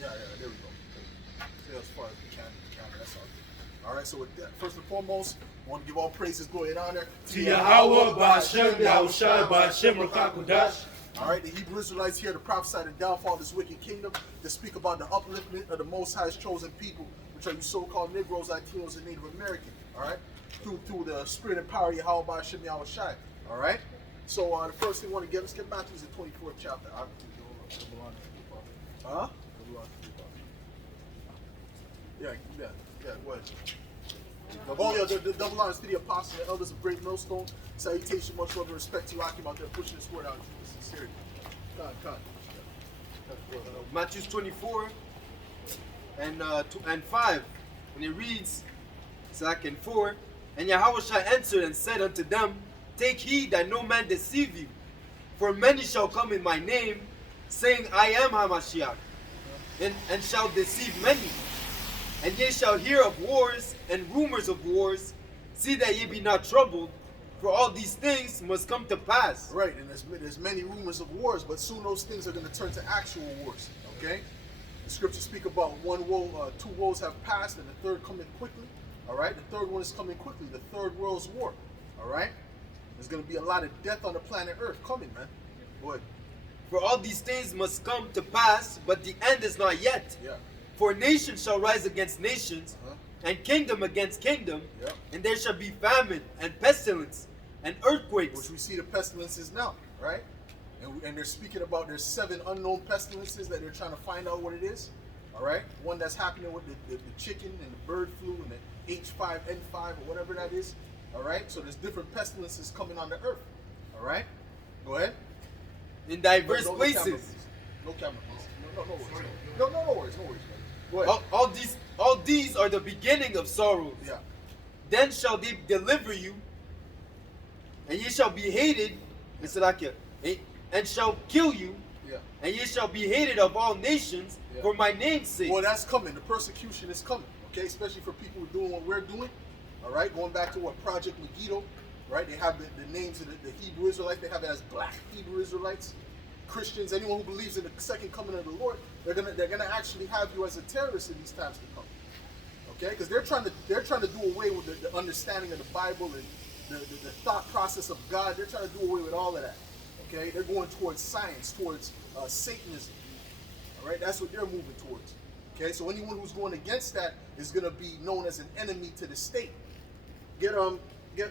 Yeah, there we go. Stay as far as we can. That's all. All right, so with that, first and foremost, I want to give all praises, glory, and honor to Yahweh, Ba'ashem, Yahushai, Ba'ashem, Rakakudash. All right, the Hebrew Israelites here to prophesy the downfall of this wicked kingdom, to speak about the upliftment of the Most High's chosen people, which are you so-called Negroes, Latinos, and Native Americans. All right, through the spirit and power of Yahweh, Ba'ashem, Yahushai. All right. So the first thing we want to get, let's get back to the 24th chapter. Huh? Yeah, go ahead. Oh yeah, the double honors to the apostles and elders of Great Millstone. Salutation, much love and respect to you. Akim out there pushing this word out with sincerity. Come. Matthew 24 and 5. When it reads, Zach and 4, and Yahweh answered and said unto them, take heed that no man deceive you, for many shall come in my name, saying, I am Hamashiach, and shall deceive many. And ye shall hear of wars and rumors of wars. See that ye be not troubled, for all these things must come to pass. Right, and there's many rumors of wars, but soon those things are going to turn to actual wars. Okay? The scriptures speak about one woe, two woes have passed, and the third coming quickly. All right? The third one is coming quickly, the third world's war. All right? There's going to be a lot of death on the planet Earth coming, man. Go ahead. For all these things must come to pass, but the end is not yet. Yeah. For nation shall rise against nations, and kingdom against kingdom, and there shall be famine and pestilence and earthquakes. Which we see the pestilences now, right? And they're speaking about there's 7 unknown pestilences that they're trying to find out what it is. All right? One that's happening with the chicken and the bird flu and the H5N5 or whatever that is. All right? So there's different pestilences coming on the earth. All right? Go ahead. In diverse places. No camera, please. No worries. No worries. Go ahead. All these are the beginning of sorrows. Yeah. Then shall they deliver you, and ye shall be hated, and shall kill you, and ye shall be hated of all nations for my name's sake. Well, that's coming. The persecution is coming, okay? Especially for people who are doing what we're doing, all right? Going back to what Project Megiddo, right? They have the names of the Hebrew Israelites. They have it as black Hebrew Israelites. Christians, anyone who believes in the second coming of the Lord, they're gonna actually have you as a terrorist in these times to come, okay? Because they're trying to do away with the understanding of the Bible and the thought process of God. They're trying to do away with all of that, okay? They're going towards science, towards Satanism, all right? That's what they're moving towards, okay? So anyone who's going against that is gonna be known as an enemy to the state. Get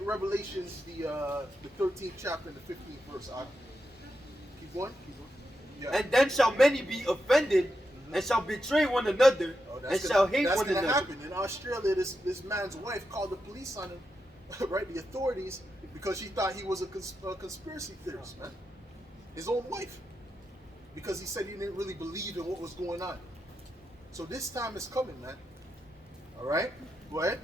Revelations the 13th chapter and the 15th verse. Keep going. Yeah. And then shall many be offended, and shall betray one another, and shall hate one another. That's going to happen. In Australia, this man's wife called the police on him, right, the authorities, because she thought he was a conspiracy theorist, man. His own wife. Because he said he didn't really believe in what was going on. So this time is coming, man. All right? Go ahead.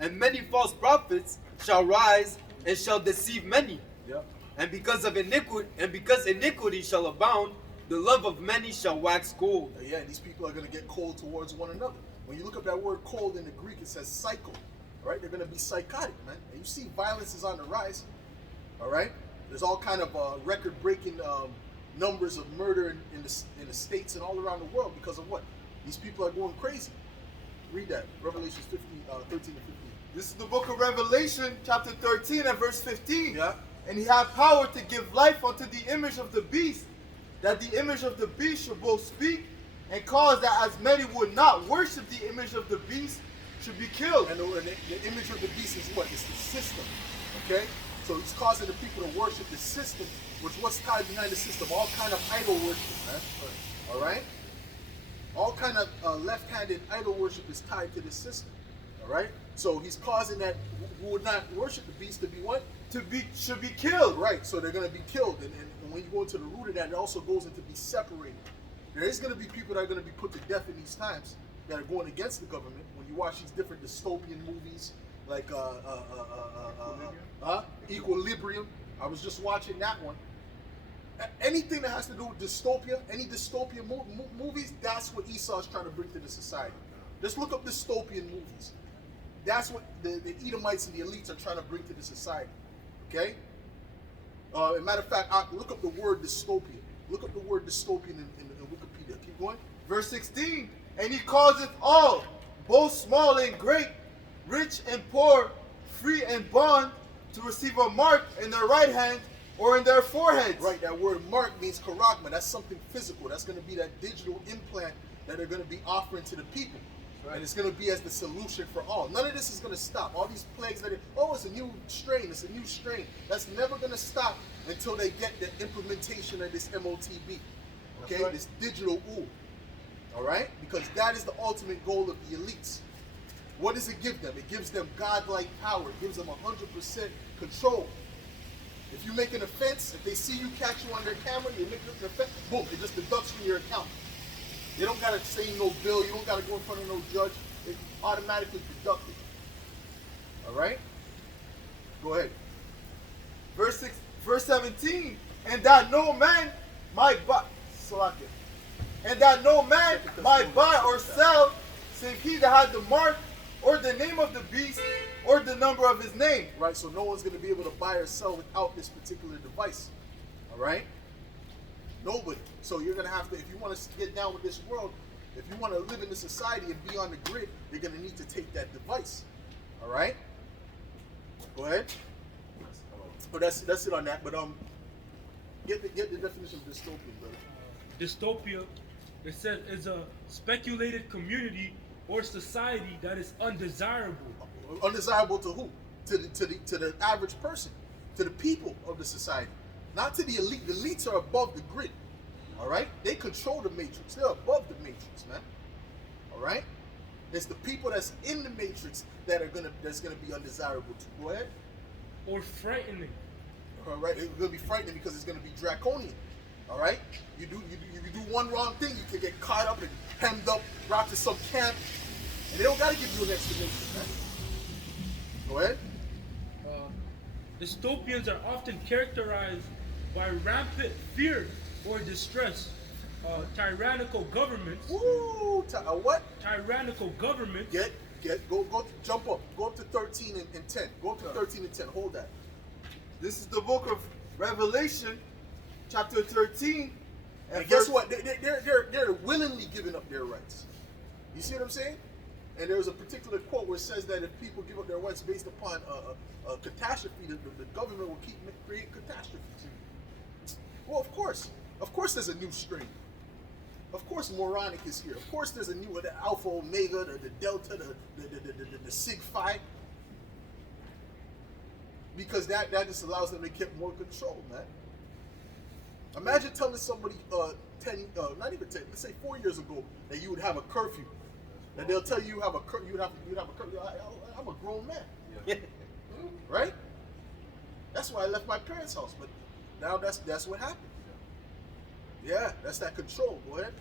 And many false prophets shall rise and shall deceive many. Yep. And because iniquity shall abound, the love of many shall wax cold. Yeah, and these people are going to get cold towards one another. When you look up that word cold in the Greek, it says psycho. All right? They're going to be psychotic, man. And you see violence is on the rise. All right? There's all kind of record-breaking numbers of murder in the States and all around the world because of what? These people are going crazy. Read that. Revelations 13 and 15. This is the book of Revelation, chapter 13 and verse 15. Yeah. And he had power to give life unto the image of the beast, that the image of the beast should both speak and cause that as many would not worship the image of the beast should be killed. And the image of the beast is what? It's the system. Okay? So he's causing the people to worship the system, which what's tied behind the system? All kind of idol worship, man. All right? All kind of left-handed idol worship is tied to the system. All right? So he's causing that who would not worship the beast to be what? Should be killed. Right, so they're going to be killed. And when you go into the root of that, it also goes into be separated. There is going to be people that are going to be put to death in these times that are going against the government. When you watch these different dystopian movies like Equilibrium, I was just watching that one. Anything that has to do with dystopia, any dystopian movies, that's what Esau's trying to bring to the society. Just look up dystopian movies. That's what the Edomites and the elites are trying to bring to the society. Okay? As a matter of fact, look up the word dystopia. Look up the word dystopian in Wikipedia. Keep going. Verse 16, and he causeth all, both small and great, rich and poor, free and bond, to receive a mark in their right hand or in their foreheads. Right, that word mark means karagma. That's something physical. That's going to be that digital implant that they're going to be offering to the people. Right. And it's going to be as the solution for all. None of this is going to stop. All these plagues that, it's a new strain, it's a new strain. That's never going to stop until they get the implementation of this MOTB. Okay, right. This digital ooh. All right? Because that is the ultimate goal of the elites. What does it give them? It gives them godlike power. It gives them 100% control. If you make an offense, if they see you, catch you on their camera, you make an offense, boom, it just deducts from your account. You don't got to say no bill. You don't got to go in front of no judge. It's automatically deducted. All right? Go ahead. Verse 17, and that no man might buy, and that no man might buy or sell, save he that had the mark, or the name of the beast, or the number of his name. Right, so no one's going to be able to buy or sell without this particular device. All right? Nobody. So you're going to have to, if you want to get down with this world, if you want to live in this society and be on the grid, you're going to need to take that device. All right? Go ahead. But that's it on that. But get the definition of dystopian, brother. Dystopia, it says, is a speculated community or society that is undesirable. Undesirable to who? To the average person, to the people of the society, not to the elite. The elites are above the grid. All right, they control the matrix. They're above the matrix, man. All right, it's the people that's in the matrix that's gonna be undesirable to. Go ahead. Or frightening. All right, it's gonna be frightening because it's gonna be draconian. All right, you do one wrong thing, you can get caught up and hemmed up, brought to some camp, and they don't gotta give you an explanation, man. Go ahead. Dystopians are often characterized by rampant fear or distress, tyrannical governments. Woo! What? Tyrannical governments. Jump up. Go up to 13 and 10. Go up to 13 and 10. Hold that. This is the book of Revelation, chapter 13. And guess what? They're willingly giving up their rights. You see what I'm saying? And there's a particular quote where it says that if people give up their rights based upon a catastrophe, the government will create catastrophes. Well, of course. Of course there's a new strain. Of course moronic is here. Of course there's a new, the Alpha Omega, the Delta, the Sig Phi. Because that just allows them to get more control, man. Imagine telling somebody 10, not even 10, let's say 4 years ago that you would have a curfew. And they'll tell you you'd have a curfew. I'm a grown man. Yeah. Right? That's why I left my parents' house. But now that's what happened. Yeah, that's that control. Go ahead.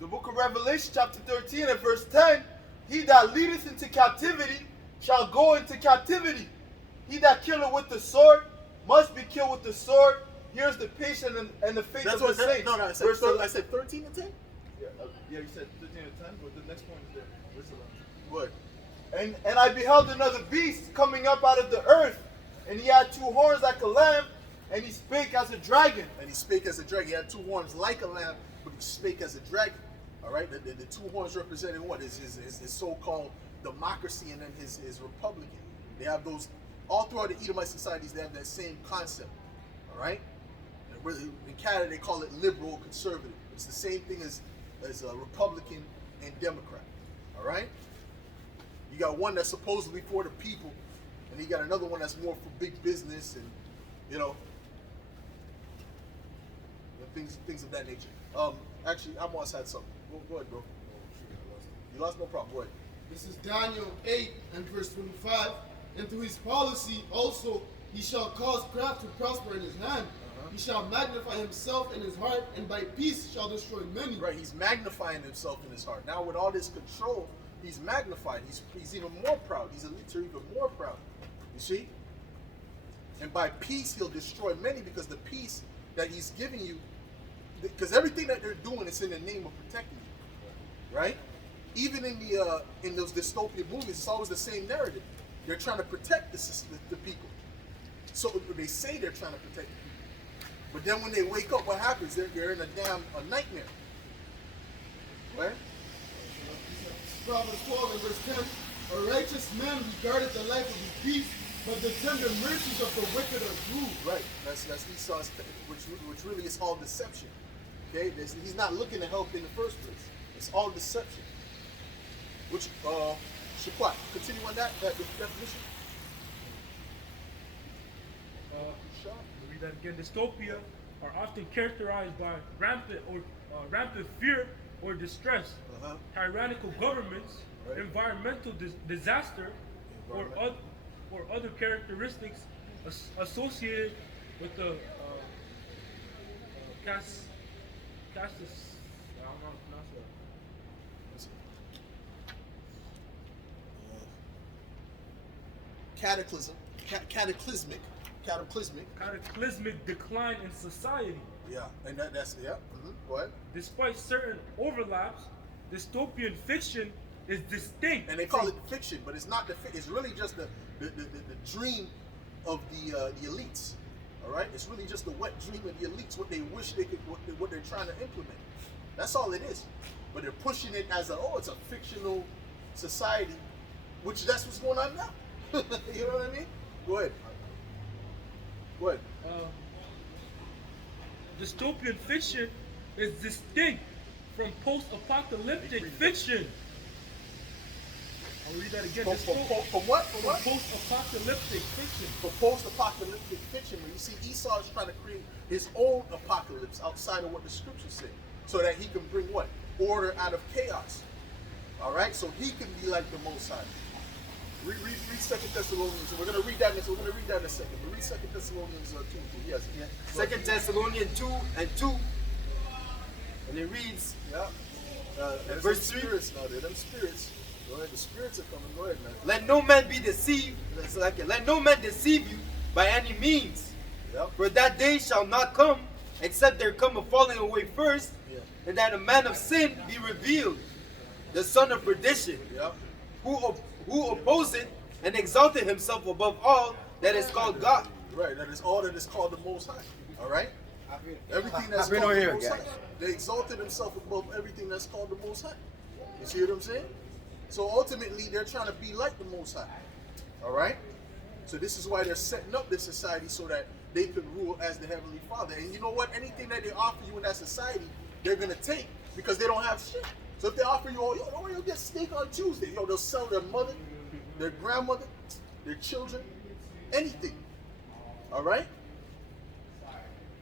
The book of Revelation, chapter 13 and verse 10. He that leadeth into captivity shall go into captivity. He that killeth with the sword must be killed with the sword. Here's the patience and the faith of the saints. No, I said 13 and 10? Yeah, you said 13 and 10, but the next point is there. Verse 11. Good. And I beheld another beast coming up out of the earth, and he had two horns like a lamb, and he spake as a dragon. He had two horns like a lamb, but he spake as a dragon. All right? The two horns representing what? His so-called democracy and then his republican. They have those, all throughout the Edomite societies, they have that same concept. All right? In Canada, they call it liberal conservative. It's the same thing as a Republican and Democrat. All right? You got one that's supposedly for the people, and you got another one that's more for big business and, things of that nature. Actually, Amos had something. Go ahead, bro. You lost? No problem. Go ahead. This is Daniel 8 and verse 25. And through his policy also he shall cause craft to prosper in his hand. He shall magnify himself in his heart, and by peace shall destroy many. Right, he's magnifying himself in his heart. Now with all this control, he's magnified. He's even more proud. He's even more proud. You see? And by peace he'll destroy many, because the peace that he's giving you, because everything that they're doing is in the name of protecting you. Right? Even in those dystopian movies, it's always the same narrative. They're trying to protect the people. So they say they're trying to protect the people. But then when they wake up, what happens? They're in a nightmare. Where? Proverbs 12 and verse 10. A righteous man regardeth the life of his beast, but the tender mercies of the wicked are cruel. Right. That's Esau's, which really is all deception. Okay. He's not looking to help in the first place. It's all deception. Which Shaquat, continue on that definition. Read that again. Dystopia are often characterized by rampant fear or distress, tyrannical governments, Right. environmental disaster, or other characteristics associated with the castus. I don't know how to pronounce that. Cataclysmic Decline in society. Yeah, and that's yeah. Go ahead. Despite certain overlaps, dystopian fiction is distinct. And they call it fiction, but it's not the fiction. It's really just the dream of the elites. All right, it's really just the wet dream of the elites. What they wish they could, what they're trying to implement. That's all it is. But they're pushing it as it's a fictional society, which that's what's going on now. You know what I mean? Go ahead. Dystopian fiction is distinct from post-apocalyptic fiction. I'll read that again. From what? Post-apocalyptic fiction. For post-apocalyptic fiction, where you see Esau is trying to create his own apocalypse outside of what the scriptures say, so that he can bring what? Order out of chaos. All right? So he can be like the Most High. Read 2 Thessalonians. We're going to read that in a second. But read 2 Thessalonians 2. Yes. Yeah. 2 Thessalonians 2 and 2. And it reads, verse 3. Spirits now. They're them spirits. Go ahead. The spirits are coming. Go ahead, man. Let no man be deceived. Let no man deceive you by any means. Yep. For that day shall not come, except there come a falling away first, and that a man of sin be revealed, the son of perdition, Yep. who opposeth and exalted himself above all that is called God. Right. That is all that is called the Most High. All right. Everything that's been called over the here, Most High. guys. They exalted themselves above everything that's called the Most High. You see what I'm saying? So ultimately, they're trying to be like the Most High. All right. So this is why they're setting up this society so that they could rule as the Heavenly Father. And you know what? Anything that they offer you in that society, they're gonna take because they don't have shit. So if they offer you, you'll get steak on Tuesday. They'll sell their mother, their grandmother, their children, anything. All right.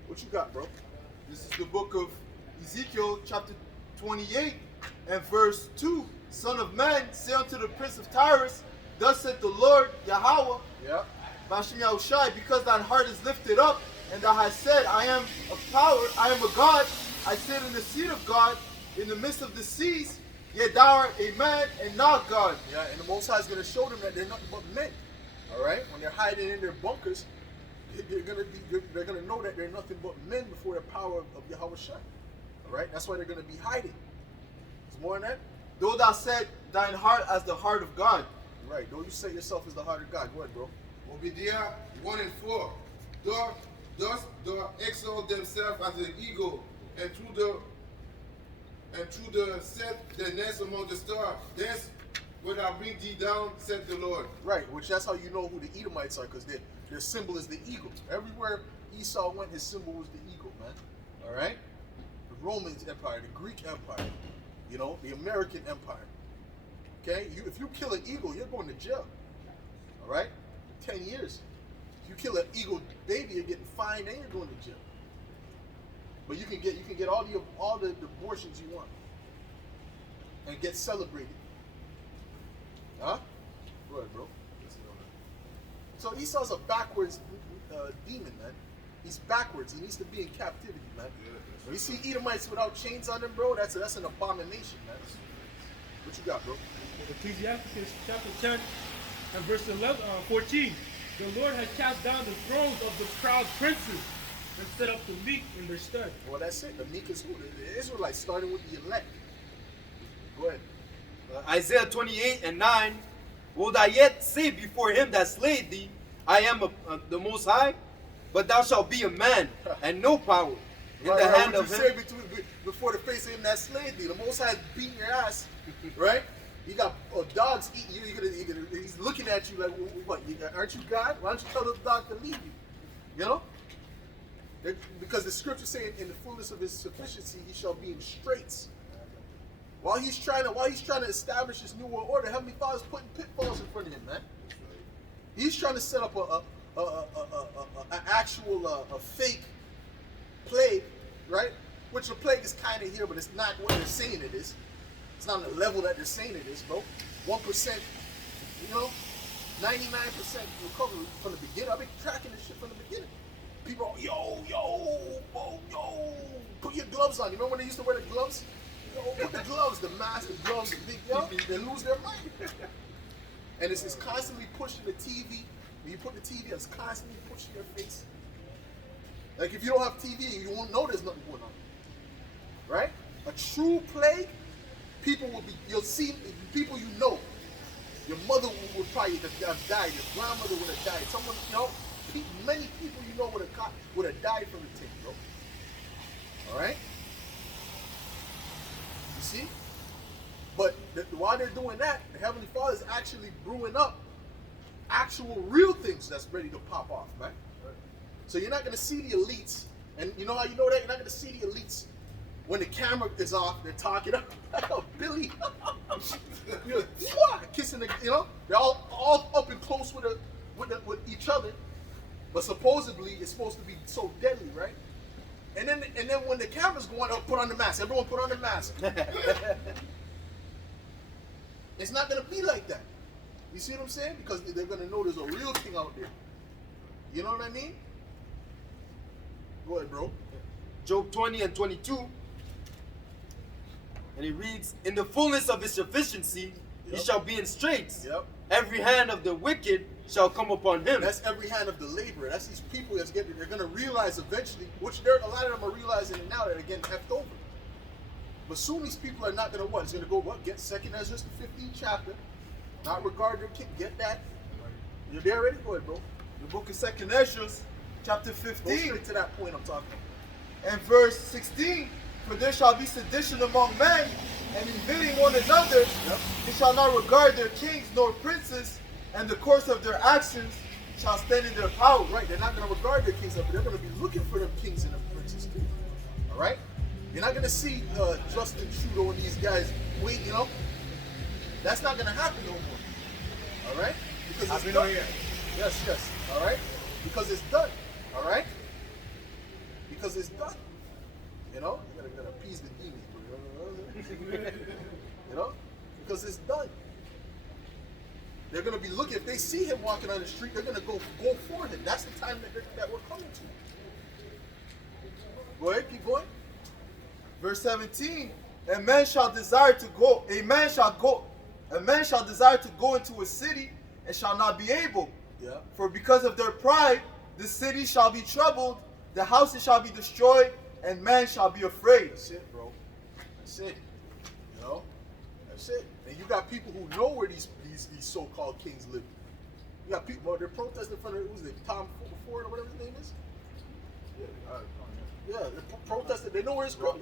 What you got, bro? This is the book of Ezekiel Chapter 28 and verse 2. Son of man, say unto the prince of Tyrus, thus saith the Lord Yahweh, Yeah. Bashim Yahushai, because thine heart is lifted up, and thou hast said, I am a power, I am a God, I sit in the seat of God, in the midst of the seas, yet thou art a man and not God. Yeah, and the Most High is going to show them that they're nothing but men. All right? When they're hiding in their bunkers, they're going to know that they're nothing but men before the power of Yahweh Shai. All right? That's why they're going to be hiding. There's more on that? Though thou said thine heart as the heart of God. Right. Though you say yourself as the heart of God. Go ahead, bro. Obadiah 1 and 4. Thus thou exalt themselves as an eagle, and through the set the nest among the stars. Thence will I bring thee down, said the Lord. Right, which that's how you know who the Edomites are, because their symbol is the eagle. Everywhere Esau went, his symbol was the eagle, man. All right? The Roman Empire, the Greek Empire, you know, the American Empire. Okay? If you kill an eagle, you're going to jail. All right? 10 years. If you kill an eagle baby, you're getting fined and you're going to jail. But you can get all the abortions you want and get celebrated. Huh? Go ahead, bro. So Esau's a backwards demon, man. He's backwards. He needs to be in captivity, man. When you see Edomites without chains on them, bro, that's an abomination, man. What you got, bro? Ecclesiastes chapter 10 and verse 14. The Lord has cast down the thrones of the proud princes and set up the meek in their stead. Well, that's it. The meek is who? The Israelites, starting with the elect. Go ahead. Isaiah 28 and 9. Will thou yet say before him that slayed thee, I am the Most High? But thou shalt be a man, and no power. in the hand what of you him. say before the face of him that slayed thee. The Most High is beating your ass, right? You got dogs eating you. He's looking at you like, what? Aren't you God? Why don't you tell the dog to leave you? You know? Because the scripture saying, in the fullness of his sufficiency, he shall be in straits. While he's trying to establish his new world order, Heavenly Father's putting pitfalls in front of him, man. He's trying to set up an actual fake plague, right? Which the plague is kind of here, but it's not what they're saying it is. It's not on the level that they're saying it is, bro. 1%, 99% recovery from the beginning. I've been tracking this shit from the beginning. People are, yo, put your gloves on. You remember when they used to wear the gloves? Yo, put the gloves, the mask, the gloves, the big, they lose their mind. And it's constantly pushing the TV. When you put the TV, it's constantly pushing your face. Like if you don't have TV, you won't know there's nothing going on. Right? A true plague, you'll see people you know. Your mother would probably have died. Your grandmother would have died. Someone, many people you know would have died from the thing, bro. All right? You see? But while they're doing that, the Heavenly Father is actually brewing up actual real things that's ready to pop off, right? So you're not going to see the elites. And you know how you know that? You're not going to see the elites when the camera is off. They're talking oh, Billy. Kissing the, they're all up and close with each other. But supposedly it's supposed to be so deadly, right? And then when the camera's going up, put on the mask. Everyone put on the mask. It's not going to be like that. You see what I'm saying? Because they're going to know there's a real thing out there. You know what I mean? Go ahead, bro. Job 20 and 22. And it reads, in the fullness of his sufficiency, he shall be in straits. Yep. Every hand of the wicked shall come upon him. That's every hand of the laborer. That's these people they're going to realize eventually, which a lot of them are realizing it now that they're getting heft over. But soon these people are not going to what? It's going to go what? Get 2nd Ezra, the 15th chapter. Not regard their king. Get that. You're there already? Go ahead, bro. The book of 2nd Ezra, chapter Go 15, straight to that point I'm talking about. and verse 16. For there shall be sedition among men, and invading one another. Yep. They shall not regard their kings nor princes, and the course of their actions shall stand in their power. Right, they're not going to regard their kings, but they're going to be looking for them kings and them princes too. All right? You're not going to see Justin Trudeau and these guys wait, That's not going to happen no more. All right? Because it's done. Yes. All right? Because it's done. All right? Because it's done. You gotta appease the demons. Because it's done. They're gonna be looking. If they see him walking on the street, they're gonna go for him. That's the time that we're coming to. Go ahead, keep going. Verse 17. A man shall desire to go into a city and shall not be able. Yeah. For because of their pride, the city shall be troubled, the houses shall be destroyed, and man shall be afraid. That's it, bro. That's it. That's it. And you got people who know where these so-called kings live. You got people, they're protesting in front of, who's it, Tom Ford or whatever his name is? Yeah, they're protesting. They know where it's going.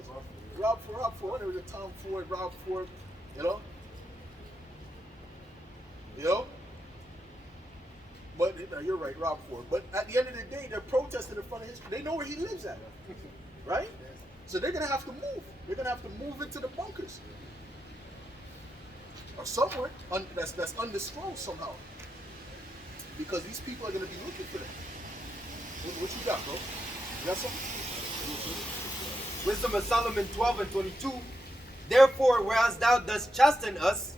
Rob Ford, whatever, Tom Ford, Rob Ford, But you're right, Rob Ford. But at the end of the day, they're protesting in front of his. They know where he lives at, right? So they're gonna have to move. They're gonna have to move into the bunkers or somewhere that's undisclosed somehow, because these people are gonna be looking for them. What you got, bro? You got something? Wisdom of Solomon 12 and 22. Therefore, whereas thou dost chasten us,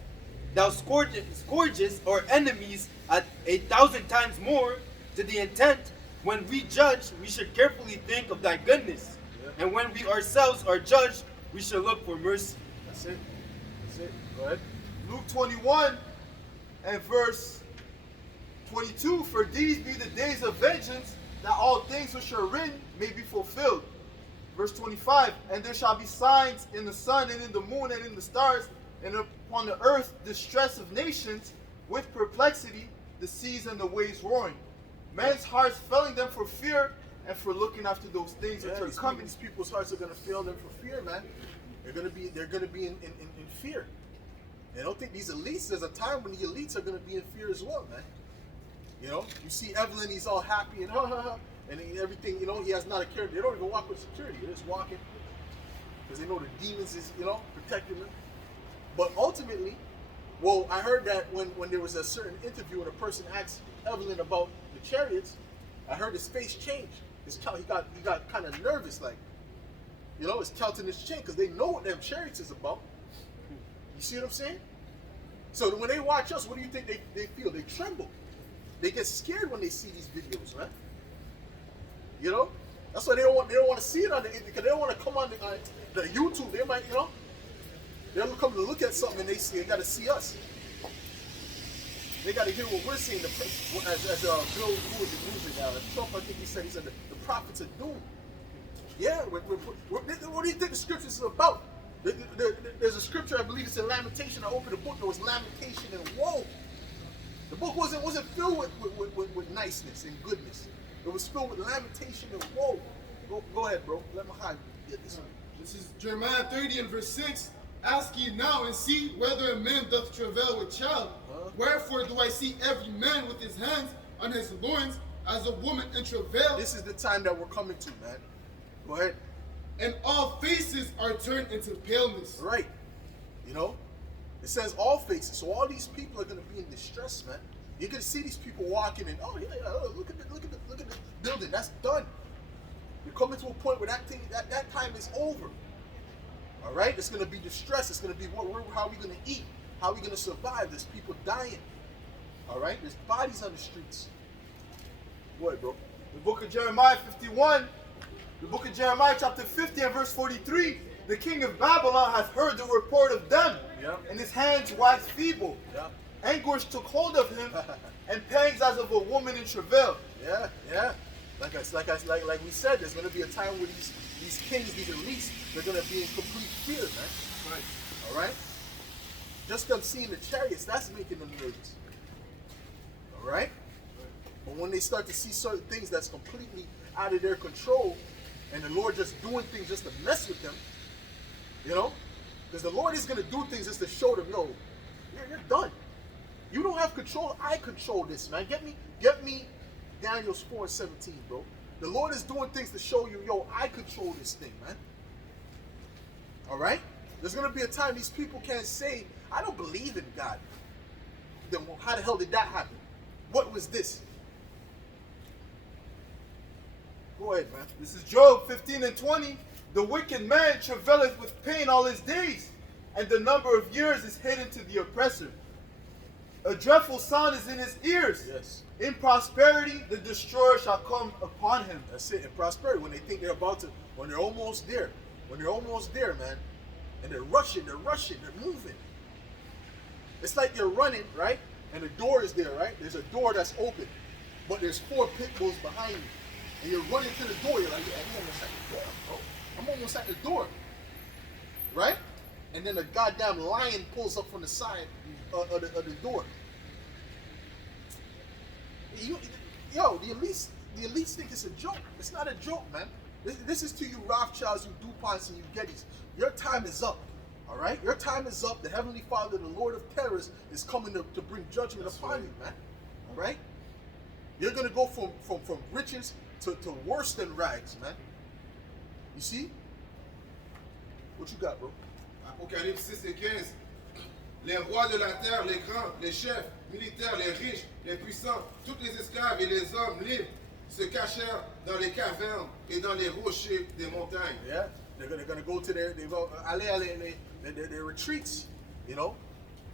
thou scourges our enemies at 1,000 times more, to the intent, when we judge, we should carefully think of thy goodness. Yeah. And when we ourselves are judged, we should look for mercy. That's it. Go ahead. Luke 21 and verse 22. For these be the days of vengeance, that all things which are written may be fulfilled. Verse 25. And there shall be signs in the sun and in the moon and in the stars, and upon the earth distress of nations, with perplexity, the seas and the waves roaring. Men's hearts failing them for fear, and for looking after those things that are coming. These people's hearts are gonna fail them for fear, man. They're gonna be in fear. And I don't think these elites, there's a time when the elites are gonna be in fear as well, man. You know, you see Evelyn, he's all happy and and everything, you know, he has not a care. They don't even walk with security, they're just walking. Because they know the demons is, you know, protecting them. But ultimately, well, I heard that when there was a certain interview and a person asked Evelyn about the chariots, I heard his face change. He got kind of nervous, like, you know, his countenance changed because they know what them chariots is about. You see what I'm saying? So when they watch us, what do you think they feel? They tremble. They get scared when they see these videos, right? You know, that's why they don't want to see it on the internet, because they don't want to come on the YouTube. They might, you know, they'll come to look at something and they got to see us. They got to hear what we're saying. As Bill, who was the music, Trump, I think he said the prophets of doom. Yeah, what do you think the scriptures is about? There's a scripture, I believe it's in Lamentation. I opened the book, there was lamentation and woe. The book wasn't filled with niceness and goodness. It was filled with lamentation and woe. Go ahead, bro. Let Mahai get this one. This is Jeremiah 30 and verse 6. Ask ye now and see whether a man doth travail with child. Wherefore do I see every man with his hands on his loins as a woman in travail? This is the time that we're coming to, man. Go ahead. And all faces are turned into paleness. Right. You know? It says all faces. So all these people are going to be in distress, man. You're going to see these people walking and, oh, yeah, look at the building. That's done. You're coming to a point where that time is over. All right? It's going to be distress. It's going to be how are we going to eat? How are we going to survive? There's people dying. All right? There's bodies on the streets. Go ahead, bro. The book of Jeremiah 51, the book of Jeremiah chapter 50 and verse 43, the king of Babylon hath heard the report of them, and his hands waxed feeble. Anguish took hold of him, and pangs as of a woman in travail. Yeah. Like we said, there's going to be a time where these kings, these elites, they're going to be in complete fear, man. Right. All right? Just them seeing the chariots, that's making them nervous. All right? But when they start to see certain things that's completely out of their control, and the Lord just doing things just to mess with them, you know? Because the Lord is going to do things just to show them, yo, you're done. You don't have control. I control this, man. Get me Daniel's 4:17, bro. The Lord is doing things to show you, yo, I control this thing, man. All right? There's going to be a time these people can't say, I don't believe in God. Then how the hell did that happen? What was this? Go ahead, man. This is Job 15 and 20. The wicked man travaileth with pain all his days, and the number of years is hidden to the oppressor. A dreadful sound is in his ears. Yes. In prosperity, the destroyer shall come upon him. That's it. In prosperity, when they think they're about to, when they're almost there, man, and they're rushing, they're moving. It's like they're running, right? And the door is there, right? There's a door that's open, but there's 4 pit bulls behind you. And you're running to the door. You're like, yeah, I'm almost at the door, bro. I'm almost at the door. Right? And then a goddamn lion pulls up from the side of the door. Yo, the elites think it's a joke. It's not a joke, man. This is to you Rothschilds, you DuPonts, and you Gettys. Your time is up. All right? Your time is up. The Heavenly Father, the Lord of Terrors, is coming to bring judgment upon you, man. All right? You're going to go from riches to worse than rags, man. You see? What you got, bro? Apocalypse 6 et 15. Les rois de la terre, les grands, les chefs, militaires, les riches, les puissants, tous les esclaves et les hommes libres se cachèrent dans les cavernes et dans les rochers des montagnes. Yeah, they're gonna go to their retreats, you know,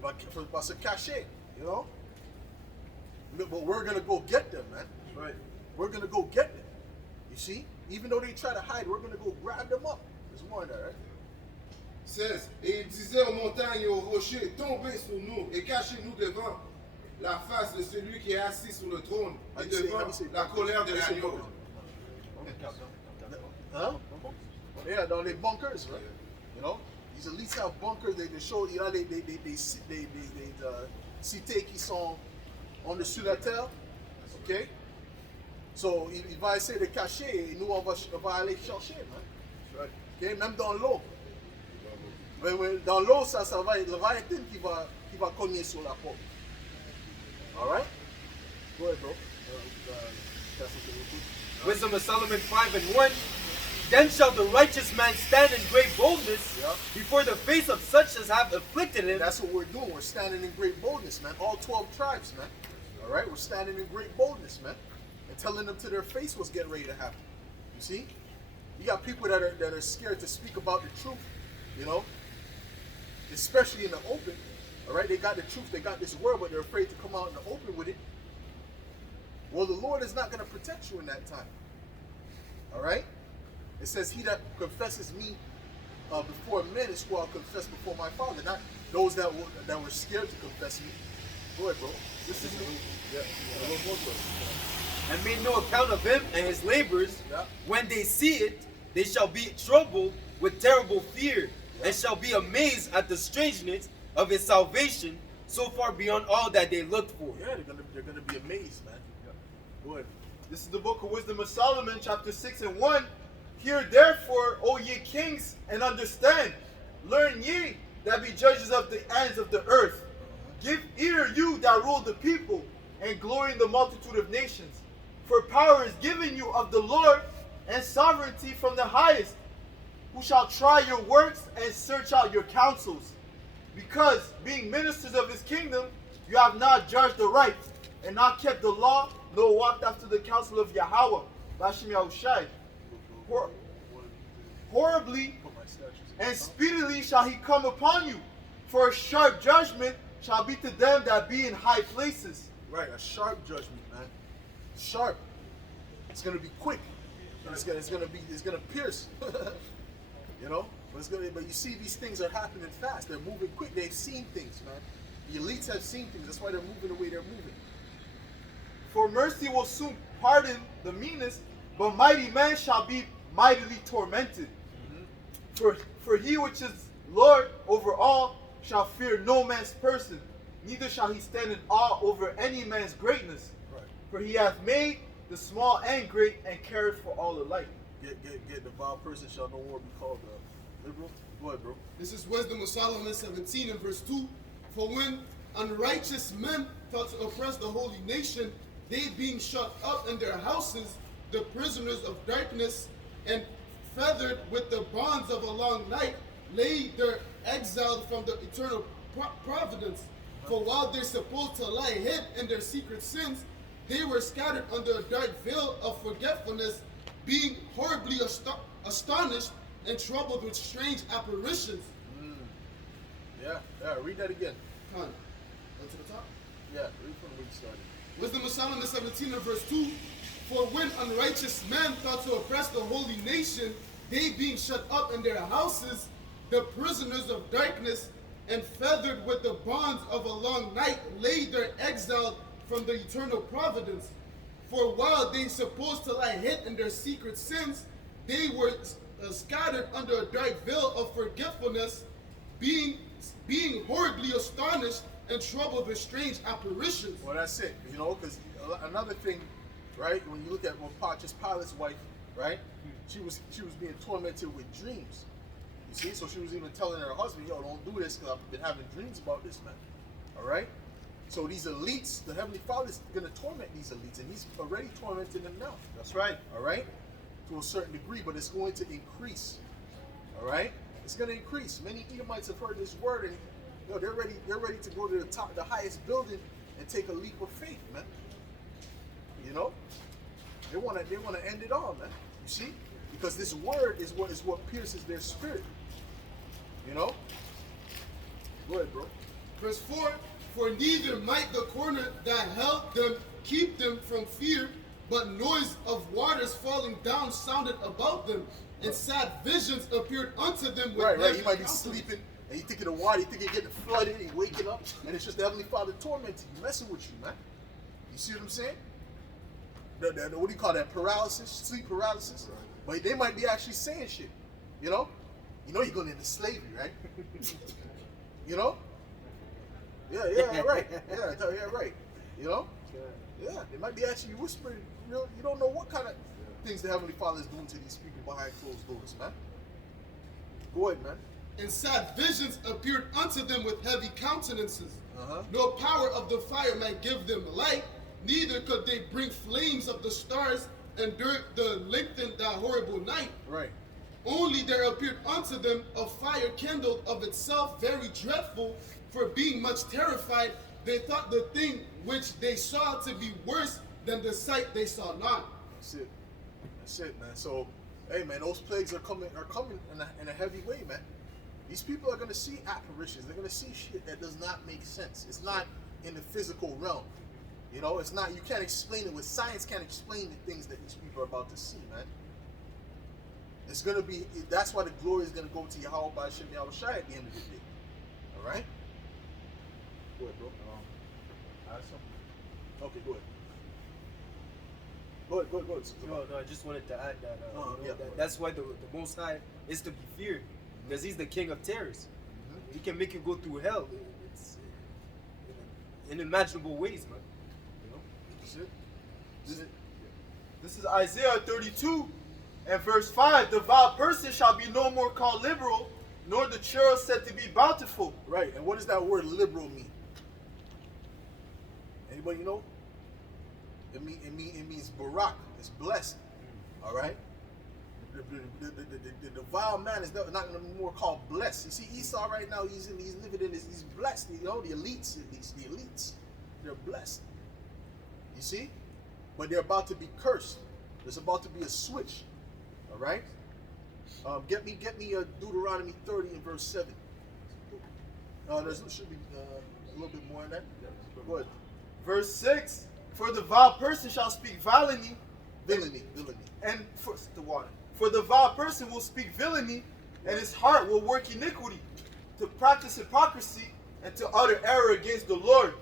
for se cacher, you know. But we're gonna go get them, man. Right. We're gonna go get them. You see, even though they try to hide, we're gonna go grab them up. There's more of that, right? 16. Et il disait aux montagnes et aux rochers, tombez sur nous et cachez-nous devant la face de celui qui est assis sur le trône et devant la colère de l'agneau. Huh? Yeah, dans les bunkers, right? You know, these elites have bunkers. They show, you know, they cités qui sont en dessus de la terre, okay? So, il va essayer de cacher et nous, on va aller chercher, man. Okay? Même dans l'eau. Dans l'eau, ça va être le Léviathan qui va cogner sur la porte. Alright? Go ahead, bro. Wisdom of Solomon 5:1. Then shall the righteous man stand in great boldness before the face of such as have afflicted him. That's what we're doing. We're standing in great boldness, man. All 12 tribes, man. All right? We're standing in great boldness, man. And telling them to their face what's getting ready to happen. You see? You got people that are scared to speak about the truth, you know? Especially in the open. All right? They got the truth. They got this word, but they're afraid to come out in the open with it. Well, the Lord is not going to protect you in that time. All right? It says, he that confesses me before men is who I'll confess before my Father. Not those that were scared to confess me. Go ahead, bro. This is a little more close. And made no account of him and his labors. When they see it, they shall be troubled with terrible fear, and shall be amazed at the strangeness of his salvation, so far beyond all that they looked for. Yeah, they're gonna be amazed, man. Go ahead. This is the book of Wisdom of Solomon, chapter 6:1. Hear therefore, O ye kings, and understand. Learn ye that be judges of the ends of the earth. Give ear, you that rule the people, and glory in the multitude of nations. For power is given you of the Lord, and sovereignty from the highest, who shall try your works and search out your counsels. Because, being ministers of his kingdom, you have not judged the right, and not kept the law, nor walked after the counsel of Yahweh. Bashim Yahushai. Horribly and speedily shall he come upon you, for a sharp judgment shall be to them that be in high places. Right, a sharp judgment, man. Sharp. It's gonna be quick. And it's gonna pierce. You know? But you see these things are happening fast. They're moving quick. They've seen things, man. The elites have seen things. That's why they're moving the way they're moving. For mercy will soon pardon the meanest, but mighty men shall be mightily tormented. For he which is Lord over all shall fear no man's person, neither shall he stand in awe over any man's greatness. Right. For he hath made the small and great, and careth for all alike. Get the vile person shall no more be called liberal. Go ahead, bro. This is Wisdom of Solomon 17 and verse 2. For when unrighteous men thought to oppress the holy nation, they being shut up in their houses, the prisoners of darkness, and feathered with the bonds of a long night, lay there exiled from the eternal providence. For while they're supposed to lie hid in their secret sins, they were scattered under a dark veil of forgetfulness, being horribly astonished and troubled with strange apparitions. Yeah, read that again. Come on. Go to the top. Yeah, read from where you started. Wisdom of Solomon 17 and verse 2. For when unrighteous men thought to oppress the holy nation, they being shut up in their houses, the prisoners of darkness, and feathered with the bonds of a long night, lay there exiled from the eternal providence. For while they supposed to lie hid in their secret sins, they were scattered under a dark veil of forgetfulness, being horribly astonished and troubled with strange apparitions. Well, that's it. You know, because another thing, right? When you look at Pontius Pilate's wife, right? She was being tormented with dreams. You see, so she was even telling her husband, "Yo, don't do this because I've been having dreams about this man." All right. So these elites, the Heavenly Father is going to torment these elites, and He's already tormenting them now. That's right. All right, to a certain degree, but it's going to increase. All right, it's going to increase. Many Edomites have heard this word, and you know, they're ready to go to the top, the highest building, and take a leap of faith, man. You know, they want to end it all, man. You see, because this word is what pierces their spirit. You know. Go ahead, bro. Verse 4. For neither might the corner that held them keep them from fear, but noise of waters falling down sounded about them, and sad visions appeared unto them. With Right. You might be sleeping, and you thinking of water, you think you're getting flooded, and you're waking up, and it's just the Heavenly Father tormenting you, messing with you, man. You see what I'm saying? What do you call that? Paralysis, sleep paralysis. Right. But they might be actually saying shit. You know you're going into slavery, right? You know? Yeah, right. Yeah, right. You know? Yeah, they might be actually whispering you don't know what kind of things the Heavenly Father is doing to these people behind closed doors, man. Go ahead, man. And sad visions appeared unto them with heavy countenances. Uh-huh. No power of the fire might give them light, neither could they bring flames of the stars endure the lengthened that horrible night. Right. Only there appeared unto them a fire kindled of itself very dreadful, for being much terrified, they thought the thing which they saw to be worse than the sight they saw not. That's it. That's it, man. So, hey, man, those plagues are coming in a heavy way, man. These people are gonna see apparitions. They're gonna see shit that does not make sense. It's not in the physical realm. You know, it's not. You can't explain it with science. Can't explain the things that these people are about to see, man. It's gonna be. That's why the glory is gonna go to Yahweh by Shem Yahushai at the end of the day. All right. Go ahead, bro. I have something. Okay, go ahead. Go ahead. No, I just wanted to add that, yeah. that's why the Most High is to be feared, because He's the King of terrors. He can make you go through hell. It's in unimaginable ways, man. You know? That's it. That's it. This is Isaiah 32 and verse 5. The vile person shall be no more called liberal, nor the churl said to be bountiful. Right. And what does that word liberal mean? Anybody know? It means barak. It's blessed. All right. The vile man is not anymore called blessed. You see, Esau right now, he's living in this. He's blessed. You know, the elites, at least the elites, they're blessed. You see, but they're about to be cursed. There's about to be a switch. All right. Get me Deuteronomy 30 and verse 7. There should be a little bit more in that. Go ahead. Verse 6. For the vile person shall speak villainy, and for the vile person will speak villainy, and his heart will work iniquity, to practice hypocrisy, and to utter error against the Lord,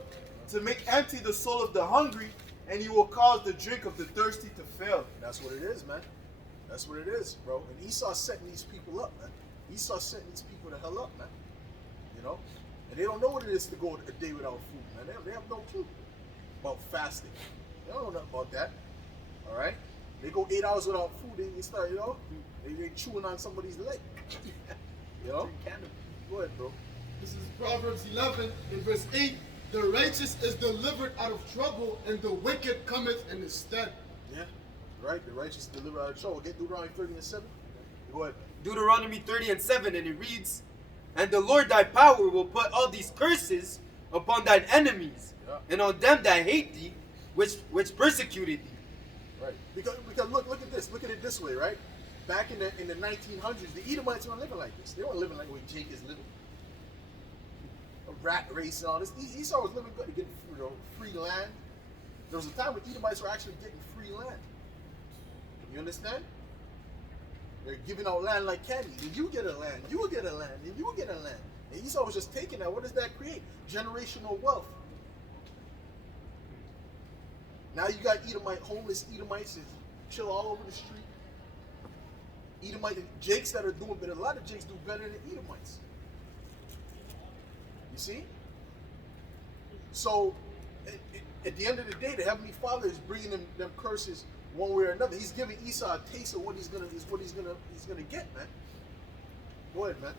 to make empty the soul of the hungry, and he will cause the drink of the thirsty to fail. That's what it is, man. That's what it is, bro. And Esau's setting these people up, man. Esau's setting these people the hell up, man. You know? And they don't know what it is to go a day without food, man. They have no clue about fasting. They don't know nothing about that. All right? They go 8 hours without food, they start, you know, they chewing on somebody's leg. You know? Go ahead, bro. This is Proverbs 11 in verse 8. The righteous is delivered out of trouble, and the wicked cometh in his stead. Yeah, right. The righteous delivered out of trouble. Get Deuteronomy 30 and 7. Go ahead. Deuteronomy 30 and 7, and it reads, And the Lord thy power will put all these curses upon thine enemies, and on them that hate thee, which persecuted thee. Right. Because look at this. Look at it this way, right? Back in the 1900s, the Edomites weren't living like this. They weren't living like the way Jake is living. A rat race and all this. Esau was living good, to get free land. There was a time when Edomites were actually getting free land. You understand? They're giving out land like candy. And you get a land, you will get a land, and you will get a land. And Esau was just taking that. What does that create? Generational wealth. Now you got homeless Edomites that chill all over the street. Jakes that are doing better. A lot of Jakes do better than Edomites. You see? So, at the end of the day, the Heavenly Father is bringing them curses one way or another. He's giving Esau a taste of what he's gonna get, man. Go ahead, man.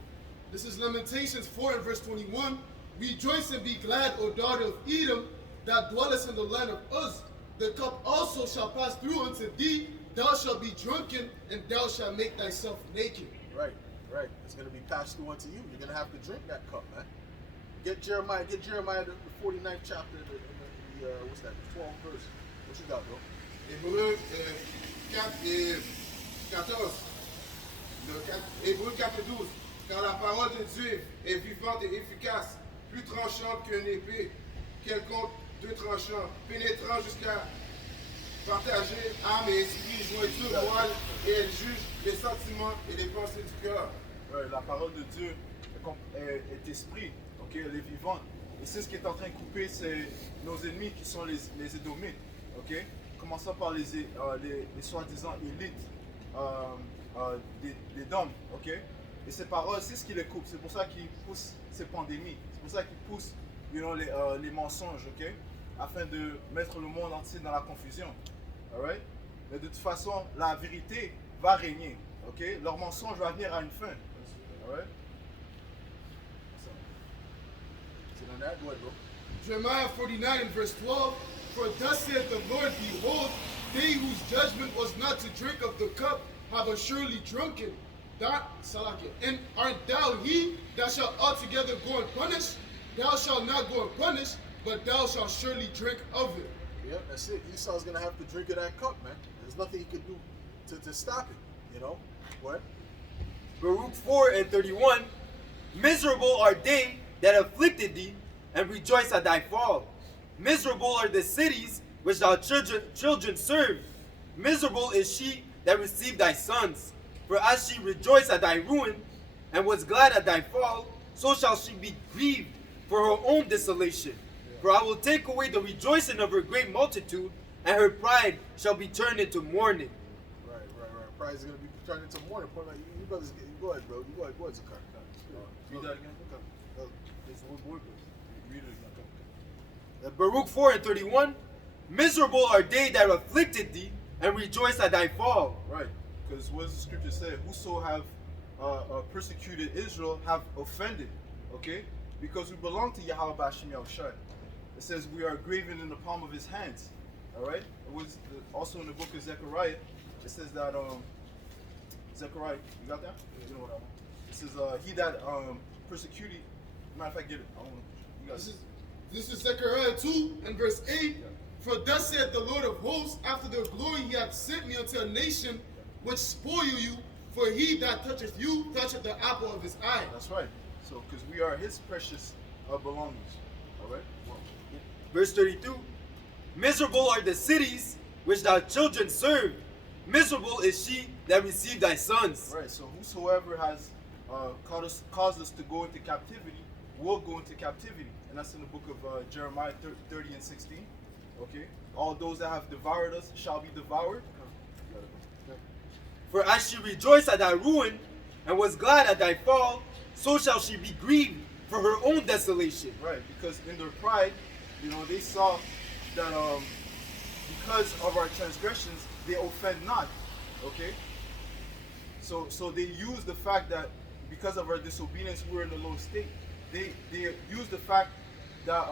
This is Lamentations 4 and verse 21. Rejoice and be glad, O daughter of Edom, that dwellest in the land of Uz. The cup also shall pass through unto thee. Thou shalt be drunken, and thou shalt make thyself naked. Right. It's going to be passed through unto you. You're going to have to drink that cup, man. Get Jeremiah the 49th chapter, what's that, the 12th verse. What you got, bro? Hébreux 4 et 14. Hébreux 4 et 12. Car la parole de Dieu est vivante et efficace, plus tranchante qu'une épée, quelconque deux tranchants, pénétrant jusqu'à partager âme et esprit, jointure, moelle, et elle juge les sentiments et les pensées du cœur. Ouais, la parole de Dieu est esprit, ok, elle est vivante. Et c'est ce qui est en train de couper, c'est nos ennemis qui sont les Édomites, ok. Commençons par les soi-disant élites des dômes, ok. Et ces paroles, c'est ce qui les coupe. C'est pour ça qu'ils poussent ces pandémies. C'est pour ça qu'ils poussent les mensonges, ok, afin de mettre le monde entier dans la confusion. Alright? Mais de toute façon, la vérité va régner. Okay? Leur mensonge va venir à une fin. Alright? Sit on that. Go ahead, bro. Jeremiah 49 and verse 12. For thus saith the Lord, behold, they whose judgment was not to drink of the cup have assuredly drunken. And art thou he that shall altogether go unpunished? Thou shalt not go unpunished, but thou shalt surely drink of it. Yeah, that's it. Esau's gonna have to drink of that cup, man. There's nothing he could do to stop it. You know? What? Baruch 4:31. Miserable are they that afflicted thee, and rejoice at thy fall. Miserable are the cities which thy children serve. Miserable is she that received thy sons. For as she rejoiced at thy ruin, and was glad at thy fall, so shall she be grieved for her own desolation. For I will take away the rejoicing of her great multitude, and her pride shall be turned into mourning. Right. Pride is gonna be turned into mourning. You brothers, go ahead, bro. You go ahead, Zakar. Read that again. Read it again. Baruch 4:31. Miserable are they that afflicted thee, and rejoice at thy fall. Right. Because what does the scripture say? Whoso have persecuted Israel have offended. Okay? Because we belong to Yahweh Bashim Yahushai. It says we are graven in the palm of his hands. Alright? It was also in the book of Zechariah. It says that Zechariah, you got that? You know what I want. It says he that persecuted, matter of fact, get it. I don't know. You got it. This is Zechariah 2 and verse 8. For thus saith the Lord of hosts, after the glory he hath sent me unto a nation which spoil you, for he that toucheth you toucheth the apple of his eye. That's right. So, because we are his precious belongings. Alright? Verse 32. Miserable are the cities which thy children serve. Miserable is she that received thy sons. Right, so whosoever has caused us to go into captivity will go into captivity. And that's in the book of Jeremiah 30 and 16. Okay? All those that have devoured us shall be devoured. For as she rejoiced at thy ruin, and was glad at thy fall, so shall she be grieved for her own desolation. Right, because in their pride, they saw that because of our transgressions, they offend not. Okay? So they use the fact that because of our disobedience, we're in a low state. They use the fact that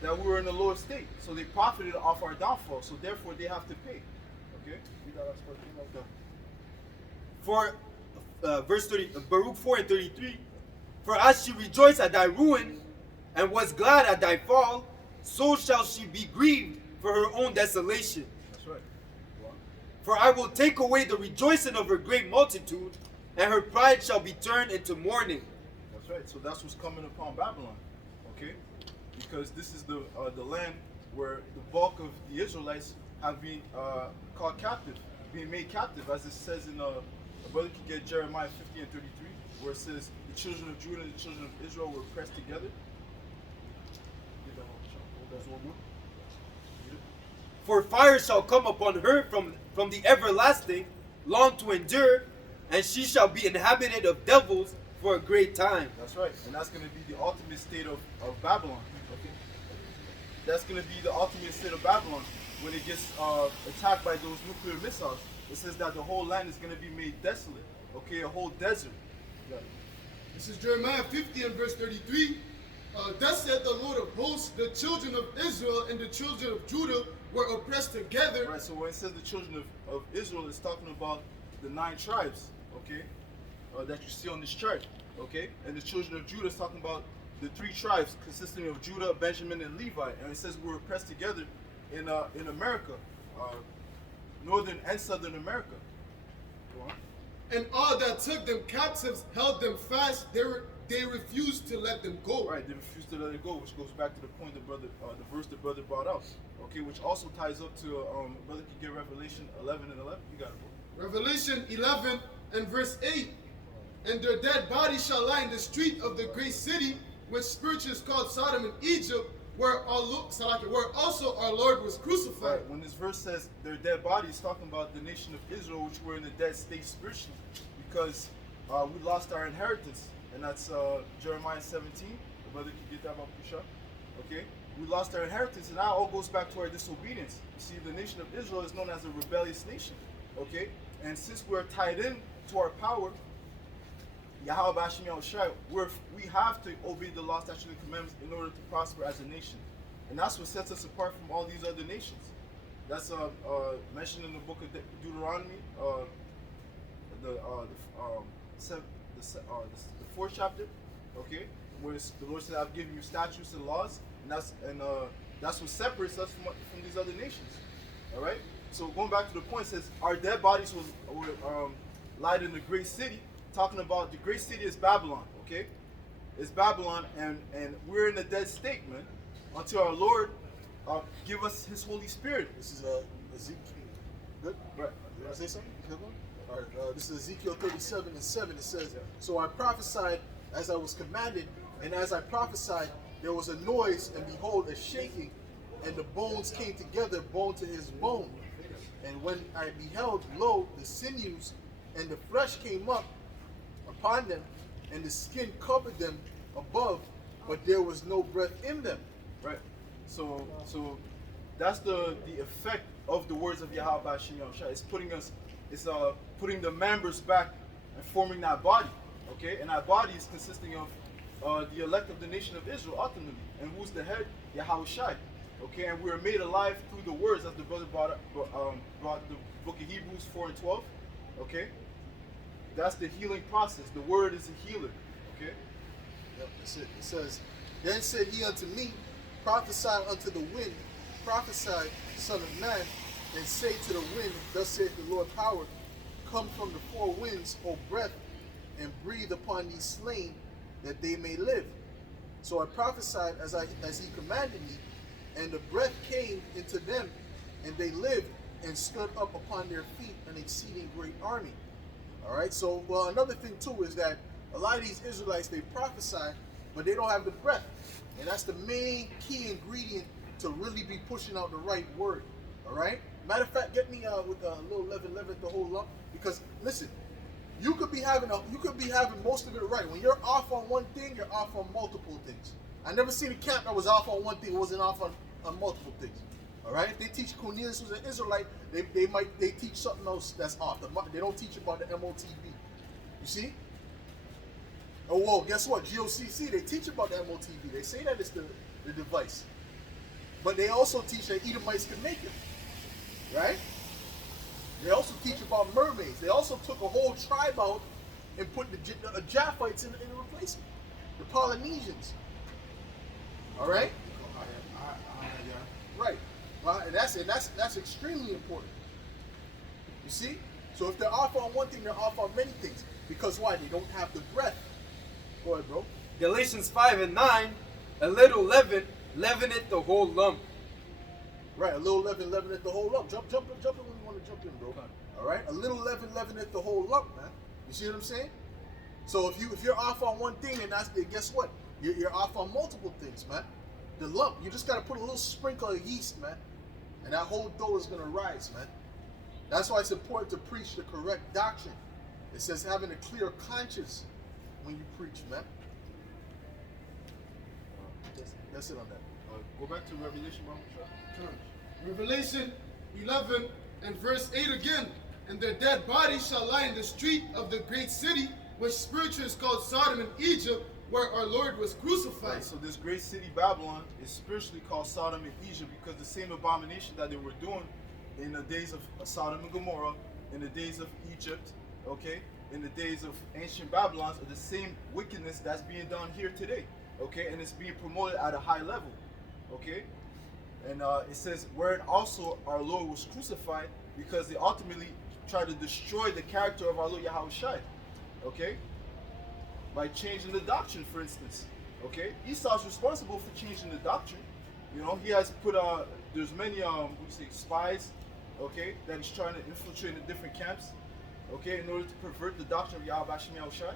that we were in a lower state. So they profited off our downfall. So therefore they have to pay. Okay? For verse 30, Baruch 4:33. For as she rejoiced at thy ruin, and was glad at thy fall, so shall she be grieved for her own desolation. That's right. For I will take away the rejoicing of her great multitude, and her pride shall be turned into mourning. That's right. So that's what's coming upon Babylon. Okay? Because this is the land where the bulk of the Israelites have been caught captive, being made captive, as it says in a brother can get Jeremiah 50 and 33, where it says the children of Judah and the children of Israel were pressed together. For fire shall come upon her from the everlasting, long to endure, and she shall be inhabited of devils for a great time. That's right. And that's going to be the ultimate state of Babylon. Okay? That's going to be the ultimate state of Babylon when it gets attacked by those nuclear missiles. It says that the whole land is going to be made desolate. Okay, a whole desert. This is Jeremiah 50 and verse 33. Thus said the Lord of hosts, the children of Israel and the children of Judah were oppressed together. Right, so when it says the children of Israel, it's talking about the 9 tribes, okay, that you see on this chart, okay? And the children of Judah is talking about the 3 tribes consisting of Judah, Benjamin, and Levi. And it says we were oppressed together in America, northern and southern America. Go on. And all that took them captives held them fast. They refused to let them go. Right, they refused to let it go, which goes back to the point the verse the brother brought up. Okay, which also ties up to brother can get Revelation 11 and 11. You got it, bro. Revelation 11 and verse 8. And their dead bodies shall lie in the street of the great city, which spiritually is called Sodom and Egypt, where also our Lord was crucified. Right. When this verse says their dead bodies, talking about the nation of Israel, which were in a dead state spiritually, because we lost our inheritance, and that's Jeremiah 17. The brother can get that about Pusha. Okay, we lost our inheritance, and now it all goes back to our disobedience. You see, the nation of Israel is known as a rebellious nation, okay? And since we're tied in to our power, Yahweh Bashim Yahushai, we have to obey the law, statutes, and commandments in order to prosper as a nation. And that's what sets us apart from all these other nations. That's mentioned in the book of Deuteronomy, the fourth chapter, okay, where the Lord said, "I've given you statutes and laws," and that's what separates us from these other nations. All right. So going back to the point, it says our dead bodies were lied in the great city. Talking about the great city is Babylon. Okay, it's Babylon, and we're in a dead state, man, until our Lord give us His Holy Spirit. This is Ezekiel. Good. Right. Did I say something? Good one. All right. This is Ezekiel 37:7. It says, "So I prophesied as I was commanded, and as I prophesied, there was a noise, and behold, a shaking, and the bones came together, bone to his bone. And when I beheld, lo, the sinews and the flesh came up upon them, and the skin covered them above, but there was no breath in them." Right. So that's the effect of the words of Yahweh Bashim Yahushua. It's putting the members back and forming that body. Okay, and that body is consisting of the elect of the nation of Israel ultimately. And who's the head? Yahushua. Okay, and we are made alive through the words, as the brother brought the book of Hebrews 4:12. Okay, that's the healing process. The word is a healer. Okay. Yep, that's it. It says, "Then said he unto me, prophesy unto the wind, prophesy, son of man, and say to the wind, thus saith the Lord power, come from the four winds, O breath, and breathe upon these slain, that they may live. So I prophesied as he commanded me, and the breath came into them, and they lived and stood up upon their feet, an exceeding great army." All right. So, well, another thing too is that a lot of these Israelites, they prophesy, but they don't have the breath, and that's the main key ingredient to really be pushing out the right word. All right. Matter of fact, get me with a little leaven the whole lump, because listen, you could be having most of it right. When you're off on one thing, you're off on multiple things. I never seen a camp that was off on one thing, wasn't off on multiple things. All right. If they teach Cornelius was an Israelite, they teach something else that's off. They don't teach about the MOTB. You see? Oh, whoa, guess what? GOCC, they teach about the MOTB. They say that it's the device. But they also teach that Edomites can make it. Right? They also teach about mermaids. They also took a whole tribe out and put the Japhites in replacement. The Polynesians. All right? Right. Well, and that's extremely important. You see? So if they're off on one thing, they're off on many things. Because why? They don't have the breath. Go ahead, bro. Galatians 5:9, a little leaven, leaveneth the whole lump. Right, a little leaven leaveneth the whole lump. Jump in when you want to jump in, bro. All right, a little leaven leaveneth the whole lump, man. You see what I'm saying? So if you're off on one thing, and guess what? You're off on multiple things, man. The lump, you just gotta put a little sprinkle of yeast, man, and that whole dough is gonna rise, man. That's why it's important to preach the correct doctrine. It says having a clear conscience when you preach, man. That's it on that. Go back to Revelation, bro. Revelation 11 and verse 8 again. "And their dead bodies shall lie in the street of the great city, which spiritually is called Sodom and Egypt, where our Lord was crucified." Right, so this great city Babylon is spiritually called Sodom and Egypt, because the same abomination that they were doing in the days of Sodom and Gomorrah, in the days of Egypt, okay, in the days of ancient Babylon, are the same wickedness that's being done here today, okay, and it's being promoted at a high level, okay. And it says, wherein also our Lord was crucified, because they ultimately tried to destroy the character of our Lord Yahushua, okay, by changing the doctrine, for instance, okay. Esau's responsible for changing the doctrine. You know, he has put there's many spies, okay, that he's trying to infiltrate in different camps, okay, in order to pervert the doctrine of Yahweh Bashim Yahushua.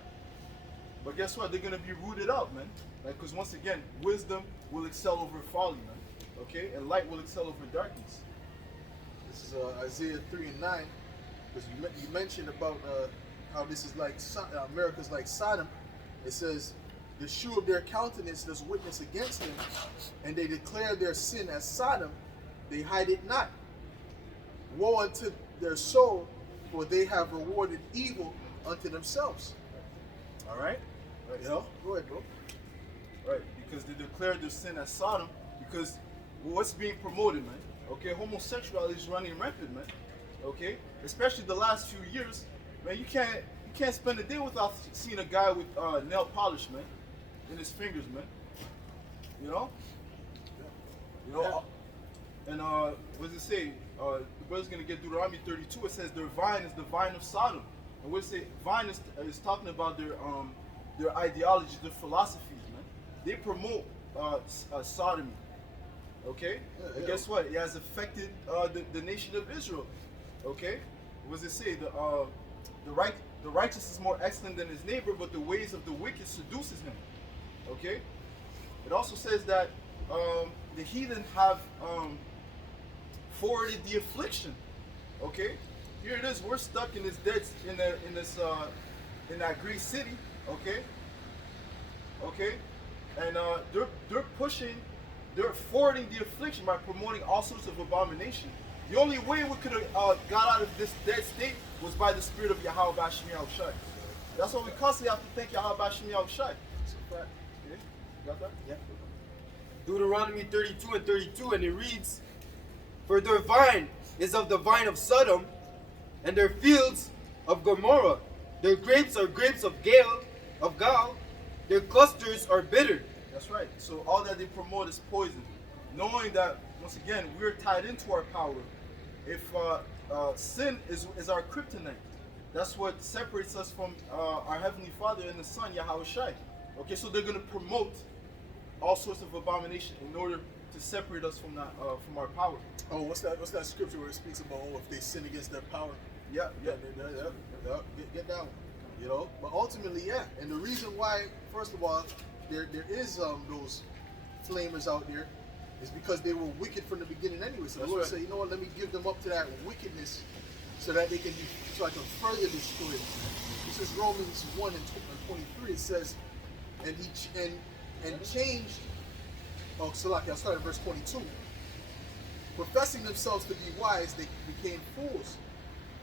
But guess what? They're gonna be rooted out, man. Like, because once again, wisdom will excel over folly, man. Okay, and light will excel over darkness. This is Isaiah 3:9, because you mentioned about how this is like America's like Sodom. It says, the shoe of their countenance does witness against them, and they declare their sin as Sodom, they hide it not. Woe unto their soul, for they have rewarded evil unto themselves. All right? Right. You know? Go ahead, bro. Right, because they declared their sin as Sodom, because what's being promoted, man? Okay, homosexuality is running rampant, man. Okay, especially the last few years, man. You can't spend a day without seeing a guy with nail polish, man, in his fingers, man. You know, and what does it say? The brother's gonna get Deuteronomy 32. It says their vine is the vine of Sodom, and what it say? Vine is talking about their ideology, their philosophies, man. They promote sodomy. Okay, and guess what? It has affected the nation of Israel. Okay, what does it say? The righteous is more excellent than his neighbor, but the ways of the wicked seduces him. Okay, it also says that the heathen have forwarded the affliction. Okay, here it is. We're stuck in this in that Greek city. Okay, and they're forwarding the affliction by promoting all sorts of abomination. The only way we could have got out of this dead state was by the spirit of Yahweh Bashim Yahushai. That's why we constantly have to thank Yahweh Bashim Yahushai. Okay? You got that? Yeah. Deuteronomy 32 and 32, and it reads, for their vine is of the vine of Sodom, and their fields of Gomorrah. Their grapes are grapes of Gal. Their clusters are bitter. That's right. So all that they promote is poison. Knowing that, once again, we're tied into our power. If sin is our kryptonite, that's what separates us from our Heavenly Father and the Son, Yahweh Shai. Okay, so they're going to promote all sorts of abomination in order to separate us from that, from our power. Oh, what's that scripture where it speaks about, oh, if they sin against their power? Yeah. Get that one. You know, but ultimately, yeah. And the reason why, first of all, there is those flamers out there is because they were wicked from the beginning anyway. So the Lord said, you know what, let me give them up to that wickedness so that they can be, so I can further destroy them. This is Romans 1 and 23. It says, and changed, oh, Salaki, I'll start at verse 22. Professing themselves to be wise, they became fools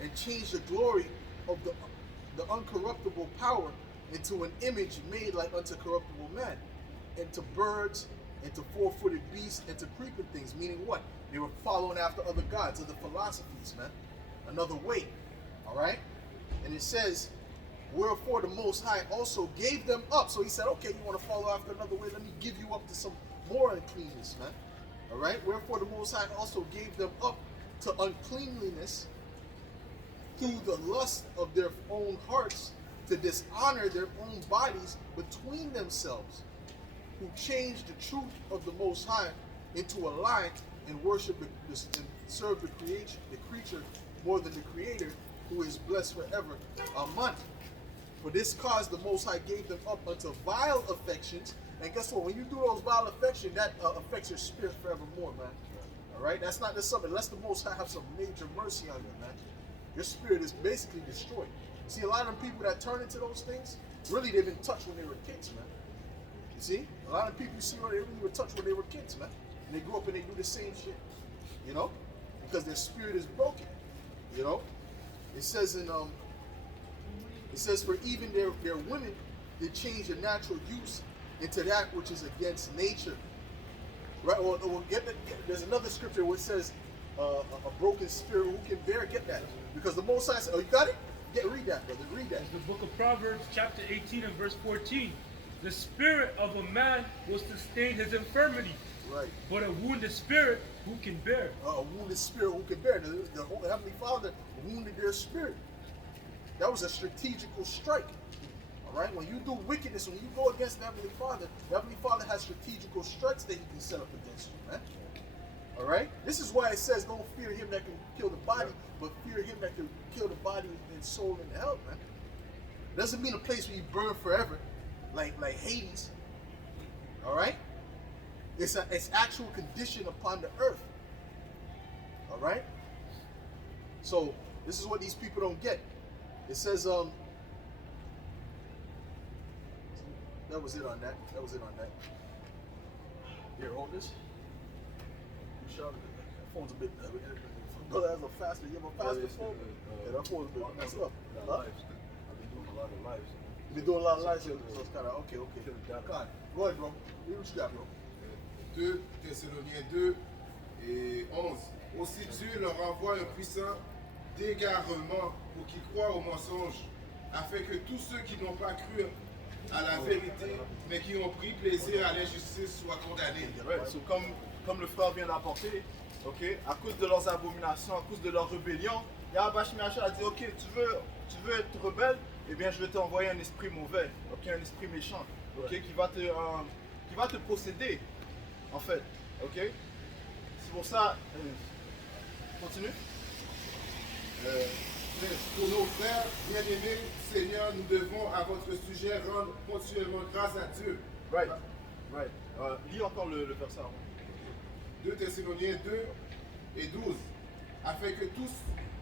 and changed the glory of the uncorruptible power into an image made like unto corruptible man, and to birds, and to four-footed beasts, and to creeping things. Meaning what? They were following after other gods, other philosophies, man. Another way. All right? And it says, wherefore the Most High also gave them up. So he said, okay, you want to follow after another way? Let me give you up to some more uncleanness, man. All right? Wherefore the Most High also gave them up to uncleanliness through the lust of their own hearts, to dishonor their own bodies between themselves, who changed the truth of the Most High into a lie and worship and serve the creature more than the Creator, who is blessed forever. Amen. For this cause the Most High gave them up unto vile affections. And guess what? When you do those vile affections, that affects your spirit forevermore, man. All right? That's not just something. Unless the Most High have some major mercy on you, man. Your spirit is basically destroyed. See, a lot of them people that turn into those things, really they've been touched when they were kids, man. You see? A lot of people you see, they really were touched when they were kids, man. And they grew up and they do the same shit. You know? Because their spirit is broken. You know? It says for even their women, they change their natural use into that which is against nature. Right? Well, there's another scripture where it says, a broken spirit who can bear. Get that? Because the Most High said, oh, you got it? Read that, brother. Read that. The book of Proverbs, chapter 18 and verse 14. The spirit of a man will sustain his infirmity. Right. But a wounded spirit, who can bear? A wounded spirit who can bear. The Heavenly Father wounded their spirit. That was a strategical strike. All right? When you do wickedness, when you go against the Heavenly Father has strategical strikes that he can set up against you, man. All right? This is why it says don't fear him that can kill the body, but fear him that can kill the body and soul in hell, man. It doesn't mean a place where you burn forever, like Hades. All right? It's actual condition upon the earth. All right? So this is what these people don't get. It says, That was it on that. That was it on that. Here, hold this. You sure? That phone's a bit. Brother has a faster. You have a faster phone. Yeah, that phone's a bit messed up. Huh? I've been doing a lot of lives. You've been doing a lot of lives, so it's kind of okay. God, go ahead, bro. Read what you got, bro. 2 Thessaloniens 2 et 11. Aussi Dieu leur envoie un puissant d'égarement pour qu'ils croient au mensonge, afin que tous ceux qui n'ont pas cru à la vérité, mais qui ont pris plaisir à l'injustice, soient condamnés. Right. So, comme le frère vient d'apporter, ok, à cause de leurs abominations, à cause de leur rébellion, Yahweh a dit, ok, tu veux être rebelle, eh bien je vais t'envoyer un esprit mauvais, ok, un esprit méchant, ok, qui va te posséder, en fait, ok. C'est pour ça, continue. Pour nos frères bien-aimés, Seigneur, nous devons à votre sujet rendre continuellement grâce à Dieu. Right. Lis encore le verset. 2 Thessaloniens 2 et 12. Afin que tous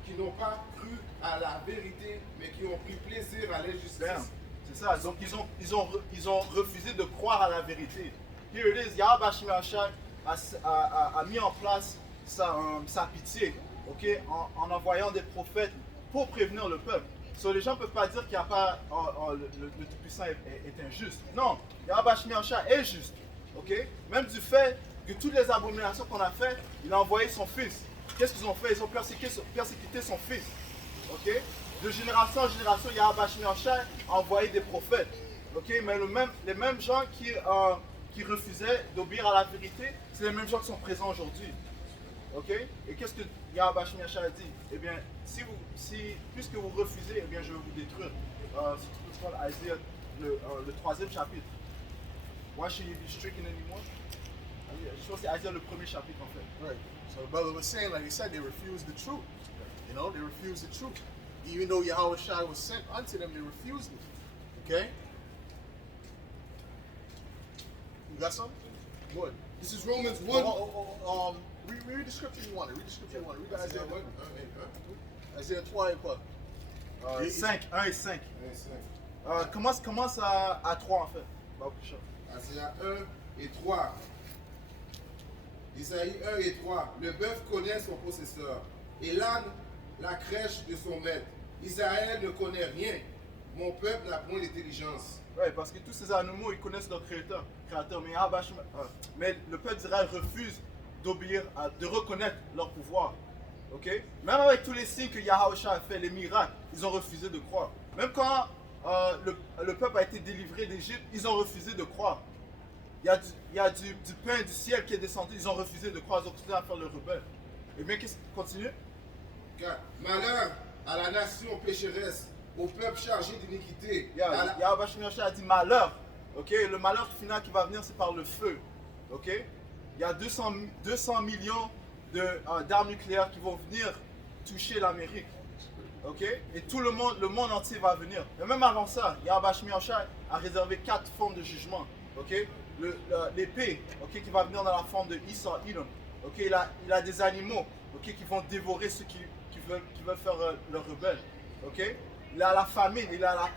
qui n'ont pas cru à la vérité, mais qui ont pris plaisir à l'injustice. C'est ça, donc ils ont refusé de croire à la vérité. Here it is, Yahweh a mis en place sa pitié, ok, en envoyant des prophètes pour prévenir le peuple. So, les gens ne peuvent pas dire qu'il n'y a pas le Tout-Puissant est injuste. Non, Yahweh est juste, ok. Même du fait que toutes les abominations qu'on a faites, il a envoyé son fils. Qu'est-ce qu'ils ont fait? Ils ont persécuté son fils, ok. De génération en génération, Yahweh a envoyé des prophètes, ok. Mais les mêmes gens qui refusaient d'obéir à la vérité, c'est les mêmes gens qui sont présents aujourd'hui. Ok? Et qu'est-ce que Yahweh a dit? Eh bien, puisque vous refusez, eh bien, je vais vous détruire. Si tu peux prendre Isaiah, le 3e chapitre. Why should you be stricken anymore? Je pense que c'est Isaiah le 1er chapitre en fait. Right. So the brother was saying, like he said, they refused the truth. You know, they refused the truth. Even though Yahweh Shai was sent unto them, they refused it. Okay? You got something? Go ahead. This is Romans 1. Read the scripture you wanted. Read the scripture you wanted. Read Isaiah Isaiah 1, Isaiah 3 et quoi? 5, 1 et 5. 1 et 5. Commence à 3 en fait. Isaiah 1 et 3. Isaïe 1 et 3. Le bœuf connaît son possesseur, et l'âne la crèche de son maître. Israël ne connaît rien. Mon peuple n'a point d'intelligence. Ouais, parce que tous ces animaux, ils connaissent leur créateur. Mais le peuple d'Israël refuse d'obéir, de reconnaître leur pouvoir. Ok? Même avec tous les signes que Yahweh a fait, les miracles, ils ont refusé de croire. Même quand le peuple a été délivré d'Égypte, ils ont refusé de croire. Il y a du pain du ciel qui est descendu, ils ont refusé de croire, ils ont continué à faire le rebelle. Et bien, qu'est-ce qui continue? Malheur à la nation pécheresse, au peuple chargé d'iniquité. Yahweh a dit malheur. Ok? Le malheur final qui va venir, c'est par le feu. Ok? Il y a 200 millions d'armes nucléaires qui vont venir toucher l'Amérique. Ok? Et tout le monde entier va venir. Et même avant ça, Yahweh a réservé 4 formes de jugement. Ok? L'épée, ok, qui va venir dans la forme de Esau, Edom. Ok? Il a des animaux, ok, qui vont dévorer ceux qui veulent faire le rebelle. Ok? Il a la famine, il a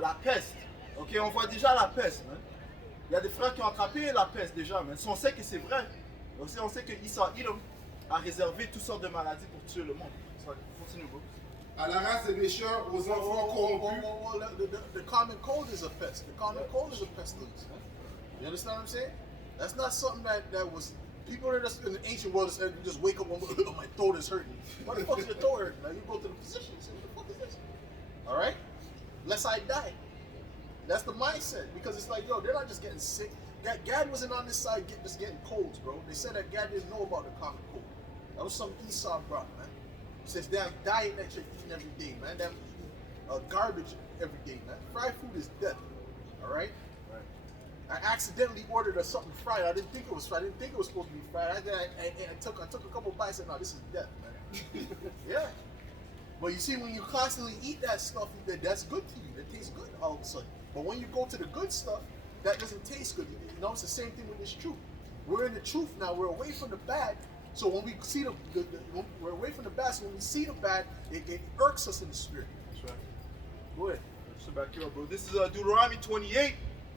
la peste. Ok? On voit déjà la peste. Hein? Il y a des frères qui ont attrapé la peste déjà, mais on sait que c'est vrai. Aussi, on sait que Esau, Edom a réservé toutes sortes de maladies pour tuer le monde. Continue, bro. À la race des méchants, aux enfants corrompus. The common cold is a pest. The common cold is a pestilence. You understand what I'm saying? That's not something that was people in the ancient world said you just wake up one morning, oh, my throat is hurting. What the fuck is your throat hurting? Now you go to the physician and say, what the fuck is this? All right? Lest I die. That's the mindset because it's like, yo, they're not just getting sick. Gad wasn't on this side just getting colds, bro. They said that Gad didn't know about the common cold. That was something Esau brought, man. He says, damn diet that you're eating every day, man. Damn garbage every day, man. Fried food is death. All right? I accidentally ordered something fried. I didn't think it was fried. I didn't think it was supposed to be fried. I took a couple bites and no, this is death, man. Yeah. But you see, when you constantly eat that stuff, that's good to you. It tastes good all of a sudden. But when you go to the good stuff, that doesn't taste good. You know, it's the same thing with this truth. We're in the truth now. We're away from the bad. So when we see we're away from the bad. So when we see the bad, it irks us in the spirit. That's right. Go ahead. So back here, bro. This is Deuteronomy 28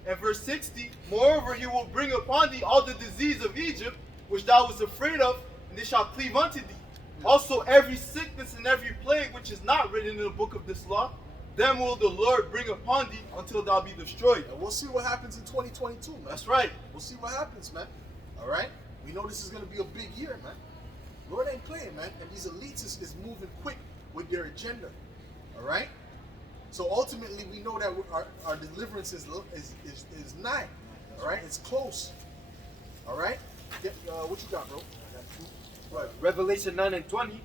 And verse 60, moreover, he will bring upon thee all the disease of Egypt, which thou wast afraid of, and they shall cleave unto thee. Also every sickness and every plague which is not written in the book of this law, them will the Lord bring upon thee until thou be destroyed. And we'll see what happens in 2022, man. That's right. We'll see what happens, man. All right? We know this is going to be a big year, man. Lord ain't playing, man. And these elites is moving quick with their agenda. All right? So ultimately, we know that our deliverance is nigh. All right? It's close. All right? What you got, bro? Right. Revelation 9 and 20.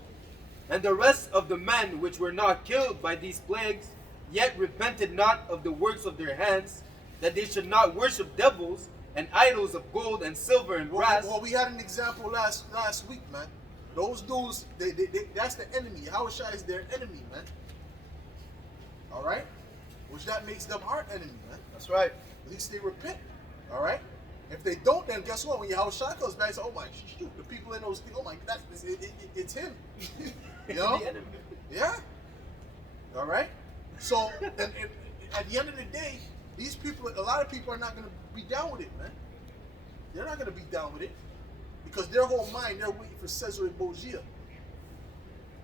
And the rest of the men which were not killed by these plagues, yet repented not of the works of their hands, that they should not worship devils and idols of gold and silver and brass. Well, we had an example last week, man. Those dudes, that's the enemy. Yahushua is their enemy, man. All right? Which that makes them our enemy, man. That's right. At least they repent. All right? If they don't, then guess what? When Yahushua comes back, say, oh my, shoot, the people in those things, oh my, it's him. You know? The enemy. Yeah. All right? So, and at the end of the day, these people, a lot of people are not going to be down with it, man. They're not going to be down with it. Because their whole mind, they're waiting for Cesare Borgia.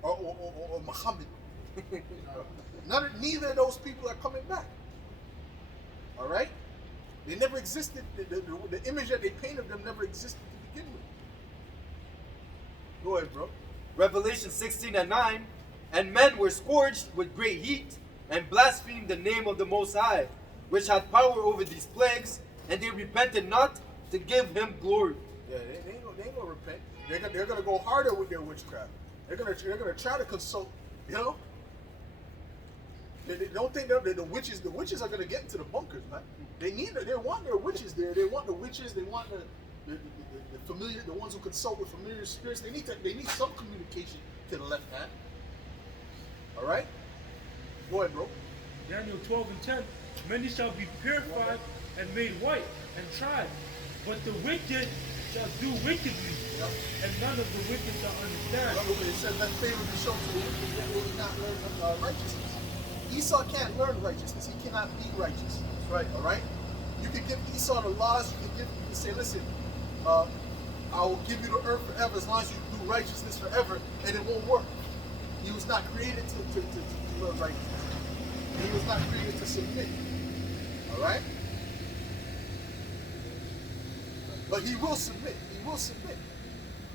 Or Muhammad. Neither of those people are coming back. All right? They never existed. The image that they painted of them never existed to begin with. Go ahead, bro. Revelation 16 and 9. And men were scourged with great heat, and blasphemed the name of the Most High, which had power over these plagues, and they repented not to give him glory. Yeah, they ain't gonna repent. They're gonna go harder with their witchcraft. They're gonna try to consult. You know. They don't think that the witches are gonna get into the bunkers, man. They want their witches there. They want the witches. They want the familiar, the ones who consult with familiar spirits. They need some communication to the left hand. All right. Go ahead, bro. Daniel 12 and 10. Many shall be purified and made white and tried, but the wicked shall do wickedly, and none of the wicked shall understand. It says that favor be shown to the wicked that will not learn righteousness. Esau can't learn righteousness. He cannot be righteous. That's right. All right. You can give Esau the laws. You can say, listen, I will give you the earth forever as long as you do righteousness forever, and it won't work. He was not created to learn righteousness. He was not created to submit. All right. But he will submit. He will submit.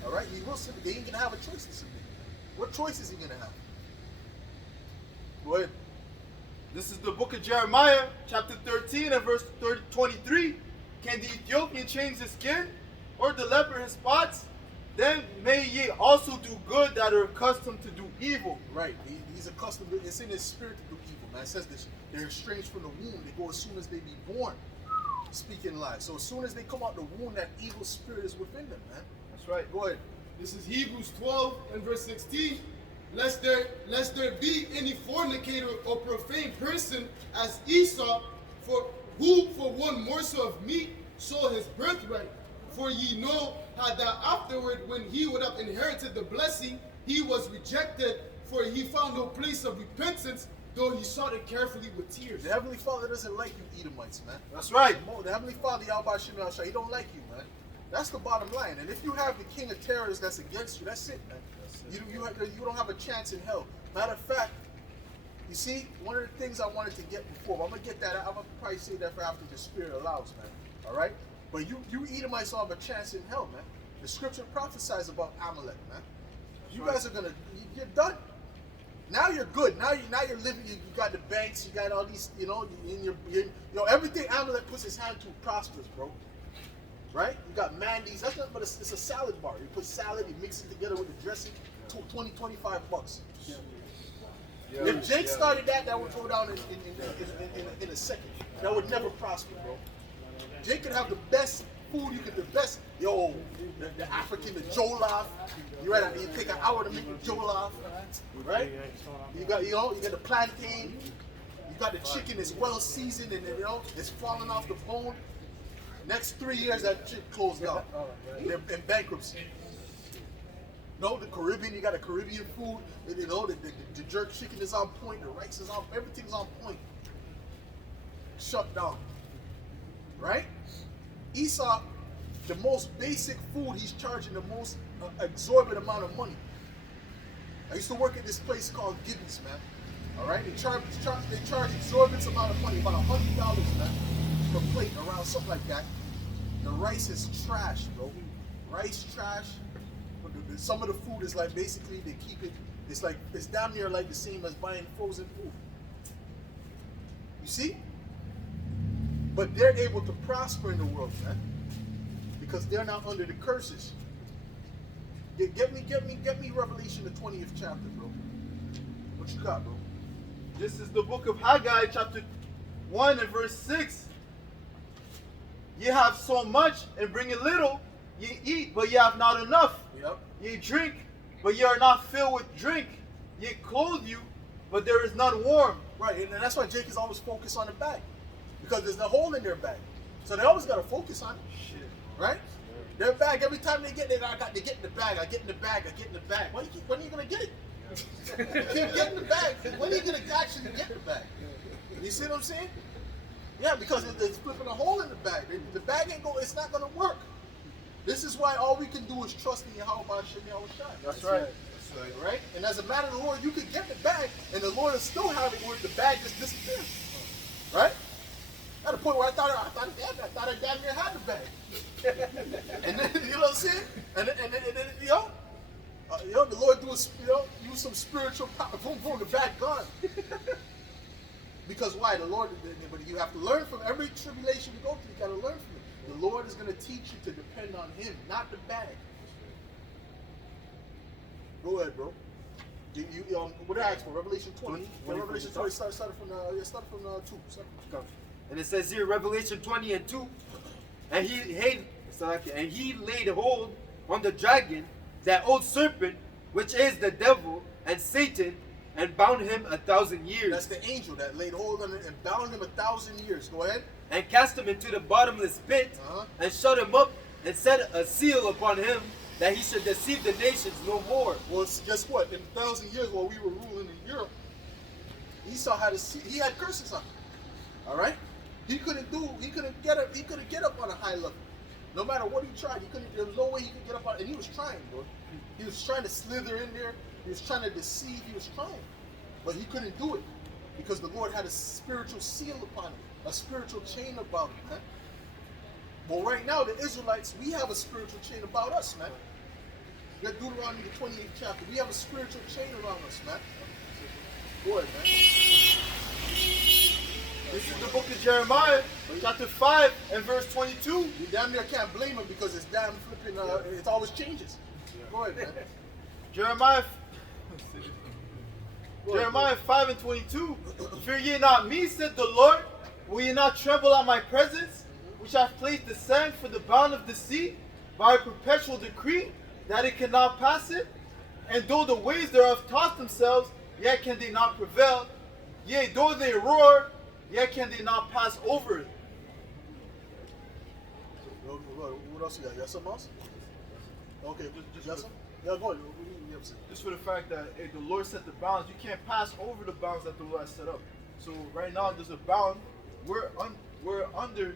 All right. He will submit. He ain't gonna have a choice to submit. What choice is he gonna have? Go ahead. This is the book of Jeremiah, chapter 13 and verse 23. Can the Ethiopian change his skin, or the leper his spots? Then may ye also do good that are accustomed to do evil. Right. He's accustomed to, it's in his spirit to do evil. Man, it says this, they're estranged from the womb. They go as soon as they be born, speaking lies. So as soon as they come out the womb, that evil spirit is within them, man. That's right. Go ahead. This is Hebrews 12 and verse 16. Lest there be any fornicator or profane person as Esau, who for one morsel of meat sold his birthright. For ye know how that afterward, when he would have inherited the blessing, he was rejected, for he found no place of repentance, though he sought it carefully with tears. The Heavenly Father doesn't like you Edomites, man. That's right. The Heavenly Father, Yahweh Shem Yahshua, he don't like you, man. That's the bottom line. And if you have the king of terrors that's against you, that's it, man. You don't have a chance in hell. Matter of fact, you see, one of the things I wanted to get before, but I'm going to get that, I'm going to probably say that for after the Spirit allows, man. All right? But you Edomites don't have a chance in hell, man. The scripture prophesies about Amalek, man. You guys are going to, you're done. Now you're good. Now you're living, you got the banks, you got all these, everything Amalek puts his hand to prospers, bro. Right? You got Mandy's. That's not, but it's a salad bar. You put salad, you mix it together with the dressing. 20, 25 bucks. If Jake started that would go down in a second. That would never prosper, bro. Jake could have the best food. You get the best, the African, the jollof. You take an hour to make the jollof, right? You got the plantain. You got the chicken. It's well seasoned and it's falling off the bone. Next 3 years, that shit closed down. They're in bankruptcy. No, the Caribbean, you got a Caribbean food. The jerk chicken is on point. The rice is on. Everything's on point. Shut down. right? Esau, the most basic food, he's charging the most exorbitant amount of money. I used to work at this place called Gibbons, man. All right, they charge exorbitant amount of money, about $100, man, per plate, around something like that. The rice is trash, bro. Rice trash. But some of the food is like basically they keep it. It's damn near like the same as buying frozen food. You see? But they're able to prosper in the world, man, because they're not under the curses. Get me Revelation the 20th chapter, bro. What you got, bro? This is the book of Haggai, chapter 1 and verse 6. Ye have so much and bring a little. Ye eat, but ye have not enough. Yep. Ye drink, but ye are not filled with drink. Ye clothe you, but there is none warm. Right, and that's why Jake is always focused on the bag, because there's a hole in their bag, so they always got to focus on it. Shit. Right? Their bag, every time they get it, they get in the bag. I get in the bag. I get in the bag. When are you gonna get it? You keep getting the bag. When are you gonna actually get the bag? You see what I'm saying? Yeah, because it's flipping a hole in the bag. The bag ain't go. It's not gonna work. This is why all we can do is trust in Yahweh Hashem Yahweh Shai. That's right. Right? And as a matter of the Lord, you could get the bag, and the Lord is still having where the bag just disappears. Right? At a point where I thought I damn near had the bag. And then, you know what I'm saying? And then the Lord use some spiritual power. Boom, boom, the bag gone. Because why? The Lord, but you have to learn from every tribulation you go through. You got to learn from it. The Lord is going to teach you to depend on Him, not the bag. Go ahead, bro. What did I ask for? Revelation 20. Revelation 20 started from 2. And it says here, Revelation 20 and 2, and he laid hold on the dragon, that old serpent, which is the devil and Satan, and bound him 1,000 years. That's the angel that laid hold on it and bound him 1,000 years. Go ahead. And cast him into the bottomless pit, and shut him up, and set a seal upon him, that he should deceive the nations no more. Well, guess what? In 1,000 years while we were ruling in Europe, Esau had he had curses on him. All right? He couldn't get up on a high level. No matter what he tried, there was no way he could get up on, and he was trying, bro. He was trying to slither in there. He was trying to deceive. He was trying. But he couldn't do it because the Lord had a spiritual seal upon him, a spiritual chain about him, man. But right now, the Israelites, we have a spiritual chain about us, man. We got Deuteronomy the 28th chapter. We have a spiritual chain around us, man. Go ahead, man. This is the book of Jeremiah, chapter 5 and verse 22. You damn near can't blame him because it's damn flipping, it always changes. Go ahead, man. Jeremiah 5 and 22. Fear ye not me, said the Lord. Will ye not tremble at my presence, which hath placed the sand for the bound of the sea, by a perpetual decree, that it cannot pass it? And though the waves thereof toss themselves, yet can they not prevail. Yea, though they roar, yet can they not pass over it. What else you got? You got something else? Okay, just got some? Yeah, go ahead. Just for the fact that if the Lord set the bounds, you can't pass over the bounds that the Lord has set up. So right now there's a bound. We're under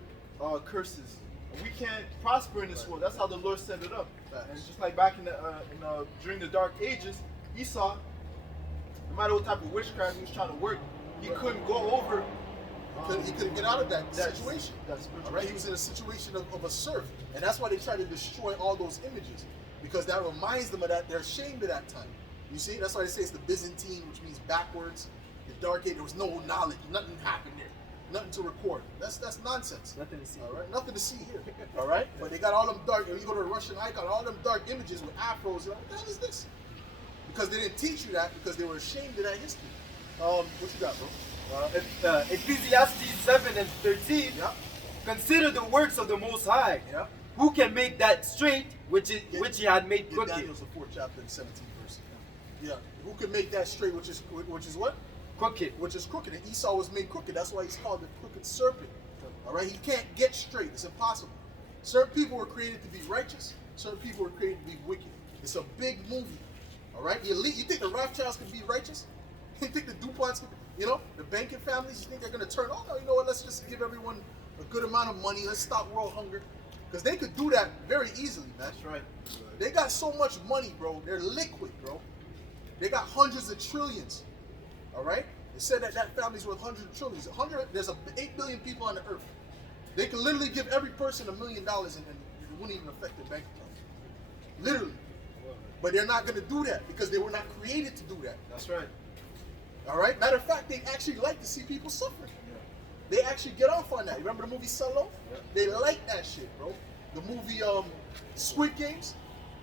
curses. We can't prosper in this world. That's how the Lord set it up. And just like back during the Dark Ages, Esau, no matter what type of witchcraft he was trying to work, he couldn't go over. He couldn't get out of that situation. All right, he was in a situation of a serf, and that's why they tried to destroy all those images, because that reminds them of that. They're ashamed of that time. You see, that's why they say it's the Byzantine, which means backwards. The Dark Age, there was no knowledge, nothing happened there, nothing to record. That's nonsense. Nothing to see. All right, nothing to see here. All right, but they got all them dark. If you go to the Russian icon, all them dark images with afros. You're like, what the hell is this? Because they didn't teach you that, because they were ashamed of that history. What you got, bro? Ecclesiastes 7 and 13. Yeah. Consider the works of the Most High. Yeah. Who can make that straight which he had made crooked? Daniel's the 4th chapter and 17th verse. Yeah. Who can make that straight? Which is what? Crooked. Which is crooked. And Esau was made crooked. That's why he's called the Crooked Serpent. All right. He can't get straight. It's impossible. Certain people were created to be righteous. Certain people were created to be wicked. It's a big movie. All right. The elite. You think the Rothschilds can be righteous? You think the DuPonts can? You know, the banking families, you think they're going to turn, oh no, you know what, let's just give everyone a good amount of money. Let's stop world hunger. Because they could do that very easily, man. That's right. They got so much money, bro. They're liquid, bro. They got hundreds of trillions. All right? They said that that family's worth hundreds of trillions. There's 8 billion people on the earth. They can literally give every person $1 million and it wouldn't even affect their bank account. Literally. But they're not going to do that because they were not created to do that. That's right. All right? Matter of fact, they actually like to see people suffer. They actually get off on that. You remember the movie Solo? Yeah. They like that shit, bro. The movie Squid Games,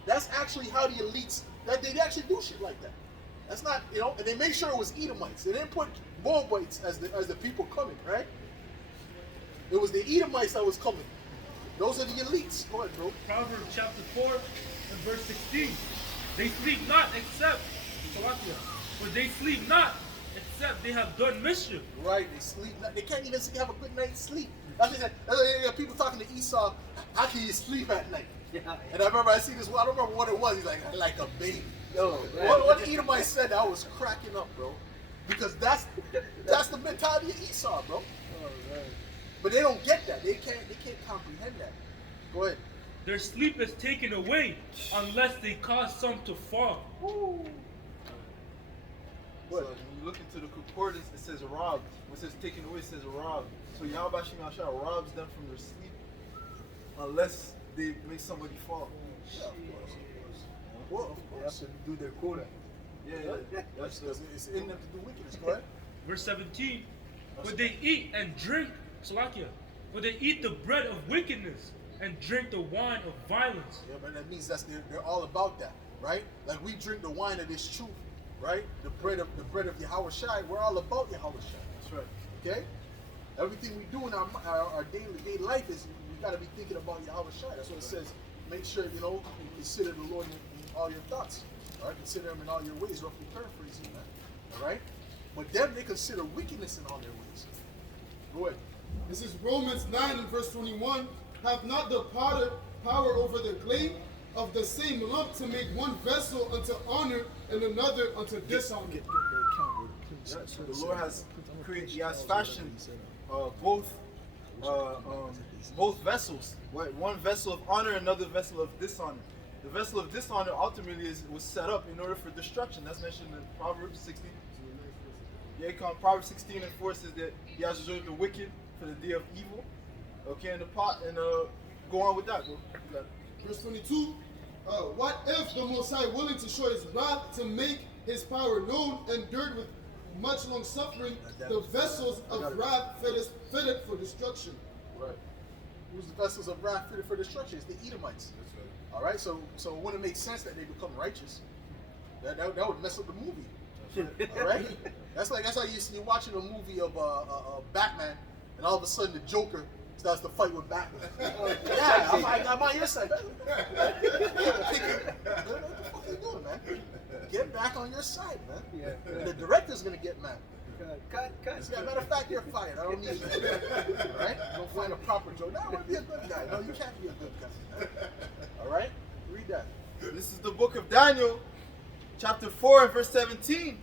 that's actually how the elites, that they actually do shit like that. That's not, you know, and they made sure it was Edomites. They didn't put Moabites as the people coming, right? It was the Edomites that was coming. Those are the elites. Go ahead, bro. Proverbs chapter 4 and verse 16. They sleep not except, but they sleep not except they have done mischief. Right, they sleep. They can't even have a good night's sleep. That's what people talking to Esau, how can you sleep at night? Yeah. And I remember I see this, I don't remember what it was. He's like a baby. Yo, man. What the Edomite said, I was cracking up, bro. Because that's the mentality of Esau, bro. But they don't get that. They can't comprehend that. Go ahead. Their sleep is taken away unless they cause some to fall. Woo. So when you look into the concordance, it says robbed. When it says taken away, it says robbed. So Yahweh Shemashah robs them from their sleep unless they make somebody fall. Yeah, of course, of course. Well, of They have course. to do their quota. Yeah. It's in them to do wickedness. Go ahead. Verse 17. But they eat and drink, Salakia, but they eat the bread of wickedness and drink the wine of violence. Yeah, but that means they're all about that, right? Like we drink the wine of this truth, right? The bread of Yahweh Shai. We're all about Yahweh Shai. That's right. Okay? Everything we do in our daily life is we got to be thinking about Yahweh Shai. That's what it says. Make sure, you know, you consider the Lord in all your thoughts. All right? Consider him in all your ways, roughly paraphrasing that. All right? But them, they consider wickedness in all their ways. Go ahead. This is Romans 9 and verse 21. Have not the potter power over the clay of the same lump to make one vessel unto honor and another unto dishonor? Yeah, so the Lord has created, He has fashioned both vessels. One vessel of honor, another vessel of dishonor. The vessel of dishonor ultimately was set up in order for destruction. That's mentioned in Proverbs 16. Yeah, Proverbs 16 and 4 says that He has reserved the wicked for the day of evil. Okay, and go on with that, bro. You got it. Verse 22. What if the Most High, willing to show his wrath, to make his power known, endured with much long suffering the vessels of wrath fitted for destruction? Right. Who's the vessels of wrath fitted for destruction? It's the Edomites. All right, so it wouldn't make sense that they become righteous. That would mess up the movie. All right, that's like you're watching a movie of Batman, and all of a sudden the Joker starts to fight with Batman. Yeah, I'm on your side. What the fuck are you doing, man? Get back on your side, man. Yeah. The director's gonna get mad. Cut. As a matter of fact, you're fired. I don't need you. All right? Don't find a proper joke. No, I want to be a good guy. No, you can't be a good guy. All right? Read that. This is the book of Daniel, chapter 4 and verse 17.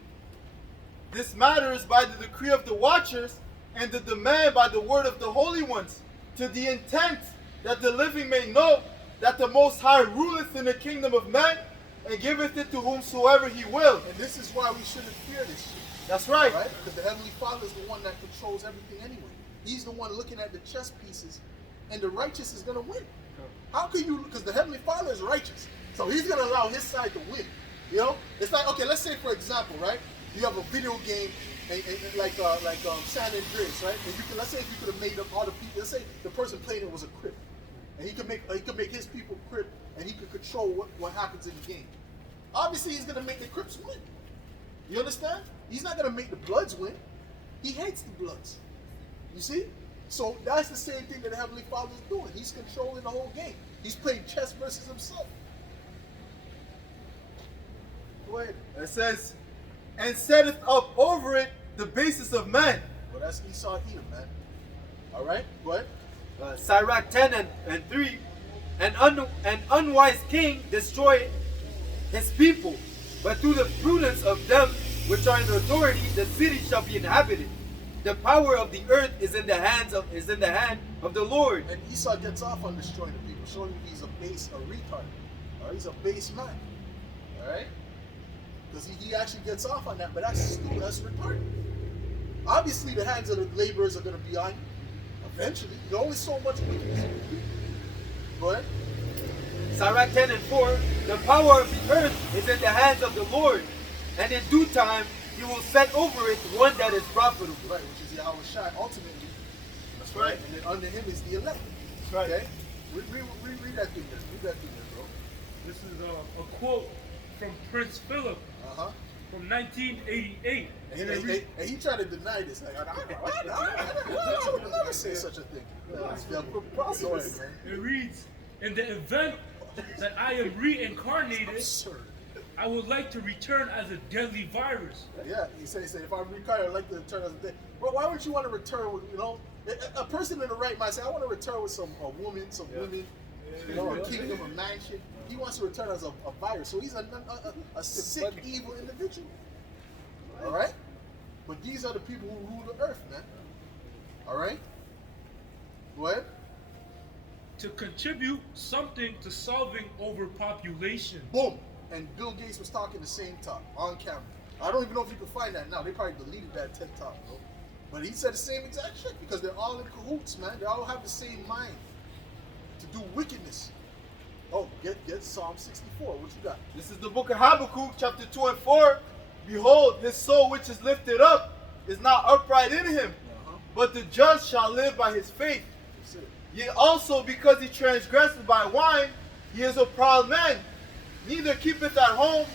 This matter is by the decree of the watchers and the demand by the word of the holy ones, to the intent that the living may know that the Most High ruleth in the kingdom of men and giveth it to whomsoever he will. And this is why we shouldn't fear this shit. That's right. Right? Because the Heavenly Father is the one that controls everything anyway. He's the one looking at the chess pieces, and the righteous is going to win. How can you, because the Heavenly Father is righteous, so he's going to allow his side to win. You know? It's like, okay, let's say, for example, right? You have a video game, and like San Andreas, right? And you can, let's say if you could have made up all the people, let's say the person playing it was a Crip, and he could make his people Crip, and he could control what happens in the game. Obviously, he's going to make the Crips win. You understand? He's not going to make the Bloods win. He hates the Bloods. You see? So that's the same thing that the Heavenly Father is doing. He's controlling the whole game. He's playing chess versus himself. Go ahead. It says, and setteth up over it the basis of men. Well, that's Esau Edom, man. All right? Go ahead. Sirach 10 and 3. An unwise king destroyed his people, but through the prudence of them which are in authority, the city shall be inhabited. The power of the earth is in the hand of the Lord. And Esau gets off on destroying the people, showing you he's a retard. All right? He's a base man. All right? Because he actually gets off on that, but that's stupid, that's retarded. Obviously, the hands of the laborers are going to be on you. Eventually. There's only so much wickedness. Go ahead. Sirach 10:4. The power of the earth is in the hands of the Lord, and in due time he will set over it one that is profitable. Right, which is Yahweh Shai, ultimately. That's right. And then under him is the elect. That's right. Okay? Read that thing there. Read that thing there, bro. This is a quote from Prince Philip Uh-huh. from 1988. And he tried to deny this. Like, I would never say such a thing. Yeah, preposterous, man. It reads, in the event that I am reincarnated, Absurd. I would like to return as a deadly virus. Yeah, he said, if I'm retired, I'd like to return as a day. But why would you want to return with, a person in the right mind say, I want to return with a woman, a kingdom, a mansion. He wants to return as a virus. So he's a sick, evil individual. All right? But these are the people who rule the earth, man. All right? Go ahead. To contribute something to solving overpopulation. Boom. And Bill Gates was talking the same talk on camera. I don't even know if you can find that now. They probably deleted that TED talk, bro. But he said the same exact shit because they're all in cahoots, man. They all have the same mind to do wickedness. Oh, get Psalm 64. What you got? This is the book of Habakkuk, chapter 2 and 4. Behold, his soul which is lifted up is not upright in him, but the just shall live by his faith. That's it. Yet also because he transgressed by wine, he is a proud man, neither keepeth at home,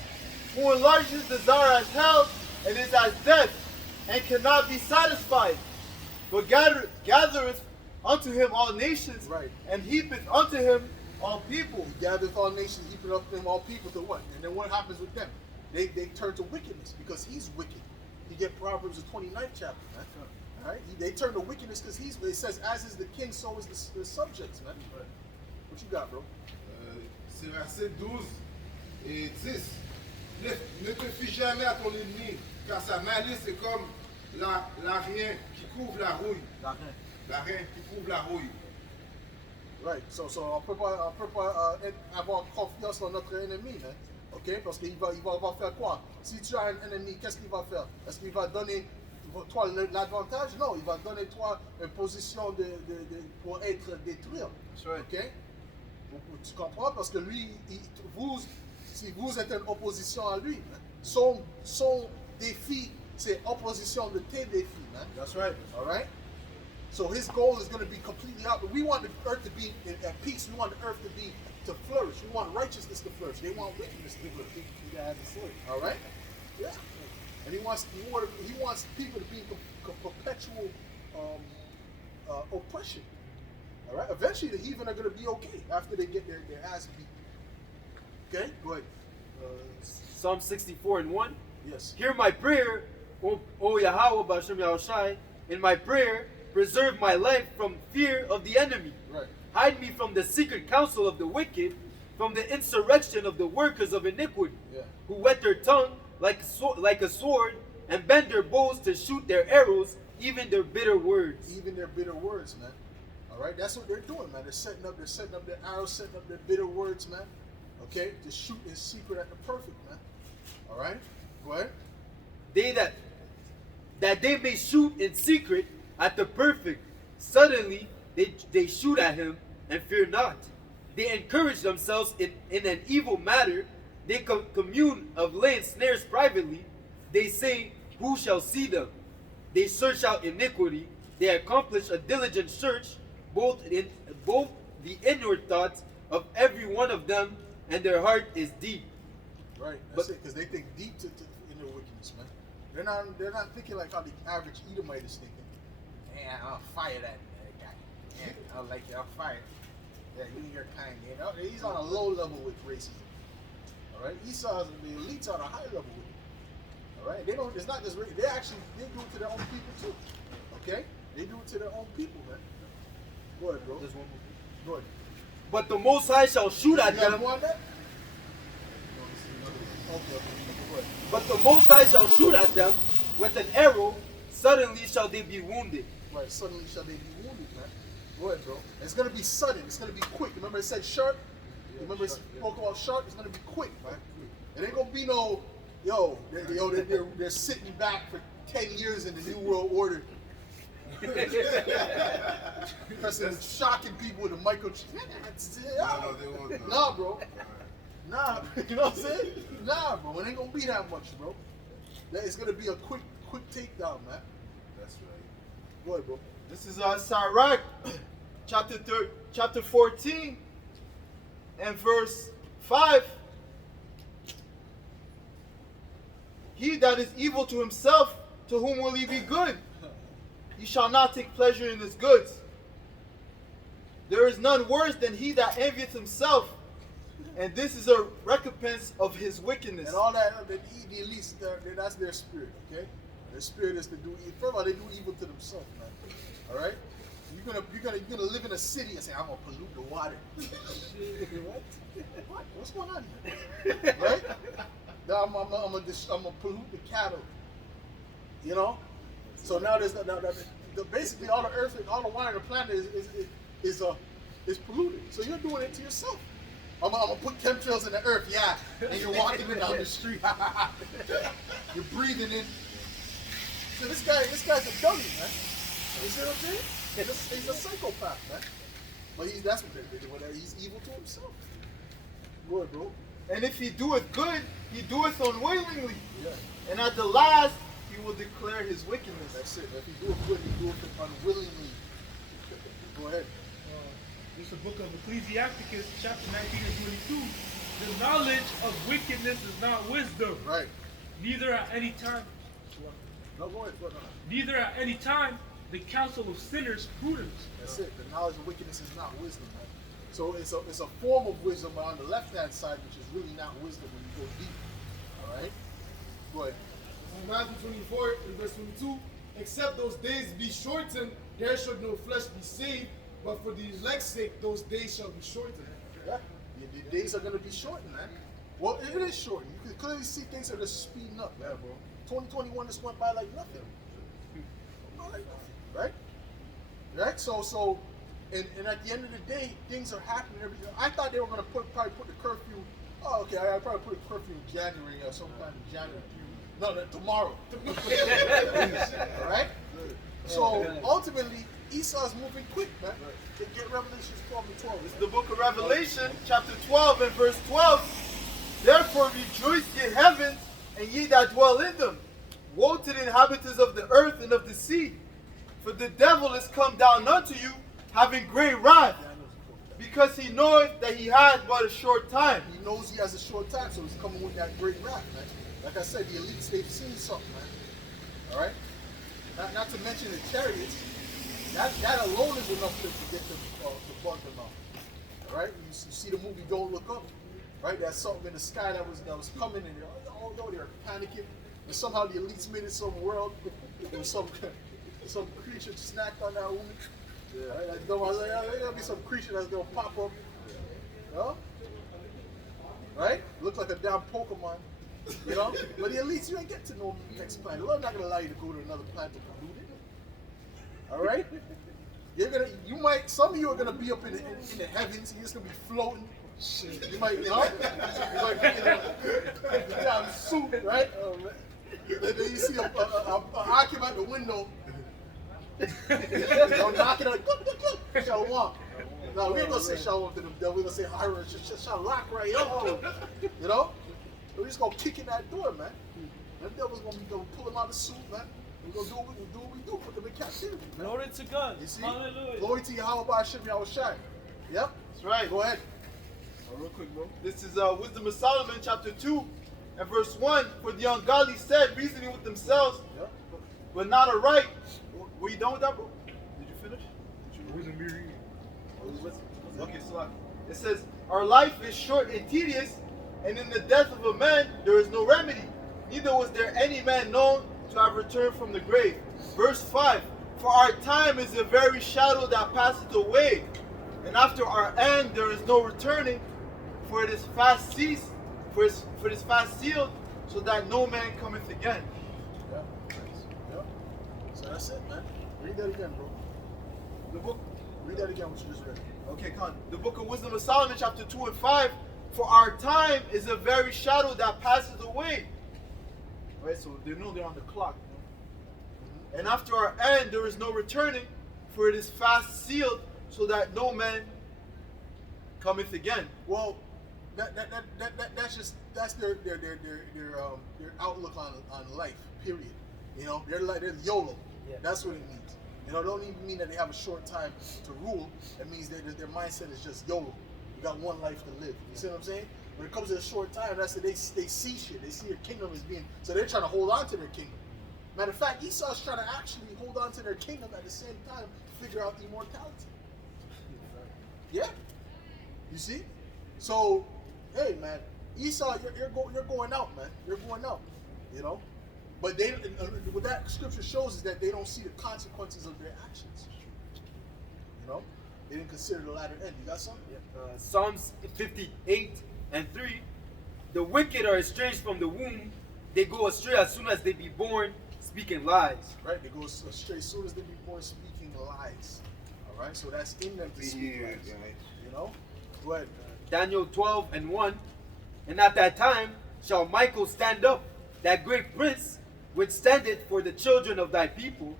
who enlarges his desire as hell, and is as death, and cannot be satisfied, but gathereth unto him all nations, Right. and heapeth unto him all people. He gathereth all nations, heaping up them all people to what? And then what happens with them? They turn to wickedness because he's wicked. You get Proverbs the 29th chapter, man. All right? They turn to wickedness because it says, as is the king, so is the subjects, man. What you got, bro? C'est verset 12 et 10. Ne te fie jamais à ton ennemi, car sa malice est comme l'arien qui couvre la rouille. L'arien qui couvre la rouille. Right. So on peut pas avoir confiance dans notre ennemi, hein? Ok? Parce qu'il va faire quoi? Si tu as un ennemi, qu'est-ce qu'il va faire? Est-ce qu'il va donner toi l'avantage? Non, il va donner toi une position pour être détruit. Ok? Tu comprends? Parce que lui, si vous êtes en opposition à lui, son défi, c'est opposition de tes défis, man. That's right. All right? So his goal is going to be completely out. We want the earth to be at peace. We want the earth to flourish. We want righteousness to flourish. They want wickedness to flourish. All right? Yeah. And he wants people to be in perpetual oppression. All right? Eventually, the heathen are going to be okay after they get their ass beat. Okay? Go ahead. Psalm 64:1. Yes. Hear my prayer, O Yahweh B'Hashem Yahushai. In my prayer, preserve my life from fear of the enemy. Right. Hide me from the secret counsel of the wicked, from the insurrection of the workers of iniquity, Yeah. who whet their tongue like a sword, and bend their bows to shoot their arrows, even their bitter words. Even their bitter words, man. All right, that's what they're doing, man. They're setting up their arrows, setting up their bitter words, man. Okay, to shoot in secret at the perfect, man. All right, go ahead. They that they may shoot in secret at the perfect. Suddenly they shoot at him and fear not. They encourage themselves in an evil matter. They commune of laying snares privately. They say, who shall see them? They search out iniquity. They accomplish a diligent search, both the inward thoughts of every one of them, and their heart is deep. Right, that's it, because they think deep in their wickedness, man. They're not thinking like how the average Edomite is thinking. Man, I'll fire that guy. Man, I'll fire. Yeah, you your kind. You know, he's on a low level with racism. All right, Esau's the elites on a high level with it. All right, they don't. It's not just they do it to their own people too. Okay, they do it to their own people, man. Go ahead, bro. There's one more. Go ahead. But the Most High shall shoot at You got them. more on that? Okay. Go ahead. But the Most High shall shoot at them with an arrow Suddenly shall they be wounded. Right, suddenly shall they be wounded, man. Go ahead, bro. It's gonna be sudden. It's gonna be quick. Remember it said sharp? Remember it spoke about sharp? It's gonna be quick, man. It ain't gonna be no, they're sitting back for 10 years in the New World Order. President shocking people with a microchip. No, they won't. Nah, bro. Nah, you know what I'm saying? Nah, bro. It ain't gonna be that much, bro. It's gonna be a quick takedown, man. That's right. Go ahead, bro. This is Sirach, chapter 14, and verse 5. He that is evil to himself, to whom will he be good? He shall not take pleasure in his goods. There is none worse than he that envieth himself, and this is a recompense of his wickedness. And all that, the elites, that's their spirit, okay? Their spirit is to do evil. First of all, they do evil to themselves, man. All right? You're gonna live in a city and say, I'm gonna pollute the water. What? What's going on here? Right? Now I'm gonna pollute the cattle. You know? So now there's basically all the earth, all the water on the planet is polluted. So you're doing it to yourself. I'm gonna put chemtrails in the earth, yeah. And you're walking it down the street. You're breathing in. So this guy's a dummy, man. You see what I'm saying? He's a psychopath, man. But that's what they're doing. He's evil to himself. Go ahead, bro. And if he doeth good, he doeth unwillingly. Yeah. And at the last, he will declare his wickedness. That's it. If he do it good, he do it unwillingly. Go ahead. This is the book of Ecclesiasticus, chapter 19 and 22. The knowledge of wickedness is not wisdom. Right. Neither at any time. No, go ahead. Go ahead. Neither at any time the counsel of sinners prudence. That's it. The knowledge of wickedness is not wisdom, man. So it's a form of wisdom, but on the left-hand side, which is really not wisdom when you go deep. All right? Go ahead. Matthew 24 and verse 22. Except those days be shortened, there should no flesh be saved, but for the elect's sake, those days shall be shortened. Yeah. The days are going to be shortened, man. Well, it is shortened. You can clearly see things are just speeding up, man, bro. 2021 just went by like nothing. Right? Right? So, and at the end of the day, things are happening. I thought they were going to probably put the curfew. Oh, okay. I probably put a curfew in January or sometime in January. No, tomorrow. All right? So ultimately, Esau's moving quick, man. They get Revelations 12 and 12. This is the book of Revelation, chapter 12 and verse 12. Therefore rejoice, ye heavens, and ye that dwell in them. Woe to the inhabitants of the earth and of the sea. For the devil is come down unto you, having great wrath, because he knoweth that he has but a short time. He knows he has a short time, so he's coming with that great wrath, man. Like I said, the elites, they've seen something, man. All right? Not to mention the chariots. That alone is enough to get the bug them out. All right? You see the movie Don't Look Up, right? There's something in the sky that was coming, and they're panicking. And somehow the elites made it some world. There was some creature snacked on that woman. Yeah. Right? I was like, there'll be some creature that's gonna pop up. Huh? Right? Look like a damn Pokemon. You know? But the elites, you ain't get to know the next planet. The Lord's not gonna allow you to go to another planet to pollute it. All right? Some of you are gonna be up in the heavens. You're just gonna be floating. You might, you might be in a damn suit, right? And then you see an occupant at the window. Knocking on, shalom. No, we ain't gonna say shalom to them. We're gonna say shalom right up. You know? We're just gonna kick in that door, man. Them devils gonna pull them out of the suit, man. We're gonna do what we do, put them in captivity, man. Glory to God. You see? Hallelujah. Glory to Yahweh Hashem Yahushai. Yep. That's right. Go ahead. Real quick, bro. This is Wisdom of Solomon, chapter 2, and verse 1. For the ungodly said, reasoning with themselves, Yep. but not aright. Were you done with that, bro? Did you finish? Okay, so it says, our life is short and tedious, and in the death of a man there is no remedy. Neither was there any man known to have returned from the grave. Verse 5. For our time is a very shadow that passeth away, and after our end there is no returning. For it is fast ceased, for it is fast sealed, so that no man cometh again. Yep. Yep. That's it, man. Read that again, bro. The book. Read that again, what you just read. Okay, come on. The book of Wisdom of Solomon, chapter 2 and 5. For our time is a very shadow that passes away. Right, so they know they're on the clock. You know? And after our end, there is no returning, for it is fast sealed, so that no man cometh again. Well, that's their outlook on life. Period. You know, they're YOLO. Yeah. That's what it means. You know, it don't even mean that they have a short time to rule. It means that their mindset is just YOLO. You got one life to live. You see what I'm saying? When it comes to a short time, that's that they see shit. They see their kingdom as being, so they're trying to hold on to their kingdom. Matter of fact, Esau's trying to actually hold on to their kingdom at the same time to figure out immortality. Yeah. You see? So, hey man, Esau, you're going out, man. You're going out. You know? But they, what that scripture shows is that they don't see the consequences of their actions. You know? They didn't consider the latter end. You got something? Psalms 58 and 3. The wicked are estranged from the womb. They go astray as soon as they be born, speaking lies. Right? They go astray as soon as they be born, speaking lies. All right? So that's in them to speak lies. You know? Go ahead. Daniel 12 and 1. And at that time shall Michael stand up, that great prince, which standeth for the children of thy people,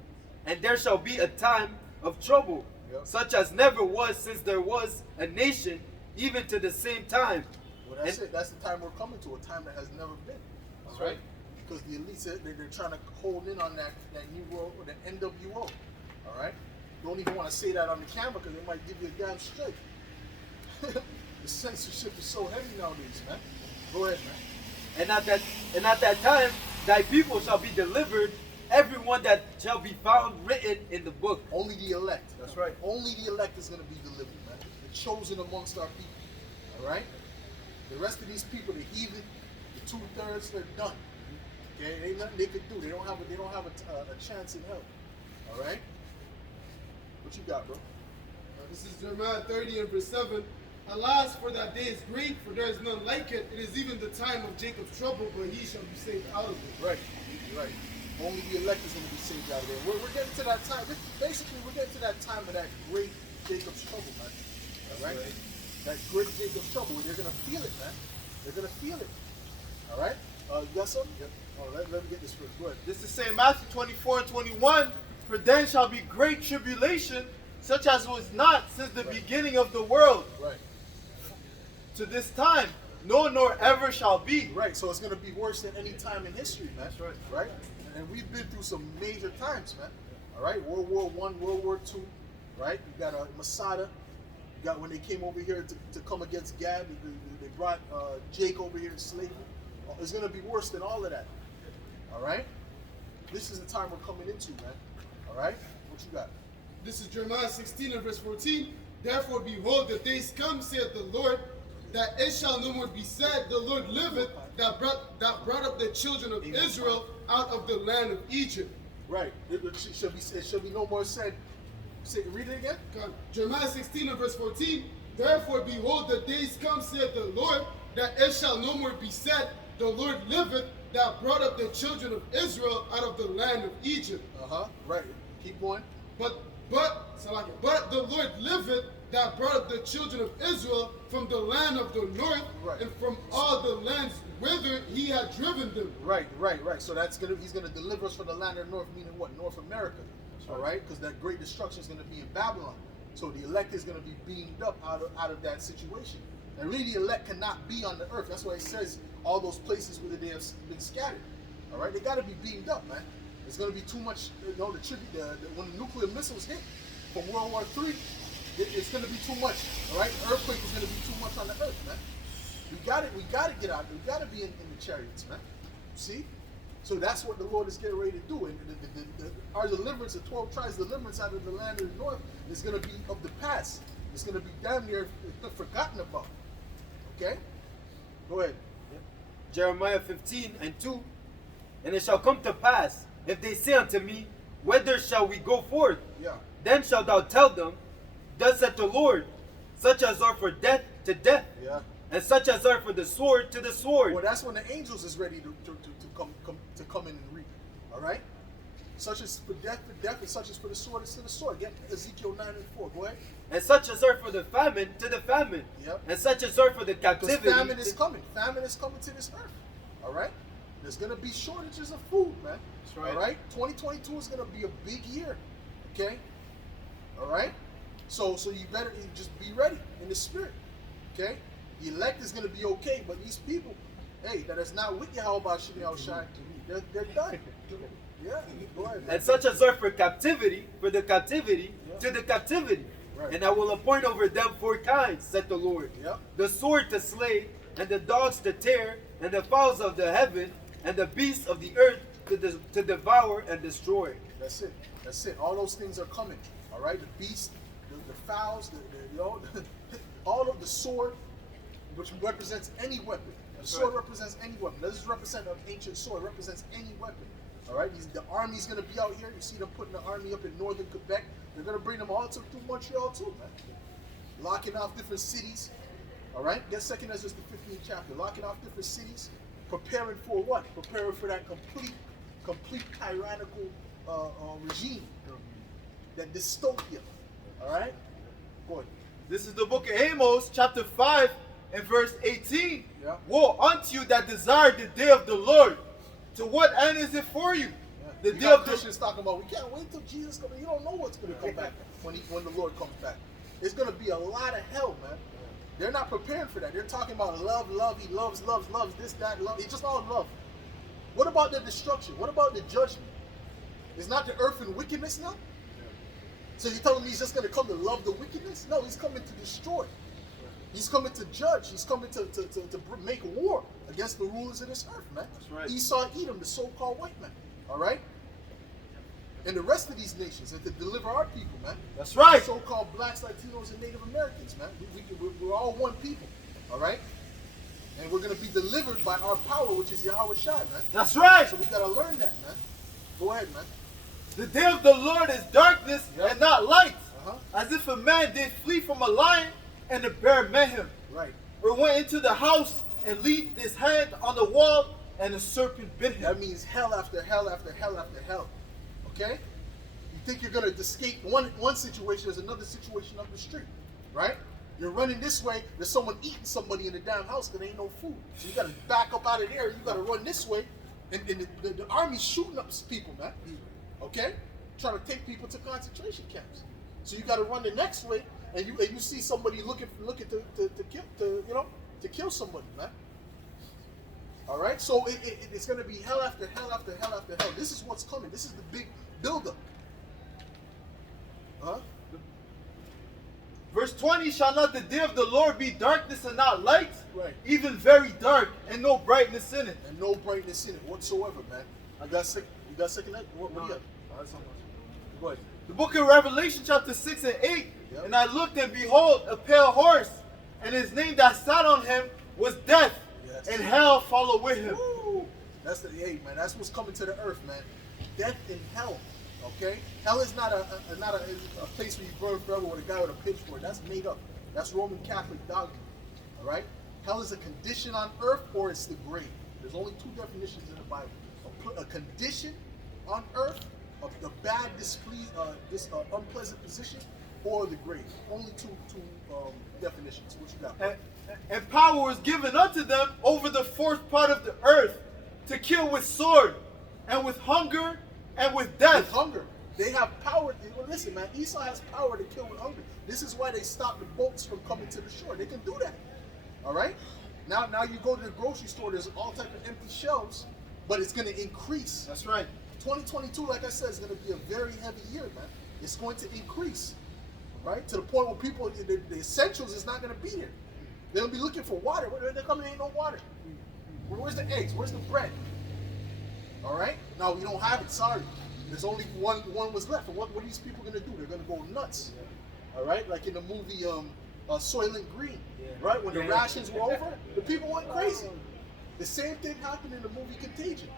and there shall be a time of trouble, such as never was since there was a nation, even to the same time. Well, that's it. That's the time we're coming to, a time that has never been. All right? Because the elites, they're trying to hold in on that new world, or the NWO. All right? Don't even want to say that on the camera because they might give you a damn straight. The censorship is so heavy nowadays, man. Go ahead, man. And at that time thy people shall be delivered, everyone that shall be found written in the book. Only the elect. That's right. Only the elect is going to be delivered, man. The chosen amongst our people. All right? The rest of these people, the heathen, the 2/3, they're done. Okay? Ain't nothing they could do. They don't have a chance in hell. All right? What you got, bro? This is Jeremiah 30 and verse 7. Alas, for that day is great, for there is none like it. It is even the time of Jacob's trouble, but he shall be saved out of it. Right, right. Only the elect is going to be saved out of there. We're getting to that time. Basically, we're getting to that time of that great Jacob's trouble, man. All right? That great Jacob's trouble. They're going to feel it, man. They're going to feel it. All right? You got something? Yep. Oh, let me get this first. Go ahead. This is St. Matthew 24 and 21. For then shall be great tribulation, such as was not since the beginning of the world. Right. To this time, no nor ever shall be. Right, so it's going to be worse than any time in history, man. That's right. Right? And we've been through some major times, man. All right? World War I, World War II, right? You got Masada. You got when they came over here to come against Gad, they brought Jake over here in slavery. It's going to be worse than all of that. All right? This is the time we're coming into, man. All right? What you got? This is Jeremiah 16 and verse 14. Therefore, behold, the days come, saith the Lord, that it shall no more be said, the Lord liveth, that brought up the children of Israel out of the land of Egypt. Right. It shall be no more said. Read it again. Jeremiah 16 and verse 14. Therefore, behold, the days come, saith the Lord, that it shall no more be said, the Lord liveth, that brought up the children of Israel out of the land of Egypt. Right. Keep going. But the Lord liveth, that brought up the children of Israel from the land of the north, and from all the lands whither he had driven them. Right. So he's gonna deliver us from the land of the north, meaning what? North America. All right, because that great destruction is gonna be in Babylon. So the elect is gonna be beamed up out of that situation. And really, the elect cannot be on the earth. That's why it says all those places where they have been scattered. All right, they gotta be beamed up, man. It's gonna be too much. You know, when the nuclear missiles hit from World War III. It's going to be too much, all right? Earthquake is going to be too much on the earth, man. We got to get out. We got to be in the chariots, man. See? So that's what the Lord is getting ready to do. And our deliverance, the 12 tribes deliverance out of the land of the north, is going to be of the past. It's going to be damn near forgotten about. Okay? Go ahead. Jeremiah 15 and 2. And it shall come to pass, if they say unto me, whither shall we go forth? Yeah. Then shalt thou tell them, thus saith the Lord, such as are for death to death, and such as are for the sword to the sword. Well, that's when the angels is ready to come in and reap. All right. Such as for death, and such as for the sword, is to the sword. Get Ezekiel 9 and 4. Go ahead. And such as are for the famine, to the famine. Yep. And such as are for the Because captivity. famine is coming. Famine is coming to this earth. All right? There's going to be shortages of food, man. That's right. All right? 2022 is going to be a big year. Okay? All right? So you better just be ready in the spirit. Okay? The elect is going to be okay, but these people, hey, that is not with you, how about Shai? They're done. Yeah, go ahead. And such as are for captivity, for the captivity, Yeah. to the captivity. Right. And I will appoint over them 4 kinds, said the Lord. Yep. The sword to slay, and the dogs to tear, and the fowls of the heaven, and the beasts of the earth to devour and destroy. That's it. That's it. All those things are coming. All right? The beast, the fowls, all of the sword, which represents any weapon. The sword represents any weapon. It doesn't represent an ancient sword. It represents any weapon. All right? The army's going to be out here. You see them putting the army up in northern Quebec. They're going to bring them all through Montreal too, man. Locking off different cities. All right? Get 2nd Ezra, the 15th chapter. Locking off different cities. Preparing for what? Preparing for that complete tyrannical regime. That dystopia. All right? Go ahead. This is the book of Amos, chapter 5 and verse 18. Yeah. Woe unto you that desire the day of the Lord. To what end is it for you? The You day got of the Christians talking about, we can't wait till Jesus comes. You don't know what's going to come back when the Lord comes back. It's going to be a lot of hell, man. They're not preparing for that. They're talking about love. He loves, this, that, love. It's just all love. What about the destruction? What about the judgment? Is not the earth in wickedness now? So you're telling me he's just going to come to love the wickedness? No, he's coming to destroy. He's coming to judge. He's coming to make war against the rulers of this earth, man. That's right. Esau, Edom, the so-called white man. All right? And the rest of these nations, and to deliver our people, man. That's right. So-called blacks, Latinos, and Native Americans, man. We're all one people. All right? And we're going to be delivered by our power, which is Yahweh Shai, man. That's right. So we got to learn that, man. Go ahead, man. The day of the Lord is darkness Yep. and not light. Uh-huh. As if a man did flee from a lion and the bear met him. Right. Or went into the house and laid his hand on the wall and the serpent bit him. That means hell after hell after hell after hell. Okay? You think you're going to escape one situation, there's another situation up the street. Right? You're running this way, there's someone eating somebody in the damn house because there ain't no food. So you got to back up out of there, you got to run this way. And the army's shooting up people, man. Okay? Trying to take people to concentration camps. So you got to run the next way, and you see somebody looking to kill somebody, man. All right, so it's going to be hell after hell after hell after hell. This is what's coming. This is the big buildup. Huh? Verse 20, shall not the day of the Lord be darkness and not light? Right. Even very dark and no brightness in it. And no brightness in it whatsoever, man. You got second? What do you have? Go ahead. The book of Revelation chapter 6 and 8. Yep. And I looked and behold a pale horse, and his name that sat on him was Death, Yes. and hell followed with him. Woo! That's man. That's what's coming to the earth, man. Death and hell. Okay? Hell is not a place where you burn forever with a guy with a pitchfork. That's made up. That's Roman Catholic dogma. All right? Hell is a condition on earth, or it's the grave. There's only 2 definitions in the Bible: a condition on earth, of the bad, unpleasant position, or the grave. Only two definitions. What you got? And power was given unto them over the 4th part of the earth to kill with sword, and with hunger, and with death. With hunger. They have power. Well, listen, man, Esau has power to kill with hunger. This is why they stop the boats from coming to the shore. They can do that. All right? Now you go to the grocery store, there's all type of empty shelves, but it's going to increase. That's right. 2022, like I said, is going to be a very heavy year, man. It's going to increase, right? To the point where people, the essentials is not going to be there. They're going to be looking for water. They're coming, there ain't no water. Where's the eggs? Where's the bread? All right? Now, we don't have it, sorry. There's only one was left. And what are these people going to do? They're going to go nuts. All right? Like in the movie Soylent Green, right? When the rations were over, the people went crazy. The same thing happened in the movie Contagion.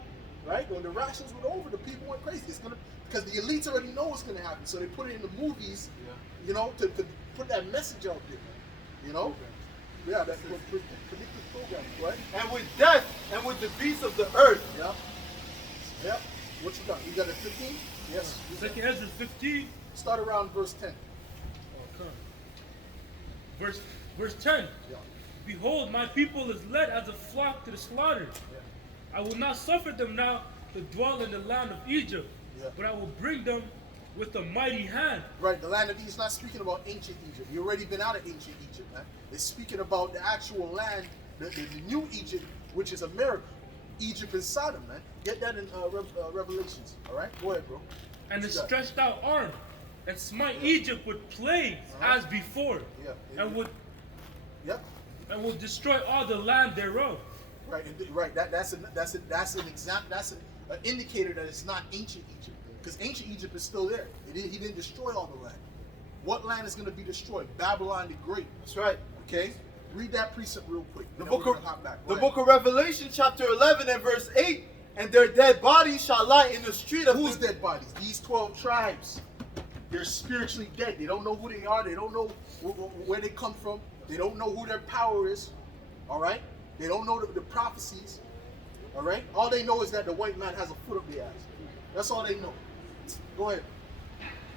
Right? When the rations were over, the people went crazy. It's gonna, because the elites already know what's gonna happen, so they put it in the movies, you know, to put that message out there. You know? Yeah, that's predictive programming, right? And with death, and with the beasts of the earth. Yeah. Yeah. What you got? You got it 15? Yes. Second Ezra 15. Start around verse 10. Okay. Verse 10. Yeah. Behold, my people is led as a flock to the slaughter. I will not suffer them now to dwell in the land of Egypt, but I will bring them with a mighty hand. Right, the land of Egypt is not speaking about ancient Egypt. You already been out of ancient Egypt, man. It's speaking about the actual land, the new Egypt, which is America. Egypt and Sodom, man. Get that in Revelations. All right, go ahead, bro. And the stretched out arm, and smite Egypt with plagues as before, and will destroy all the land thereof. Right, right. That's an example. That's an indicator that it's not ancient Egypt, because ancient Egypt is still there. He didn't destroy all the land. What land is going to be destroyed? Babylon the Great. That's right. Okay. Read that precept real quick. The book of Revelation, chapter 11 and verse 8. And their dead bodies shall lie in the street of Whose dead bodies? These 12 tribes. They're spiritually dead. They don't know who they are. They don't know where they come from. They don't know who their power is. All right? They don't know the prophecies. All right? All they know is that the white man has a foot up their ass. That's all they know. Go ahead.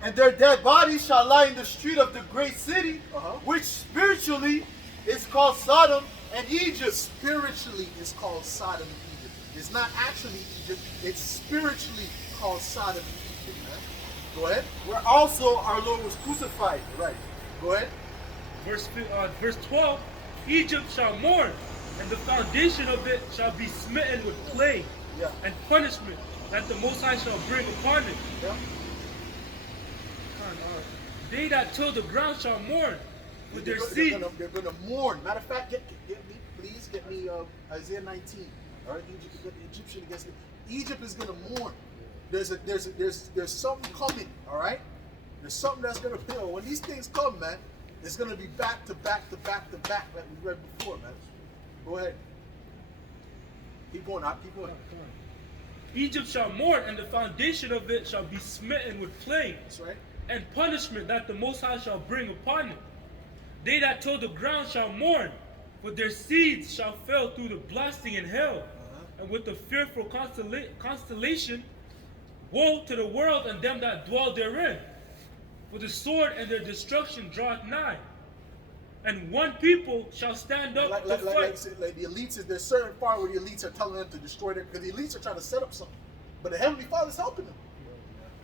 And their dead bodies shall lie in the street of the great city, Uh-huh. which spiritually is called Sodom and Egypt. Spiritually is called Sodom and Egypt. It's not actually Egypt. It's spiritually called Sodom and Egypt, man. Go ahead. Where also our Lord was crucified. Right. Go ahead. Verse 12. Egypt shall mourn, and the foundation of it shall be smitten with plague and punishment that the Most High shall bring upon it. Yeah. They that till the ground shall mourn with their seed. They're gonna mourn. Matter of fact, get me Isaiah 19. All right, Egyptian against them. Egypt is gonna mourn. There's something coming. All right, there's something that's gonna appear. When these things come, man, it's gonna be back to back to back to back, like we read before, man. Go ahead. Keep going. Keep going. Egypt shall mourn, and the foundation of it shall be smitten with plague. That's right. And punishment that the Most High shall bring upon it. They that till the ground shall mourn, for their seeds shall fail through the blasting and hail, and with the fearful constellation. Woe to the world and them that dwell therein, for the sword and their destruction draweth nigh. And one people shall stand up to fight. Like the elites, there's certain part where the elites are telling them to destroy them, because the elites are trying to set up something, but the Heavenly Father's helping them.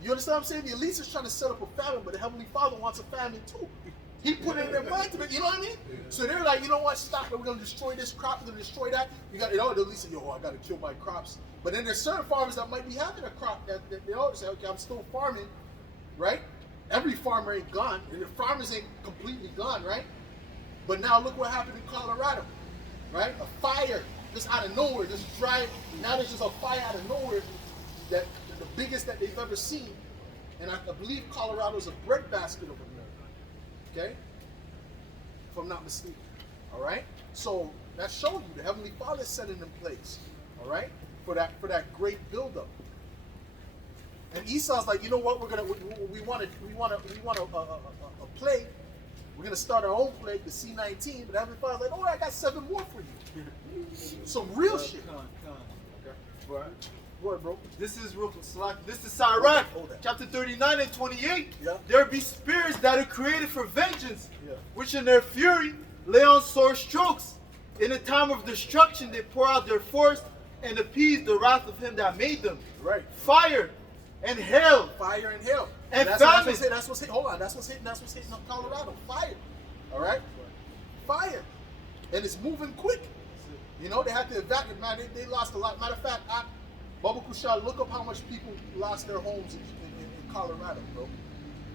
You understand what I'm saying? The elites is trying to set up a famine, but the Heavenly Father wants a famine too. He put it in their mind to it, you know what I mean? So they're like, you know what, stop it, we're going to destroy this crop, we're going to destroy that. You got, the elites say, yo, I got to kill my crops. But then there's certain farmers that might be having a crop that they always say, okay, I'm still farming, right? Every farmer ain't gone, and the farmers ain't completely gone, right? But now look what happened in Colorado, right? A fire just out of nowhere, just dry. Now there's just a fire out of nowhere that the biggest that they've ever seen. And I believe Colorado's a breadbasket of America. Okay? If I'm not mistaken. All right? So that shows you the Heavenly Father set it in place. All right? For that great buildup. And Esau's like, you know what? We want a plague. We're gonna start our own plague, the C-19. But the Heavenly Father's like, oh, I got 7 more for you. Some real shit. Okay. Right. Go ahead, bro. This is Sirach, chapter 39 and 28. Yeah. There be spirits that are created for vengeance, which in their fury lay on sore strokes. In the time of destruction they pour out their force and appease the wrath of him that made them. Right. Fire and hail. Fire and hail. And that's famine. That's what's hitting. Hold on. That's what's hitting up Colorado. Fire. All right. Fire. And it's moving quick. You know, they had to evacuate. Man, they lost a lot. Matter of fact, Baba Kushal, look up how much people lost their homes in Colorado, bro.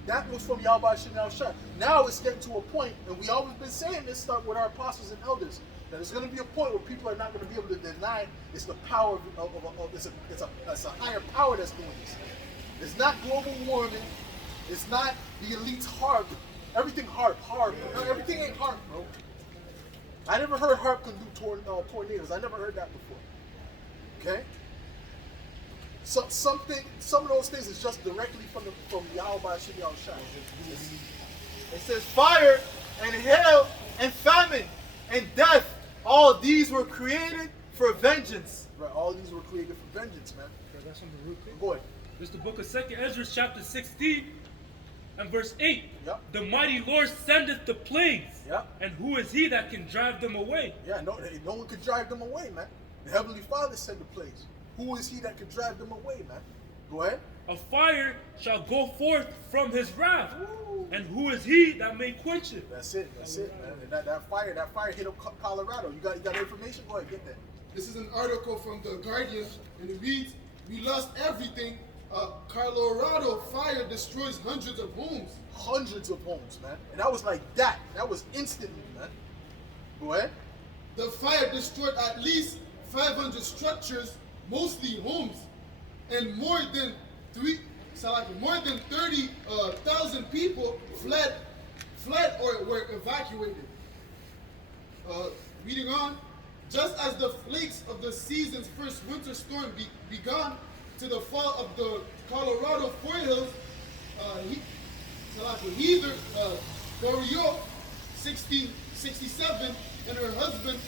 That was from Yahweh Shinal Shah. Now it's getting to a point, and we always been saying this stuff with our apostles and elders, that it's going to be a point where people are not going to be able to deny it's the power it's a higher power that's doing this. It's not global warming. It's not the elite's HARP. Everything HARP. No, everything ain't HARP, bro. I never heard HARP can do tornadoes. I never heard that before. Okay? So some of those things is just directly from Yahweh Shinal Shah. It says fire and hail and famine and death. All these were created for vengeance. Right, all these were created for vengeance, man. Okay, that's something real quick. Go ahead. This is the book of 2nd Ezra, chapter 16, and verse 8. Yep. The mighty Lord sendeth the plagues, Yep. and who is he that can drive them away? Yeah, no one could drive them away, man. The Heavenly Father sent the plagues. Who is he that could drive them away, man? Go ahead. A fire shall go forth from his wrath, Woo. and who is he that may quench it? That's it, man. And that fire hit up Colorado. You got information? Go ahead, get that. This is an article from The Guardian, and it reads, "We lost everything. Colorado fire destroys hundreds of homes." Hundreds of homes, man. And that was like that. That was instantly, man. Go ahead. The fire destroyed at least 500 structures, mostly homes, and more than 30,000 people fled or were evacuated. Reading on, just as the flakes of the season's first winter storm began to the fall of the Colorado foothills, Heather Dorio, 1667, and her husband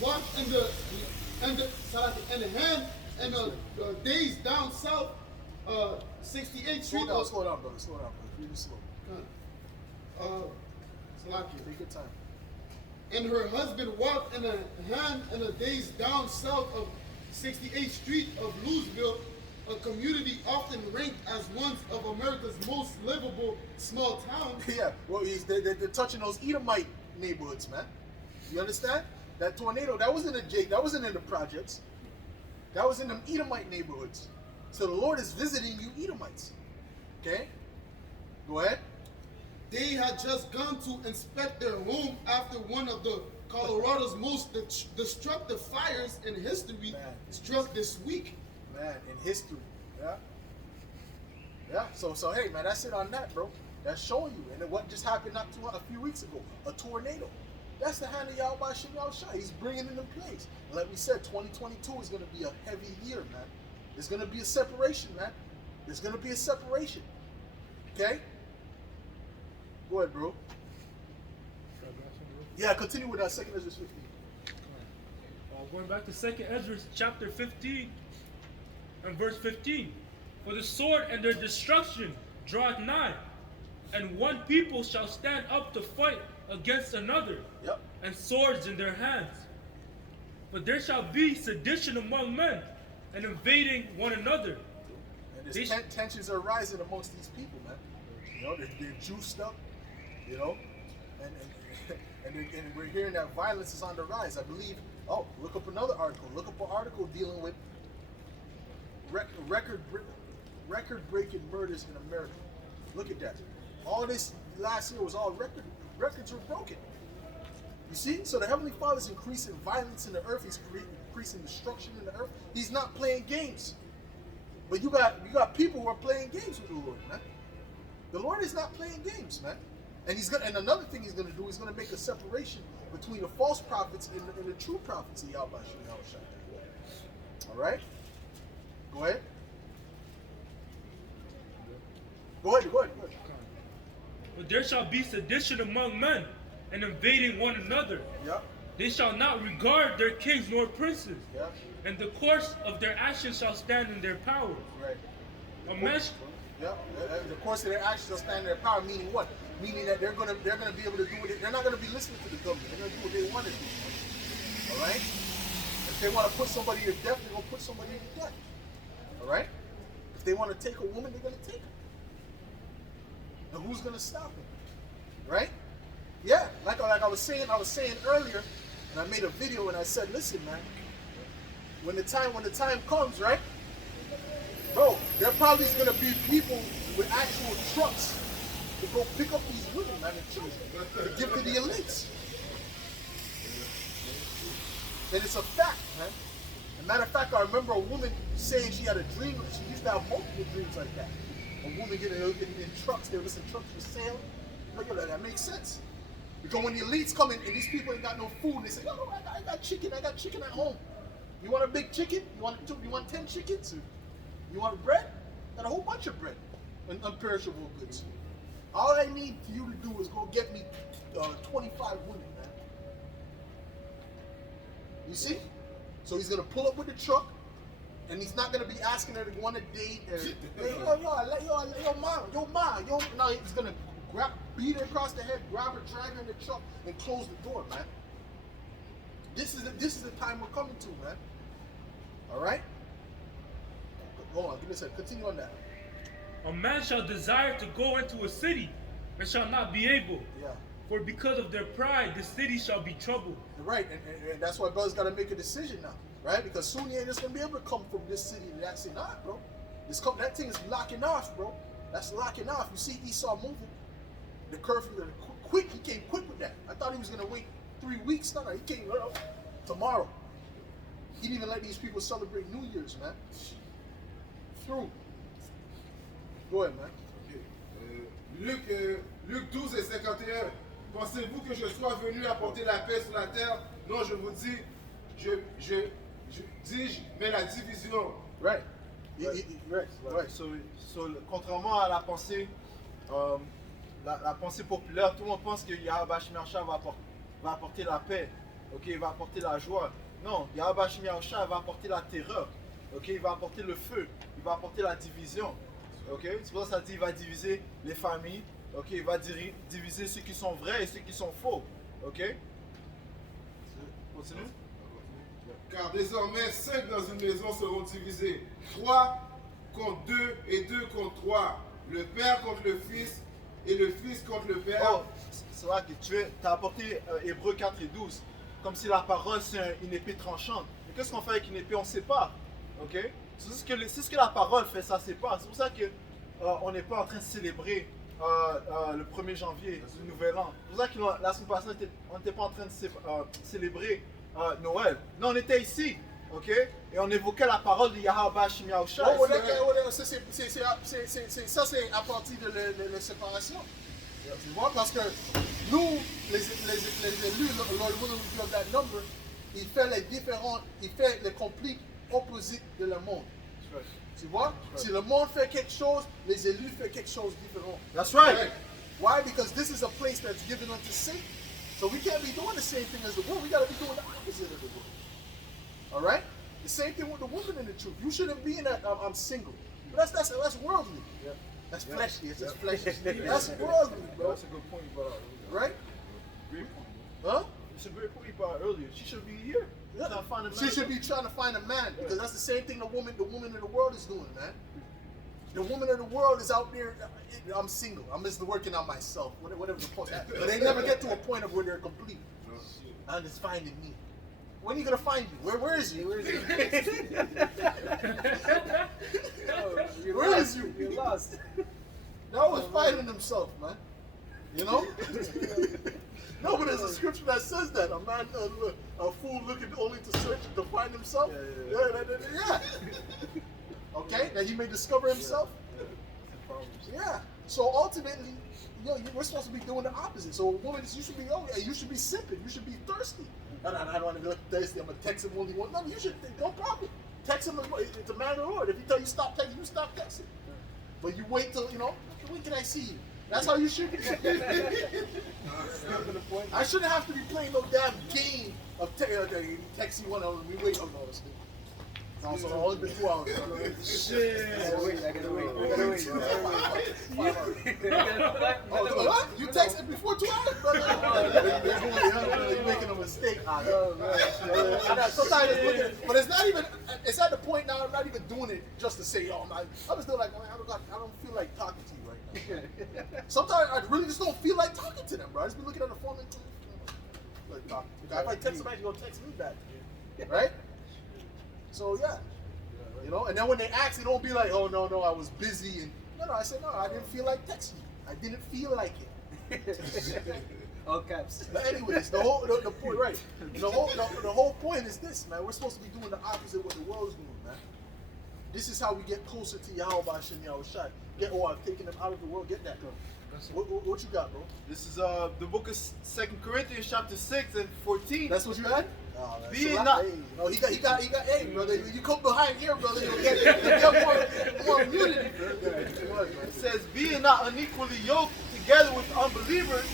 walked in the days down south, 68th Street. Slow down, brother. Slow down, brother. Really slow. Take your time. And her husband walked in a days down south of 68th Street of Louisville, a community often ranked as one of America's most livable small towns. Yeah, well, they're touching those Edomite neighborhoods, man. You understand? That tornado, that wasn't that wasn't in the projects. That was in them Edomite neighborhoods. So the Lord is visiting you Edomites. Okay? Go ahead. They had just gone to inspect their home after one of the Colorado's most destructive fires in history struck this week. Man, in history. Yeah. Yeah. So hey, man, that's it on that, bro. That's showing you. And then what just happened a few weeks ago? A tornado. That's the hand of Yahweh Shem Yahushua. He's bringing it in place. And like we said, 2022 is going to be a heavy year, man. There's going to be a separation, man. There's going to be a separation. Okay? Go ahead, bro. Yeah, continue with that 2nd Ezra 15. Going back to 2nd Ezra chapter 15 and verse 15. For the sword and their destruction draweth nigh, and one people shall stand up to fight against another, Yep. and swords in their hands. But there shall be sedition among men, and invading one another. And there's tensions are rising amongst these people, man. You know, they're juiced up, you know, and we're hearing that violence is on the rise. I believe. Oh, look up another article. Look up an article dealing with record-breaking murders in America. Look at that. All this last year was all records were broken. You see? So the Heavenly Father's increasing violence in the earth. He's increasing destruction in the earth. He's not playing games. But you got people who are playing games with the Lord, man. The Lord is not playing games, man. And and another thing he's gonna do, he's gonna make a separation between the false prophets and the true prophets of Yahweh Shem Yahushua. Alright? Go ahead. Go ahead. But there shall be sedition among men, and invading one another. Yep. They shall not regard their kings nor princes, Yep. and the course of their actions shall stand in their power. Right. A man, Yep. The course of their actions will stand in their power, meaning what? Meaning that they're gonna be able to do what they're not gonna be listening to the government. They're gonna do what they want to do. Alright? If they want to put somebody to death, they're gonna put somebody to death. Alright? If they want to take a woman, they're gonna take her. And who's gonna stop them? Right? Yeah, like I was saying earlier, and I made a video and I said, listen, man, when the time comes, right? Bro, there probably is gonna be people with actual trucks to go pick up these women, man, and give to the elites. And it's a fact, man. As a matter of fact, I remember a woman saying she had a dream. She used to have multiple dreams like that. A woman getting in trucks. They were listening to trucks for sale. Look at that makes sense. Because when the elites come in and these people ain't got no food, and they say, oh, I got chicken at home. You want a big chicken? You want 10 chickens? You want bread? Got a whole bunch of bread and unperishable goods. All I need for you to do is go get me 25 women, man. You see? So he's gonna pull up with the truck, and he's not gonna be asking her to go on a date. And, hey, yo, no, he's gonna beat her across the head, grab her, drag her in the truck, and close the door, man. This is the time we're coming to, man. All right. Go on, give me a second. Continue on that. A man shall desire to go into a city, and shall not be able. Yeah. For because of their pride, the city shall be troubled. Right, and that's why brothers got to make a decision now, right? Because soon you ain't just gonna be able to come from this city to that city, nah, bro. That thing is locking off, bro. That's locking off. You see Esau moving, the curfew, quick. He came quick with that. I thought he was gonna wait 3 weeks. No, he came tomorrow. He didn't even let these people celebrate New Year's, man. Through. Go ahead, man. Okay. Luc 12 et 51. Pensez-vous que je sois venu apporter la paix sur la terre? Non, je vous dis, je mets la division. Right. Right. So, contrairement à la pensée, la pensée populaire, tout le monde pense que Yahweh Shemiasha va apporter la paix, ok, il va apporter la joie. Non, Yahweh Shemiasha va apporter la terreur, ok, il va apporter le feu, il va apporter la division, ok. C'est pour ça que ça dit il va diviser les familles, ok, il va diviser ceux qui sont vrais et ceux qui sont faux, ok. Continue. Car désormais, 5 dans une maison seront divisés. 3 contre 2 et 2 contre 3. Le père contre le fils et le fils contre le père. Oh, c'est vrai que tu as apporté Hébreux 4 et 12. Comme si la parole c'est une épée tranchante. Mais qu'est-ce qu'on fait avec une épée? On sépare. Ok? C'est ce que la parole fait, ça sépare. C'est pour ça qu'on n'est pas en train de célébrer le 1er janvier, le nouvel an. C'est pour ça que la semaine passée, on n'était pas en train de célébrer Noël. Non, on était ici. Ok? Et on évoquait la parole de Yahweh Shemiasha. Ça, c'est à partir de la séparation. Tu vois, parce que nous, les élus, le monde of that number, il fait les complete opposite de le monde. Tu vois? Si le monde fait quelque chose, les élus font quelque chose de différent. That's right. Why? Because this is a place that's given unto Satan. So we can't be doing the same thing as the world. We got to be doing the opposite of the world. All right? The same thing with the woman in the truth. You shouldn't be in that I'm single. But that's worldly. Yeah. That's fleshly. It's just fleshly. That's worldly, bro. That's a good point you brought out earlier. Right? Great point. Huh? It's a great point you brought out earlier. She should be here. Yeah. She should be trying to find a man because that's the same thing the woman in the world is doing, man. The woman of the world is out there. I'm single. I'm just working on myself. Whatever the point. But they never get to a point of where they're complete. And it's finding me. When are you gonna find me? Where is you? Where is you? Where is you? You're lost. They're always finding themselves, man. You know? No, but there's a scripture that says that a man, a fool looking only to search to find himself. Yeah. Okay, that he may discover himself. Yeah. So ultimately, we're supposed to be doing the opposite. So a woman, you should be sipping. You should be thirsty. I don't want to be thirsty. I'm gonna text him only one. No, you should. No problem. Text him. It's a matter of the Lord. If he tell you stop texting, you stop texting. But you wait till when can I see you? That's how you should be. I shouldn't have to be playing no damn game of text you one hour. We wait on those things. Also, only been 2 hours. Shit. I gotta wait. What? You texted before 2 hours, brother? You're making a mistake. Sometimes it's looking, but it's not even. It's at the point now. I'm not even doing it just to say, I'm still like, I don't feel like talking to you right now. Sometimes I really just don't feel like talking to them, bro. I just be looking at the phone and like talking. If I text somebody, you're gonna text me back, right? So yeah, and then when they ask, they don't be like, oh no, I was busy, and no, I said no, I didn't feel like texting you. I didn't feel like it. All caps. But anyways, the point, right? The whole point is this, man. We're supposed to be doing the opposite of what the world's doing, man. This is how we get closer to Yahweh Shem Yahushai. I've taken them out of the world. Get that, bro. What you got, bro? This is the book of 2 Corinthians chapter 6 and 14. That's what you had? Be it not. No, he got. Hey, brother, you come behind here, brother. You'll get more immunity. It says, "Be it not unequally yoked together with unbelievers.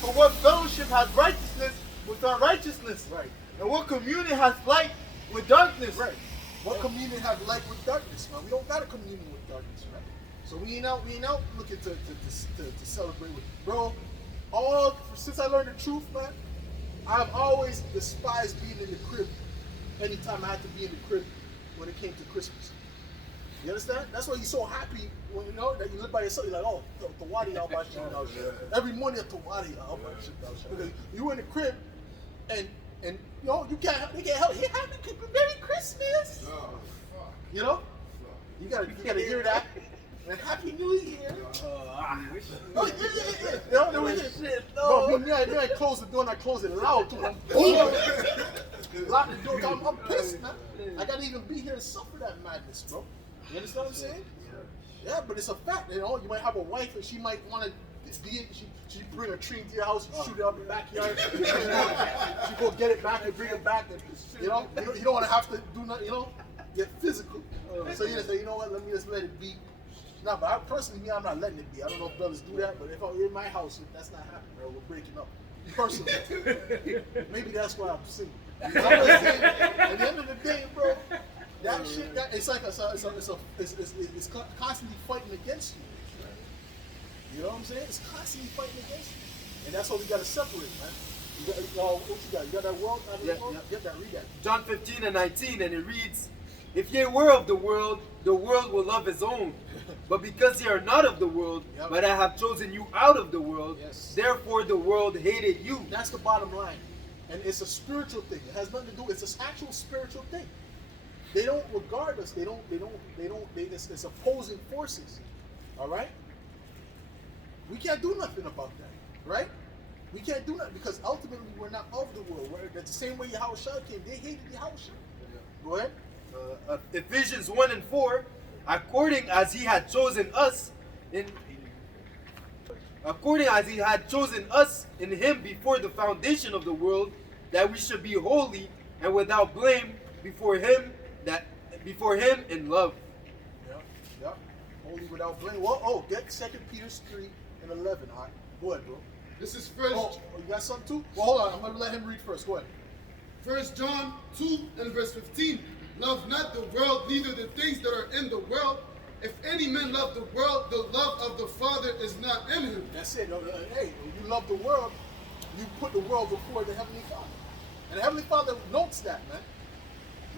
For what fellowship has righteousness with unrighteousness? Right. And what communion has light with darkness. Right. What communion have light with darkness, man? We don't got a communion with darkness, right? So we ain't out looking to celebrate with, bro. Since I learned the truth, man, I've always despised being in the crib. Anytime I had to be in the crib when it came to Christmas. You understand? That's why you're so happy when you know that you live by yourself. You're like, oh, the wadi al every morning the wadi al because you in the crib and you know they can't help. Hey, happy people, Merry Christmas. You know, you gotta hear that. And Happy New Year. Oh, yeah. You know, there was shit. No, me, I close the door and I close it loud too. Lock the door. I'm pissed, man. I gotta even be here to suffer that madness, bro. You understand what I'm saying? Yeah, but it's a fact. You know, you might have a wife and she might want to be. She bring a tree into your house, shoot it out in the backyard. She go get it back and bring it back. And, you don't want to have to do nothing. You know, get physical. So you just say, you know what? Let me just let it be. No, but I'm not letting it be. I don't know if brothers do that, but if I'm in my house, if that's not happening, bro, we're breaking up. Personally, maybe that's why I'm single. I'm just saying, at the end of the day, bro, that shit, it's like it's constantly fighting against you. You know what I'm saying? It's constantly fighting against you, and that's why we gotta separate, man. What you got? You got that world? Get that. Read that. John 15:19, and it reads, "If ye were of the world will love his own. But because ye are not of the world, but I have chosen you out of the world, therefore the world hated you." That's the bottom line. And it's a spiritual thing. It has nothing to do, it's an actual spiritual thing. They don't regard us. It's opposing forces. All right? We can't do nothing about that. Right? We can't do nothing because ultimately we're not of the world. That's the same way Yahushua came. They hated Yahushua. Go ahead. Ephesians 1:4, according as he had chosen us in him before the foundation of the world, that we should be holy and without blame before him in love. Yeah. Holy without blame. Well, get 2 Peter 3:11. All right. Go ahead, bro. This is first. Oh, you got something too? Well, hold on. I'm going to let him read first. Go ahead. 1 John 2:15. Love not the world, neither the things that are in the world. If any man love the world, the love of the Father is not in him. That's it. Hey, when you love the world, you put the world before the Heavenly Father. And the Heavenly Father notes that, man.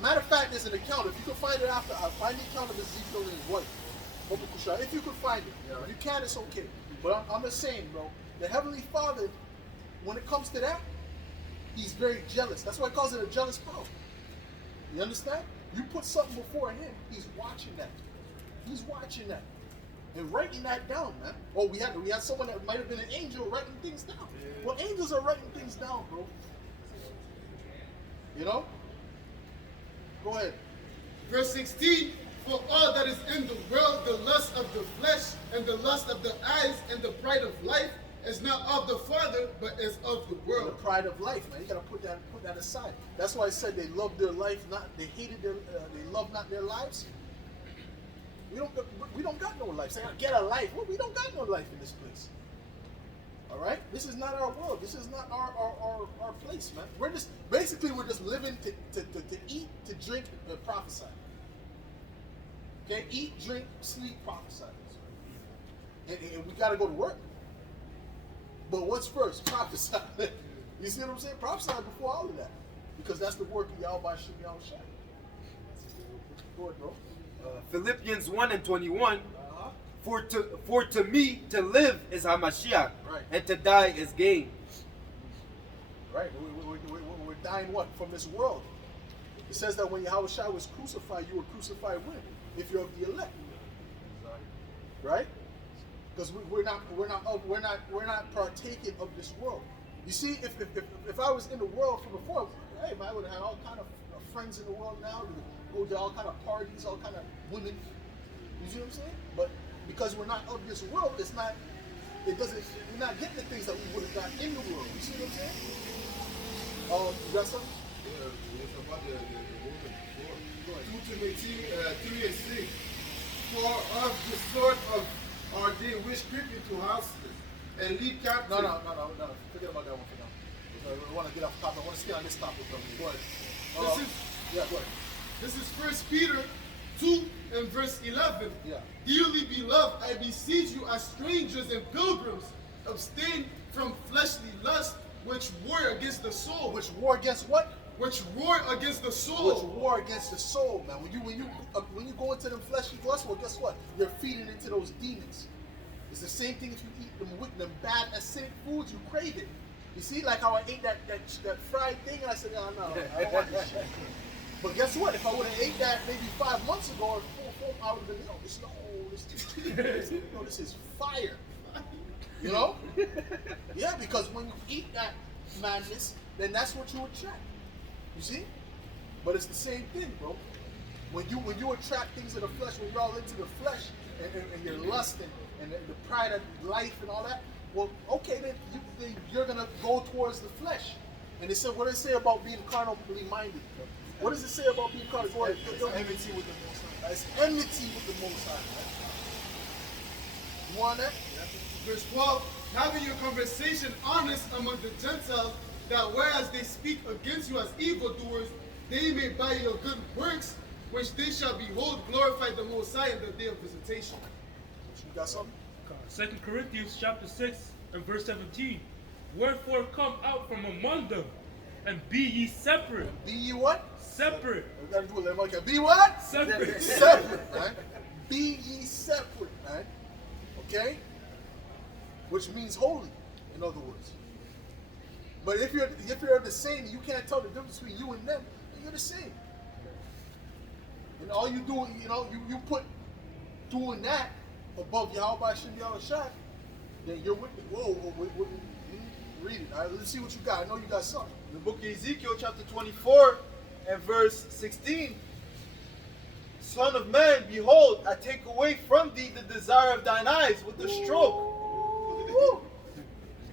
Matter of fact, there's an account. If you can find it after, find the account of Ezekiel and his wife. If you can find it. If you can, it's okay. But I'm just saying, bro, the Heavenly Father, when it comes to that, he's very jealous. That's why he calls it a jealous power. You understand? You put something before him, he's watching that. He's watching that. And writing that down, man. Oh, we had someone that might have been an angel writing things down. Well, angels are writing things down, bro. You know? Go ahead. Verse 16, for all that is in the world, the lust of the flesh and the lust of the eyes and the pride of life is not of the Father, but is of the world. The pride of life, man. You gotta put that aside. That's why I said they loved their life, they loved not their lives. We don't got no life. Say, get a life. Well, we don't got no life in this place. All right? This is not our world. This is not our place, man. We're just living to eat, to drink, and prophesy. Okay? Eat, drink, sleep, prophesy. And we gotta go to work. But what's first? Prophesy. You see what I'm saying? Prophesy before all of that. Because that's the work of Yahweh Shem Yahushua. Go ahead, bro. Philippians 1:21. For to me to live is Hamashiach, and to die is gain. Right. We're dying what? From this world. It says that when Yahushua was crucified, you were crucified with him, if you're of the elect. Right? Because we're not partaking of this world. You see, if I was in the world from before, hey, man, I would have had all kind of friends in the world now. Go to all kind of parties, all kind of women. You see what I'm saying? But because we're not of this world, we're not getting the things that we would have got in the world. You see what I'm saying? You got something? Yeah, it's about the woman. 2 Timothy 3:6. For of the sort of are they which creep into houses and lead captive. No. Forget about that one for now. I want to get off topic. I want to stay on this topic, though. Go ahead. Yeah, go ahead. This is 1 Peter 2 and verse 11. Yeah. Dearly beloved, I beseech you as strangers and pilgrims, abstain from fleshly lust, which war against the soul. Which war against what? Which war against the Which soul. war against the soul, man. When you go into them fleshly lusts, well, guess what? You're feeding into those demons. It's the same thing if you eat them bad acidic foods, you crave it. You see, like how I ate that fried thing, and I said, oh, no, I don't want this shit. But guess what? If I would have ate that maybe 5 months ago or four, I would have been, this is fire. You know? Yeah, because when you eat that madness, then that's what you attract. You see? But it's the same thing, bro. When you attract things of the flesh, when you're all into the flesh and you're lusting and the pride of life and all that, well, okay, then you're gonna go towards the flesh. And it said, what does it say about being carnally minded? What does it say about being carnally minded? It's enmity with the Most High. It's enmity with the Most High. You want that? Verse 12, having your conversation honest among the Gentiles, that whereas they speak against you as evildoers, they may by your good works, which they shall behold, glorify the Most High in the day of visitation. You got something? 2 Corinthians chapter 6 and verse 17. Wherefore come out from among them, and be ye separate. Be ye what? Separate. We gotta do it, okay. Be what? Separate. Separate, man. Be ye separate, man. Okay? Which means holy, in other words. But if you're the same, you can't tell the difference between you and them, then you're the same. And all you do, you put doing that above Yahweh Shem Yahushua, then you're with me. Whoa, read it. All right, let's see what you got. I know you got something. The book of Ezekiel chapter 24 and verse 16. Son of man, behold, I take away from thee the desire of thine eyes with a stroke.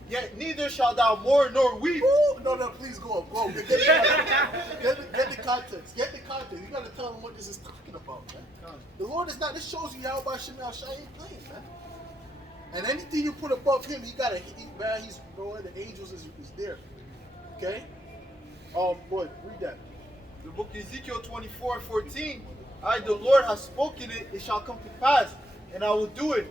Yet neither shalt thou mourn nor weep. No, please go. Get the context. Get the context. You got to tell them what this is talking about, man. The Lord is not. This shows you Yahweh Shem Yahushua ain't playing, man. And anything you put above him, he got to, man, he's, bro, the angels is there. Okay? Boy, read that. The book of Ezekiel 24 and 14. I, the Lord, have spoken it, it shall come to pass, and I will do it.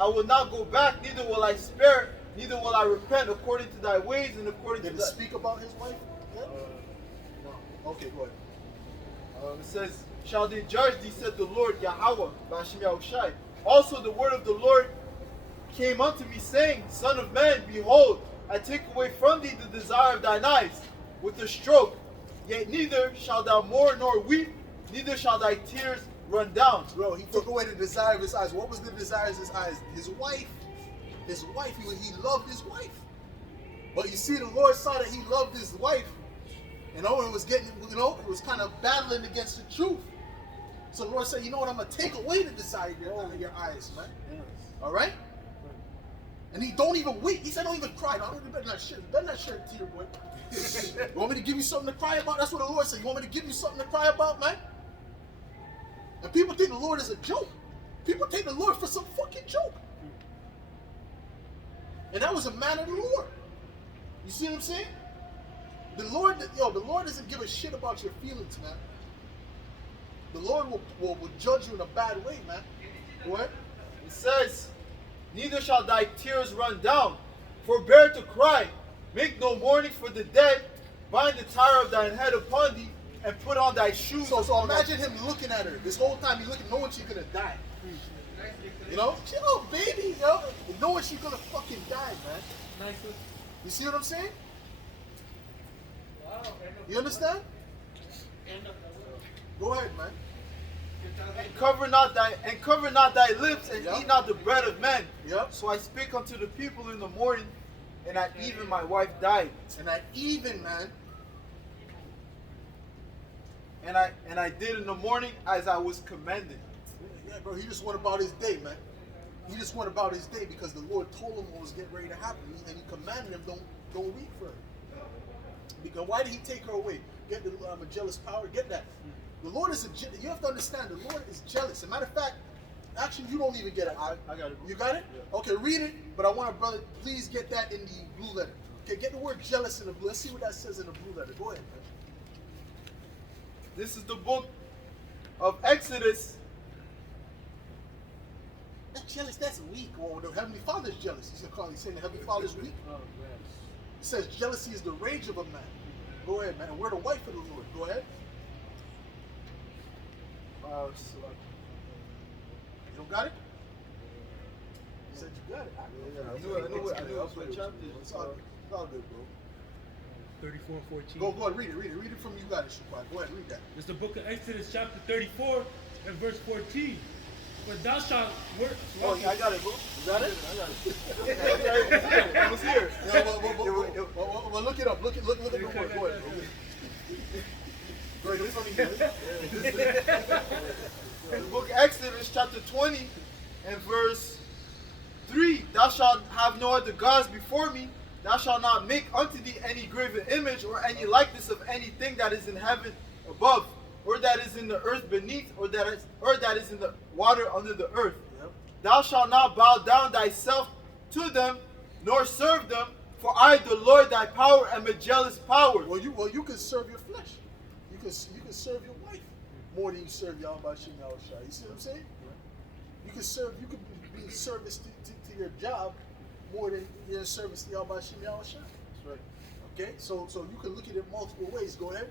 I will not go back, neither will I spare, neither will I repent according to thy ways and according Did to it speak about his wife? Yeah? No. Okay, go ahead. It says, shall they judge thee, said the Lord, Yahweh, Ba'ashem Yahushai. Also the word of the Lord came unto me, saying, Son of man, behold, I take away from thee the desire of thine eyes with a stroke. Yet neither shalt thou mourn nor weep, neither shall thy tears run down. Bro, he took away the desire of his eyes. What was the desire of his eyes? His wife. His wife. He loved his wife. But you see, the Lord saw that he loved his wife. It was getting, it was kind of battling against the truth. So the Lord said, you know what, I'm going to take away the desire of your eyes, man. All right? And he don't even weep. He said, don't even cry. No, you better not shed a tear, boy. You want me to give you something to cry about? That's what the Lord said. You want me to give you something to cry about, man? And people think the Lord is a joke. People take the Lord for some fucking joke. And that was a man of the Lord. You see what I'm saying? The Lord doesn't give a shit about your feelings, man. The Lord will judge you in a bad way, man. What? It says, neither shall thy tears run down. Forbear to cry. Make no mourning for the dead. Bind the tire of thine head upon thee, and put on thy shoes. So imagine him looking at her. This whole time he's looking, knowing she's gonna die. You know? Oh, baby, knowing she's gonna fucking die, man. You see what I'm saying? You understand? Go ahead, man. And cover not thy lips, and eat not the bread of men. Yep. So I spake unto the people in the morning, and at even my wife died. And at even, man. And I did in the morning as I was commanded. Yeah, bro, he just went about his day, man. He just went about his day because the Lord told him what was getting ready to happen, and he commanded him, don't weep for her. Because why did he take her away? Get the jealous power. Get that. The Lord is you have to understand. The Lord is jealous. As a matter of fact, actually, you don't even get it. I got it. You got it? Yeah. Okay, read it. But I want brother, please get that in the blue letter. Okay, get the word jealous in the blue. Let's see what that says in the blue letter. Go ahead, man. This is the book of Exodus. That jealous, that's weak. Or the Heavenly Father's jealous. He's saying the Heavenly Father's weak. It says jealousy is the rage of a man. Go ahead, man. And we're the wife of the Lord. Go ahead. You don't got it? You said you got it. I knew it. It's all good, bro. 34 and 14. Go ahead, read it. Read it from you got it, Shaquan. Go ahead, read that. It's the book of Exodus chapter 34 and verse 14. But thou shalt work. Oh, yeah, I got it, bro. You got it? I got it. I was here. Well, look it up. Look at the word. Go ahead. Go ahead. This one you The book of Exodus chapter 20 and verse 3. Thou shalt have no other gods before me. Thou shalt not make unto thee any graven image or any likeness of anything that is in heaven above, or that is in the earth beneath, or that is in the water under the earth. Yep. Thou shalt not bow down thyself to them, nor serve them, for I, the Lord thy power, am a jealous power. Well, you can serve your flesh. You can serve your wife more than you serve Yahweh Shem Yahushua. You see what I'm saying? You can be in service to your job more than you're in service to Yahweh Shem Yahushua. That's right. Okay, so you can look at it multiple ways. Go ahead.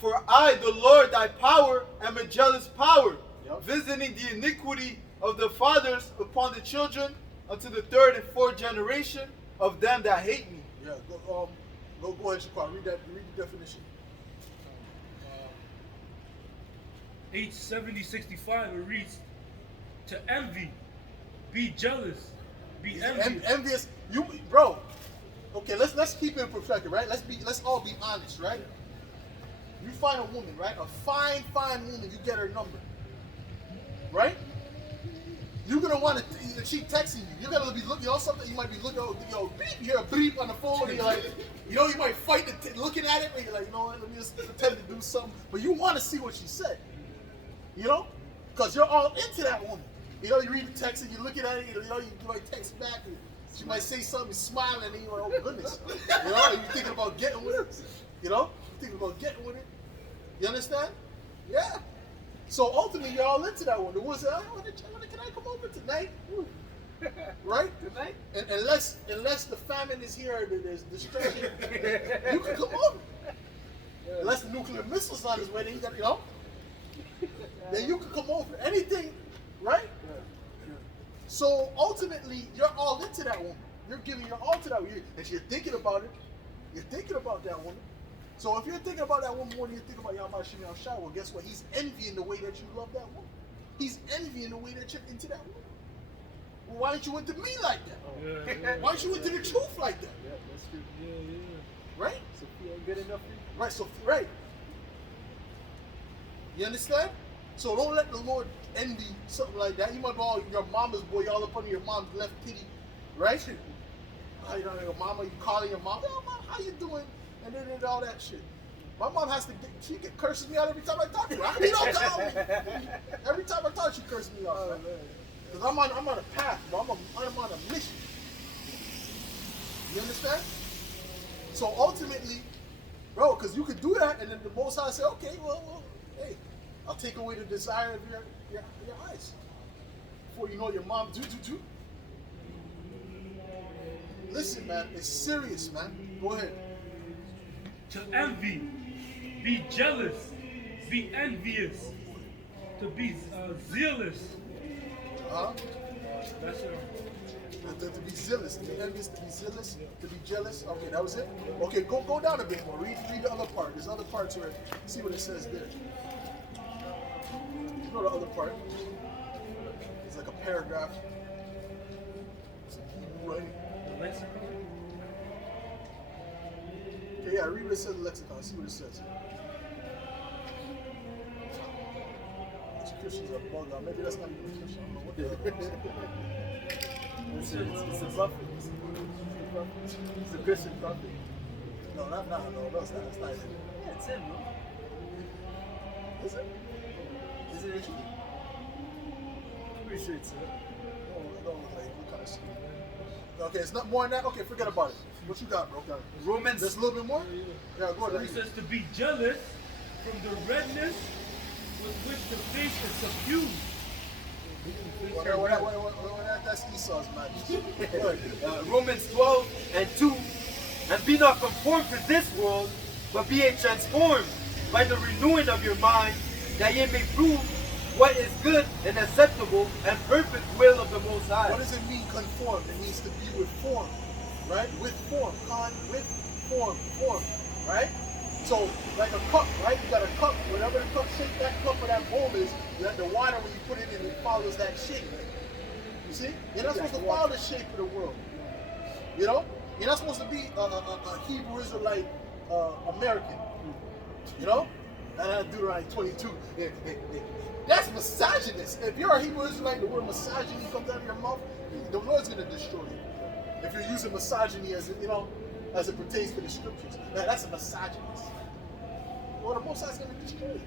For I, the Lord thy power, am a jealous power, Yep. visiting the iniquity of the fathers upon the children unto the third and fourth generation of them that hate me. Yeah, go ahead, Shaquan. Read the definition. H7065, it reads, to envy, be jealous, be envious. Envious, bro. Okay, let's keep it in perspective, right? Let's all be honest, right? You find a woman, right? A fine woman. You get her number, right? You're gonna want to. She texting you. You're gonna be looking on something. You might be looking. Beep. You hear a beep on the phone. And you're like, you might fight looking at it. And you're like, you know what? Let me just pretend to do something. But you want to see what she said. Because you're all into that woman. You read the text and you're looking at it. You might text back and she might say something, smiling, and you're like, oh goodness. And you're thinking about getting with it. Thinking about getting with it. You understand? Yeah. So ultimately, you're all into that one. The one said, can I come over tonight? Right? Tonight? And unless the famine is here, there's destruction, you can come over. Unless the nuclear missile's on his way, then then you can come over. Anything, right? So ultimately, you're all into that woman. You're giving your all to that woman. And you're thinking about it. You're thinking about that woman. So if you're thinking about that woman more than you think about Yahweh Shem Yahushua, well, guess what? He's envying the way that you love that woman. He's envying the way that you're into that woman. Well, why aren't you into me like that? Why aren't you into the truth like that? Yeah, that's true. Right? Sophia ain't good enough for you? Right, so, right. You understand? So don't let the Lord envy something like that. You might be all your mama's boy, all up under your mom's left kitty, right? Your mama, you calling your mom, oh, mom, how you doing? And then all that shit. My mom she curses me out every time I talk to her. She don't call me. Every time I talk, she curses me out. Because I'm on a path, bro. I'm on a mission. You understand? So ultimately, bro, because you could do that, and then the Most High say, okay, well, hey, I'll take away the desire of your eyes. Before you know your mom do. Listen, man, it's serious, man. Go ahead. To envy, be jealous, be envious, to be zealous. That's it. To be zealous, to be envious, to be zealous, to be jealous. Okay, that was it? Okay, go down a bit more. Read the other part. There's other parts where, see what it says there. You know the other part. It's like a paragraph. It's a Hebrew writing. The lexicon. Okay, yeah, read what it says in the lexicon. See what it says. These Christians are bugged out. Maybe that's not even a Christian. I don't know what they're It's a prophet. It's a Christian prophet. No, that's not him. Yeah, it's him, bro. Is it? Is it actually? I'm pretty sure it's him. Okay, it's not more than that? Okay, forget about it. What you got, bro? Romans. There's a little bit more? Yeah, go ahead. It says to be jealous, from the redness with which the face is suffused. That's Esau's man. Romans 12 and 2. And be not conformed to this world, but be ye transformed by the renewing of your mind, that ye may prove what is good and acceptable and perfect will of the Most High. What does it mean conform? It means to be with form, right? With form, with form, right? So, like a cup, right? You got a cup, whatever the cup shape that cup or that bowl is, you have the water when you put it in, it follows that shape. You see? You're not supposed to follow the shape of the world. You know? You're not supposed to be a Hebrew Israelite American. You know? Deuteronomy 22. That's misogynist. If you're a Hebrew Israelite, the word misogyny comes out of your mouth, the Lord's going to destroy you. If you're using misogyny as as it pertains to the scriptures, that's a misogynist. Well, the Most High's going to destroy you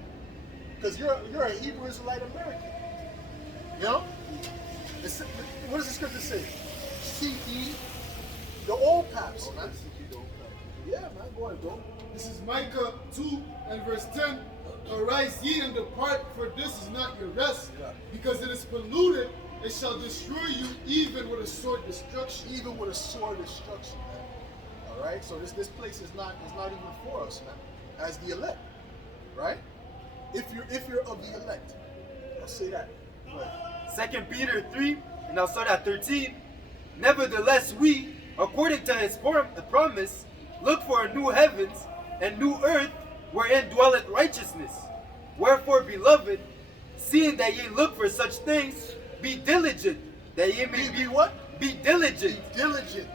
because you're a Hebrew Israelite American. You know? What does the scripture say? Seek ye the old paths, man. Yeah, man. Go ahead, bro. This is Micah 2 and verse 10. Arise ye and depart, for this is not your rest. Because it is polluted, it shall destroy you even with a sword destruction. Even with a sword destruction, man. Alright? So this place is not even for us, man. As the elect. Right? If you're of the elect. I'll say that. Right. 2 Peter 3, and I'll start at 13. Nevertheless, we, according to his promise, look for a new heavens and new earth, wherein dwelleth righteousness. Wherefore, beloved, seeing that ye look for such things, be diligent, that ye may be what? Be diligent. Be diligent.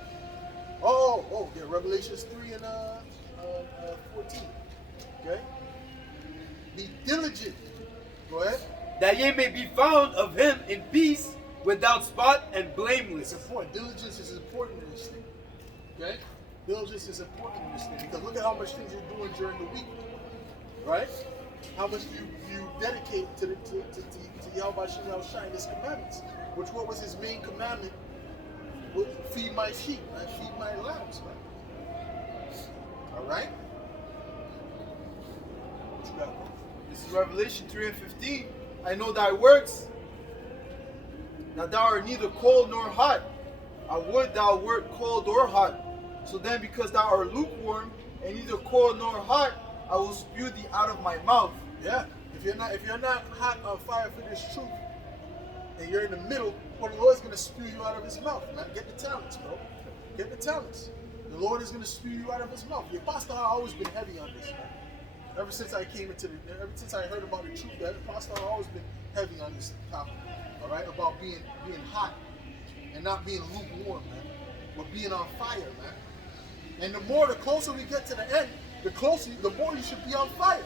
Oh, yeah, Revelations 3 and 14. Okay? Be diligent. Go ahead. That ye may be found of him in peace, without spot and blameless. It's important. Diligence is important in this thing. Okay? Diligence is important in this thing because look at how much things you're doing during the week. Right? How much you dedicate to Yahweh Shai and his commandments. What was his main commandment? Feed my sheep, man. Feed my lambs, man. Alright? What you got, bro? This is Revelation 3 and 15. I know thy works, that thou art neither cold nor hot. I would thou wert cold or hot. So then, because thou art lukewarm and neither cold nor hot, I will spew thee out of my mouth. Yeah. If you're not hot on fire for this truth, and you're in the middle, well, the Lord's gonna spew you out of his mouth, man. Get the talents, bro. Get the talents. The Lord is gonna spew you out of his mouth. The apostle has always been heavy on this, man. Ever since I heard about the truth, the apostle has always been heavy on this topic. All right, about being hot and not being lukewarm, man, but being on fire, man. And the closer we get to the end, the more you should be on fire.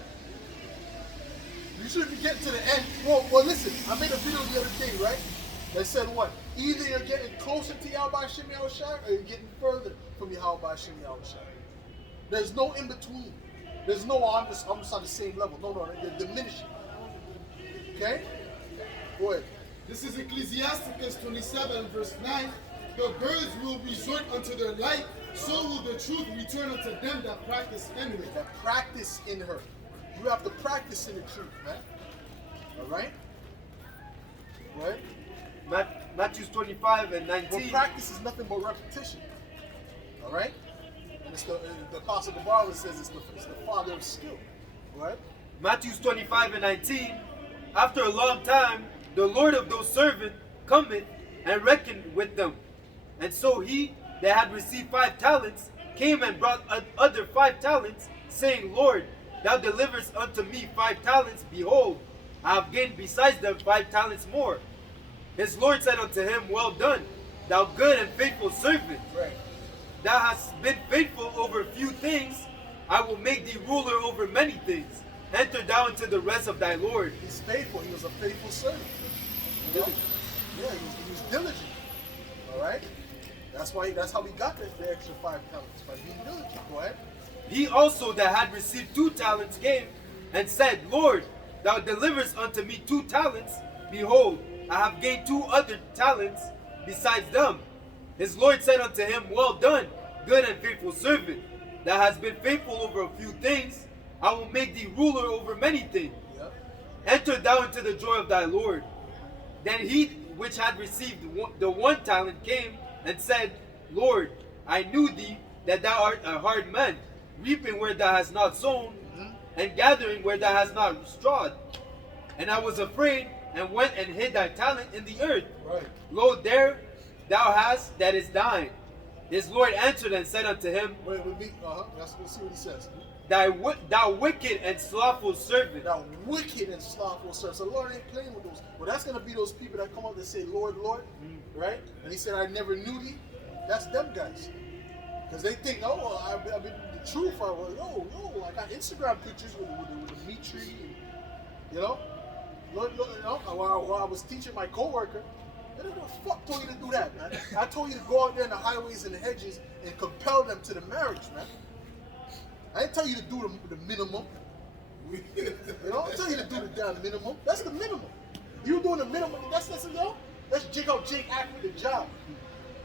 You shouldn't be getting to the end. Well, listen, I made a video the other day, right? That said what? Either you're getting closer to Yahweh Shem Yahushai or you're getting further from Yahweh Shem Yahushai. There's no in between. There's no I'm just on the same level. No, they're diminishing. Okay? Go ahead. This is Ecclesiasticus 27 verse 9. The birds will resort unto their light, so will the truth return unto them that practice in her. That practice in her. You have to practice in the truth, man. Alright? Go ahead. Matthew 25 and 19. Well, practice is nothing but repetition. Alright? And it's the Apostle Bible says it's the father of skill. Right? Matthew 25 and 19. After a long time, the Lord of those servants cometh and reckoned with them. And so he that had received 5 talents came and brought other 5 talents, saying, Lord, thou deliverest unto me 5 talents. Behold, I have gained besides them 5 talents more. His Lord said unto him, Well done, thou good and faithful servant. Right. Thou hast been faithful over few things, I will make thee ruler over many things. Enter thou into the rest of thy Lord. He's faithful. He was a faithful servant. You know? Yeah, he was diligent. Alright? That's how we got the extra 5 talents, by being diligent. Go ahead. He also that had received 2 talents came and said, Lord, thou deliverest unto me 2 talents. Behold, I have gained 2 other talents besides them. His Lord said unto him, Well done, good and faithful servant. Thou hast been faithful over a few things. I will make thee ruler over many things. Yep. Enter thou into the joy of thy Lord. Then he which had received the 1 talent came and said, Lord, I knew thee that thou art a hard man, reaping where thou hast not sown, and gathering where thou hast not strawed. And I was afraid, and went and hid thy talent in the earth. Right. Lo, there thou hast that is thine. His Lord answered and said unto him, Wait, with me. Let's see what he says. Thou wicked and slothful servant. Now, wicked and slothful servant. So the Lord ain't playing with those. Well, that's going to be those people that come up and say, Lord, Lord, right? And he said, I never knew thee. That's them guys. Because they think, oh, well, I've been the truth. I got Instagram pictures with the meat tree. And, you know? Lord, you know, while I was teaching my coworker, I don't know the fuck told you to do that, man. I told you to go out there in the highways and the hedges and compel them to the marriage, man. I didn't tell you to do the minimum. You know, I tell you to do the damn minimum. That's the minimum. You doing the minimum. That's you know. That's how Jake act with the job.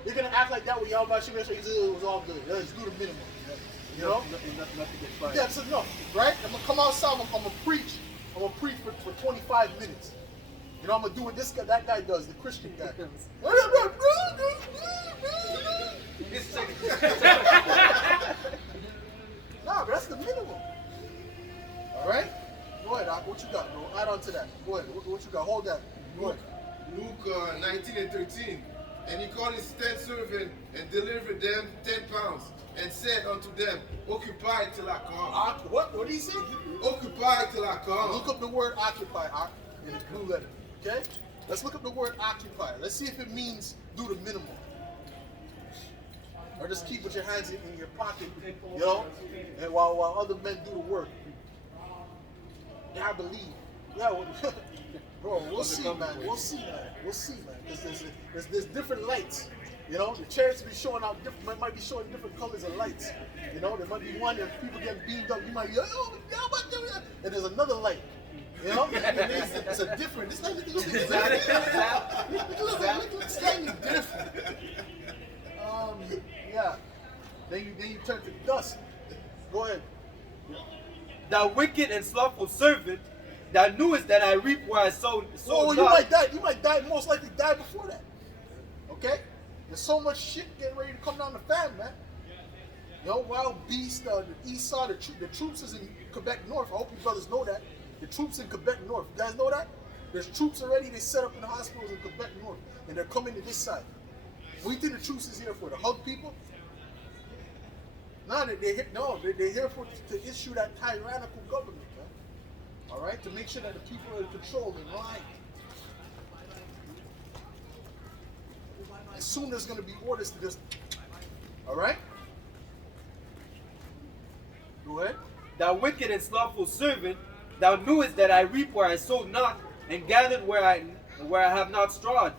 You're gonna act like that with y'all about shit. It was all good. Let's do the minimum. You know. Not to get fired. Yeah, that's enough, right? I'm gonna come outside. I'm gonna preach. I'm gonna preach for 25 minutes. You know, I'm gonna do what that guy does, the Christian guy. Nah, but that's the minimum. All right? Go ahead, Doc. What you got, bro? Add on to that. Go ahead. What you got? Hold that. Go ahead. Luke 19 and 13. And he called his 10 servants and delivered them 10 pounds and said unto them, Occupy till I come. What did he say? Occupy till I come. Look up the word occupy in the blue letter. Okay? Let's look up the word occupy. Let's see if it means do the minimum. Or just keep with your hands in your pocket, you know, and while other men do the work. Yeah, I believe. Yeah, well, bro, we'll see, man. We'll see, man. We'll see, man. Because there's different lights. You know, the chariots be showing out might be showing different colors of lights. You know, there might be one that people getting beamed up. You might be, oh, and there's another light. You know, it's a different. It's like look slightly different. Yeah. Then you turn to dust. Go ahead. Thou wicked and slothful servant, thou knewest that I reap where I sowed Oh, you not. might die. You might die. Most likely die before that. Okay. There's so much shit getting ready to come down the fan, man. You know, wild beast, the east side, the troops is in Quebec North. I hope you brothers know that. The troops in Quebec North. You guys know that? There's troops already. They set up in the hospitals in Quebec North, and they're coming to this side. What do you think the troops is here for? To hug people? No, they're here to issue that tyrannical government, man. All right, to make sure that the people are in control and right. And soon there's going to be orders to just. All right. Go ahead. Thou wicked and slothful servant, thou knewest that I reap where I sowed not, and gathered where I have not strawed.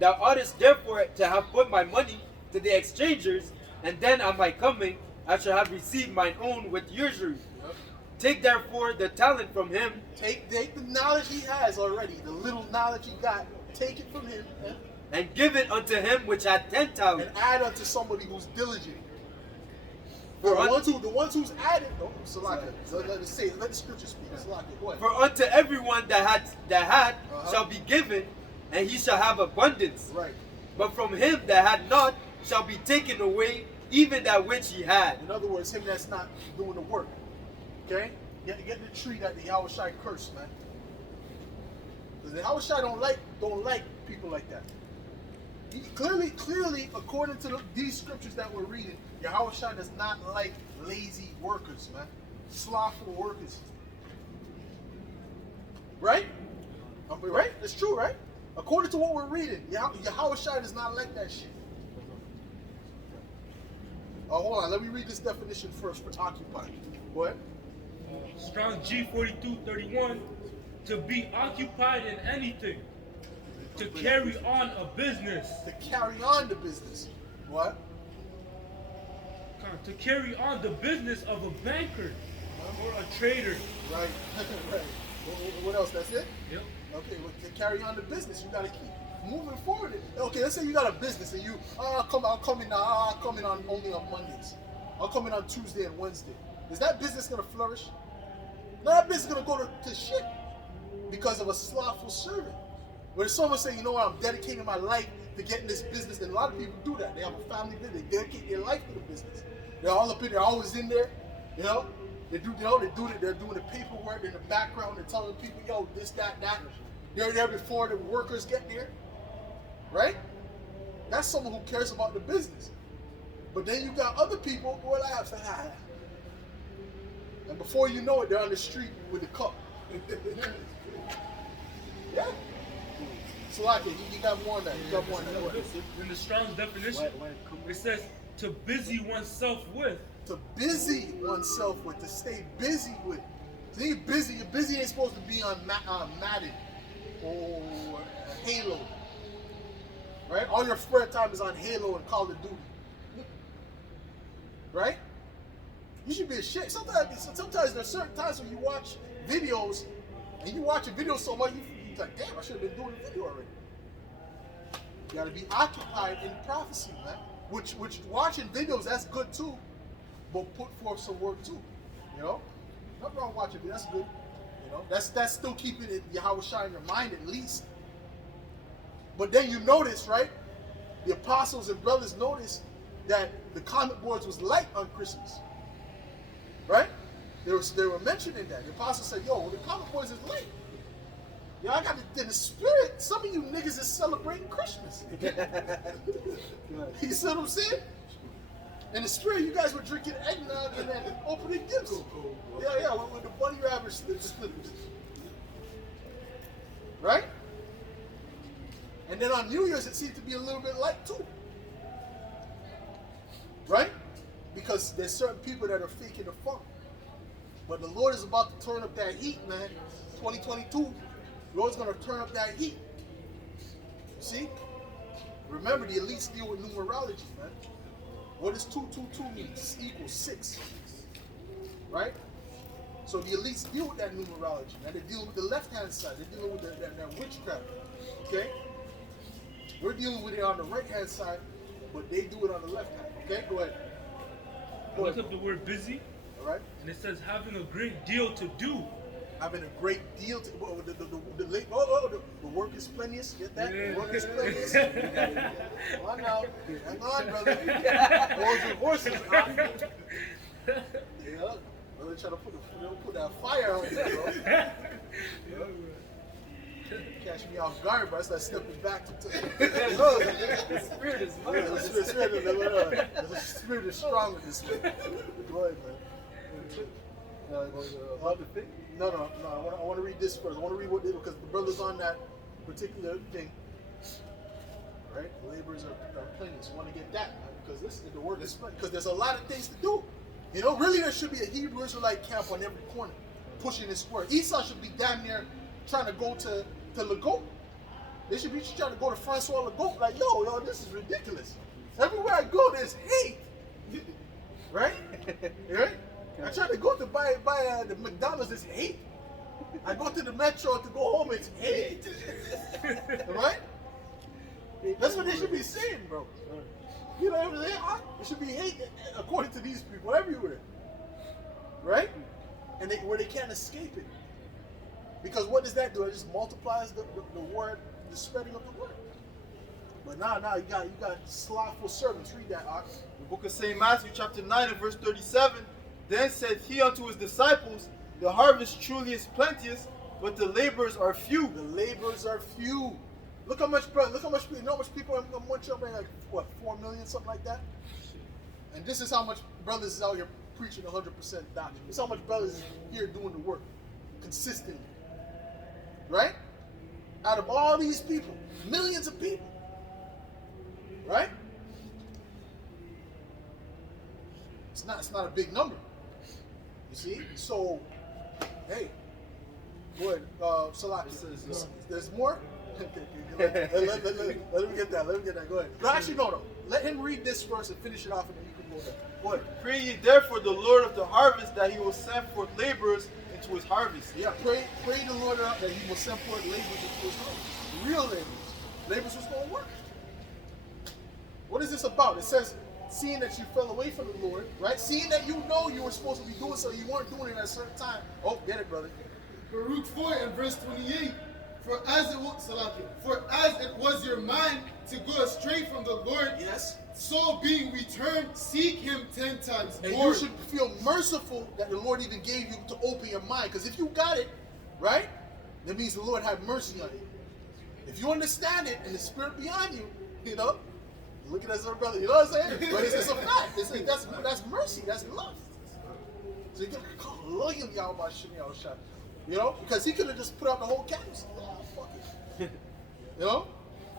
Thou oughtest therefore to have put my money to the exchangers, and then on my coming I shall have received mine own with usury. Yep. Take therefore the talent from him. Take the knowledge he has already, the little knowledge he got, take it from him, And give it unto him which had 10 talents. and add unto somebody who's diligent. For The ones who's added, Salaka. So let the scripture speak. Salaka, go ahead. For unto everyone that had shall be given, and he shall have abundance. Right. But from him that had not shall be taken away even that which he had. In other words, him that's not doing the work. Okay? Get the tree that the Yahushai cursed, man. Because the Yahushai don't like people like that. He, clearly, according to these scriptures that we're reading, Yahushua does not like lazy workers, man. Slothful workers. Right? Right? It's true, right? According to what we're reading, Yahushua does not like that shit. Oh, hold on. Let me read this definition first for occupy. What? Strong G4231, to be occupied in anything, to carry on a business. To carry on the business. What? To carry on the business of a banker or a trader. Right. Right. What else? That's it? Yep. Okay, well, to carry on the business, you got to keep moving forward. Okay, let's say you got a business and you, I'll come in on only on Mondays. I'll come in on Tuesday and Wednesday. Is that business going to flourish? Now that business is going to go to shit because of a slothful servant. When someone say, you know what, I'm dedicating my life to getting this business, and a lot of people do that. They have a family business, they dedicate their life to the business. They're all up in there, always in there, you know. They're doing the paperwork in the background. They're telling people, yo, this, that. They're there before the workers get there, right? That's someone who cares about the business. But then you got other people who are like, and before you know it, they're on the street with the cup. Yeah. So like you got more on that. You got more on that. In the Strong's definition, it says to busy oneself with. To busy oneself with, to stay busy with. So you're busy ain't supposed to be on Madden or Halo. Right? All your spare time is on Halo and Call of Duty. Right? You should be ashamed. Sometimes there's certain times when you watch videos and you watch a video so much, you're like, damn, I should have been doing the video already. You gotta be occupied in prophecy, man. Which watching videos, that's good too. But put forth some work too. You know? Nothing wrong with watching videos, that's good. You know, that's still keeping it Yahweh Shai in your mind at least. But then you notice, right? The apostles and brothers noticed that the comic boards was light on Christmas. Right? They were mentioning that. The apostles said, yo, the comic boards is light. Yo, I got in the spirit, some of you niggas is celebrating Christmas. You see what I'm saying? In the spirit, you guys were drinking eggnog and then opening gifts. Yeah, with the bunny rabbit slippers. Right? And then on New Year's, it seemed to be a little bit light too. Right? Because there's certain people that are faking the funk. But the Lord is about to turn up that heat, man. 2022, the Lord's going to turn up that heat. See? Remember, the elites deal with numerology, man. What does 222 mean? It equals 6. Right? So the elites deal with that numerology, man. They deal with the left-hand side. They're dealing with that witchcraft. Okay? We're dealing with it on the right-hand side, but they do it on the left hand. Okay? Go ahead. I looked up the word busy. All right. And it says having a great deal to do. Having a great deal to the work is plenteous. Get that? Yeah. The work is plenteous. Come on now. Hang on, brother. Hold your horses. Yeah. Brother trying to put that fire on you, bro. Yeah. Catch me off guard, bro. I start stepping back to The spirit is moving. the spirit is strong with this one. Go ahead, man. No. I want to read this first. I want to read what they do because the brother's on that particular thing. Right? The laborers are plenty. So I want to get that, man, because this is the word is plenty. Because there's a lot of things to do. You know, really, there should be a Hebrew Israelite camp on every corner pushing this word. Esau should be damn near trying to go to Lagoat. They should be trying to go to Francois Lagoat. Like, yo, this is ridiculous. Everywhere I go, there's hate. Right? Right? I try to go to buy the McDonald's, there's hate. I go to the metro to go home, it's hate. Right? That's what they should be saying, bro. You know what I'm saying? It should be hate according to these people everywhere. Right? And where they can't escape it. Because what does that do? It just multiplies the word, the spreading of the word. But now you got slothful servants. Read that, Ox. The book of St. Matthew chapter 9 and verse 37. Then said he unto his disciples, the harvest truly is plenteous, but the laborers are few. The laborers are few. Look how much, bro. Look how much people. You know how much people in Montreal, like what, 4 million, something like that. And this is how much brothers is out here preaching 100% doctrine. This is how much brothers is here doing the work consistently. Right? Out of all these people, millions of people. Right? It's not a big number. You see? So, hey, go ahead, Salaki. There's more? let him get that. Go ahead. No, actually, no. Let him read this first and finish it off, and then you can go there. Go ahead. Pray ye therefore the Lord of the harvest that he will send forth laborers into his harvest. Yeah, pray the Lord out that he will send forth laborers into his harvest. Real laborers. Laborers who's going to work. What is this about? It says seeing that you fell away from the Lord, right? Seeing that you know you were supposed to be doing something, you weren't doing it at a certain time. Oh, get it, brother. Baruch 4 and verse 28. For as it was your mind to go astray from the Lord, Yes. so being returned, seek him 10 times And more. you should feel merciful that the Lord even gave you to open your mind. Because if you got it, right, that means the Lord had mercy on you. If you understand it and the Spirit behind you, you know, look at us, our brother. You know what I'm saying? But it's a fact. That's mercy. That's love. So you can love him, Yahweh Shem Yahushua. You know, because he could have just put out the whole canvas. Oh, fuck it. You know,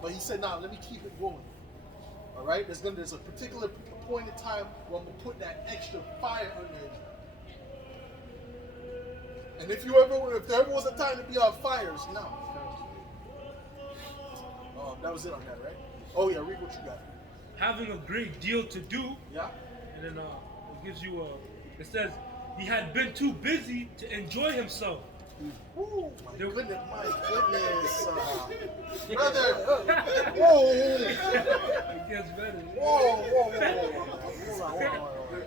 but he said, "Nah, let me keep it going." All right, there's a particular point in time where I'm gonna put that extra fire under it. And if there ever was a time to be on fires, no. That was it on that, right? Oh yeah, read what you got. Having a great deal to do, Yeah. and then it gives you it says he had been too busy to enjoy himself. Ooh, my There- goodness, brother. Whoa, It gets better. whoa.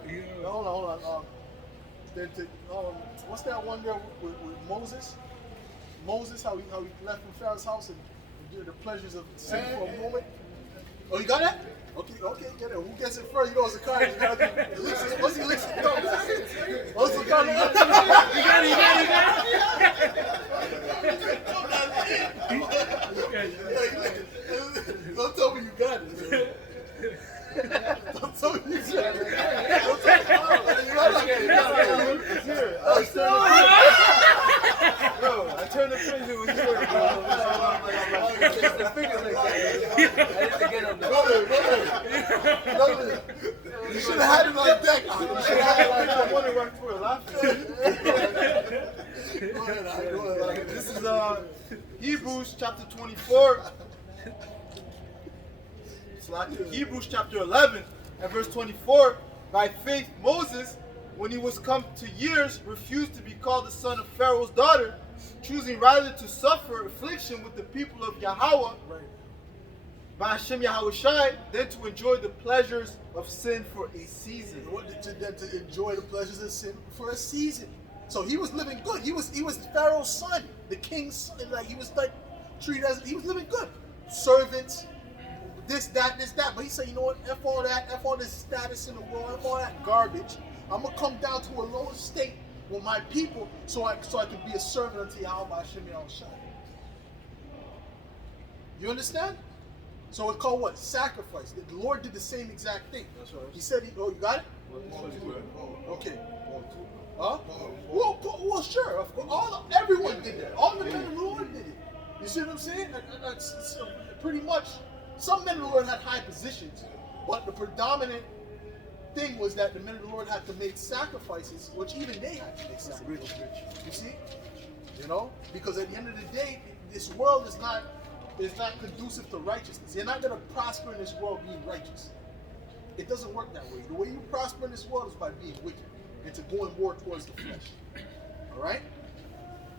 Yeah. Hold on. What's that one there with Moses? Moses, how he left from Pharaoh's house and did the pleasures of sin for a moment. Oh, you got that? Okay, get it. Who gets it first? You know it's a card. Once he licks it, no. Once he got it, don't tell me you got it. Don't tell me you got Bro, I turned the page, it was here. The fingers like that. I need to get on that. Brother, you should have had it on deck. You should have had it on I wonder why people are laughing. Go ahead. This is Hebrews chapter 24. Hebrews chapter 11 and verse 24. By faith Moses, when he was come to years, refused to be called the son of Pharaoh's daughter, choosing rather to suffer affliction with the people of Yahweh, by Hashem Yahushai, than to enjoy the pleasures of sin for a season. To enjoy the pleasures of sin for a season. So he was living good. He was Pharaoh's son, the king's son. Like he was like treated as he was living good. Servants, this, that. But he said, you know what? F all that, F all this status in the world, F all that garbage. I'm gonna come down to a lower state with my people so I can be a servant unto Yahweh Hashem Yahushua. You understand? So it's called what? Sacrifice. The Lord did the same exact thing. That's right. He said, you got it? Okay. Huh? Well, sure. Of course. Everyone did that. All the men of the Lord did it. You see what I'm saying? That's pretty much. Some men of the Lord had high positions, but the predominant thing was that the men of the Lord had to make sacrifices, which even they had to make sacrifices. You see? You know? Because at the end of the day, this world is not conducive to righteousness. You're not going to prosper in this world being righteous. It doesn't work that way. The way you prosper in this world is by being wicked and to going more towards the flesh. All right?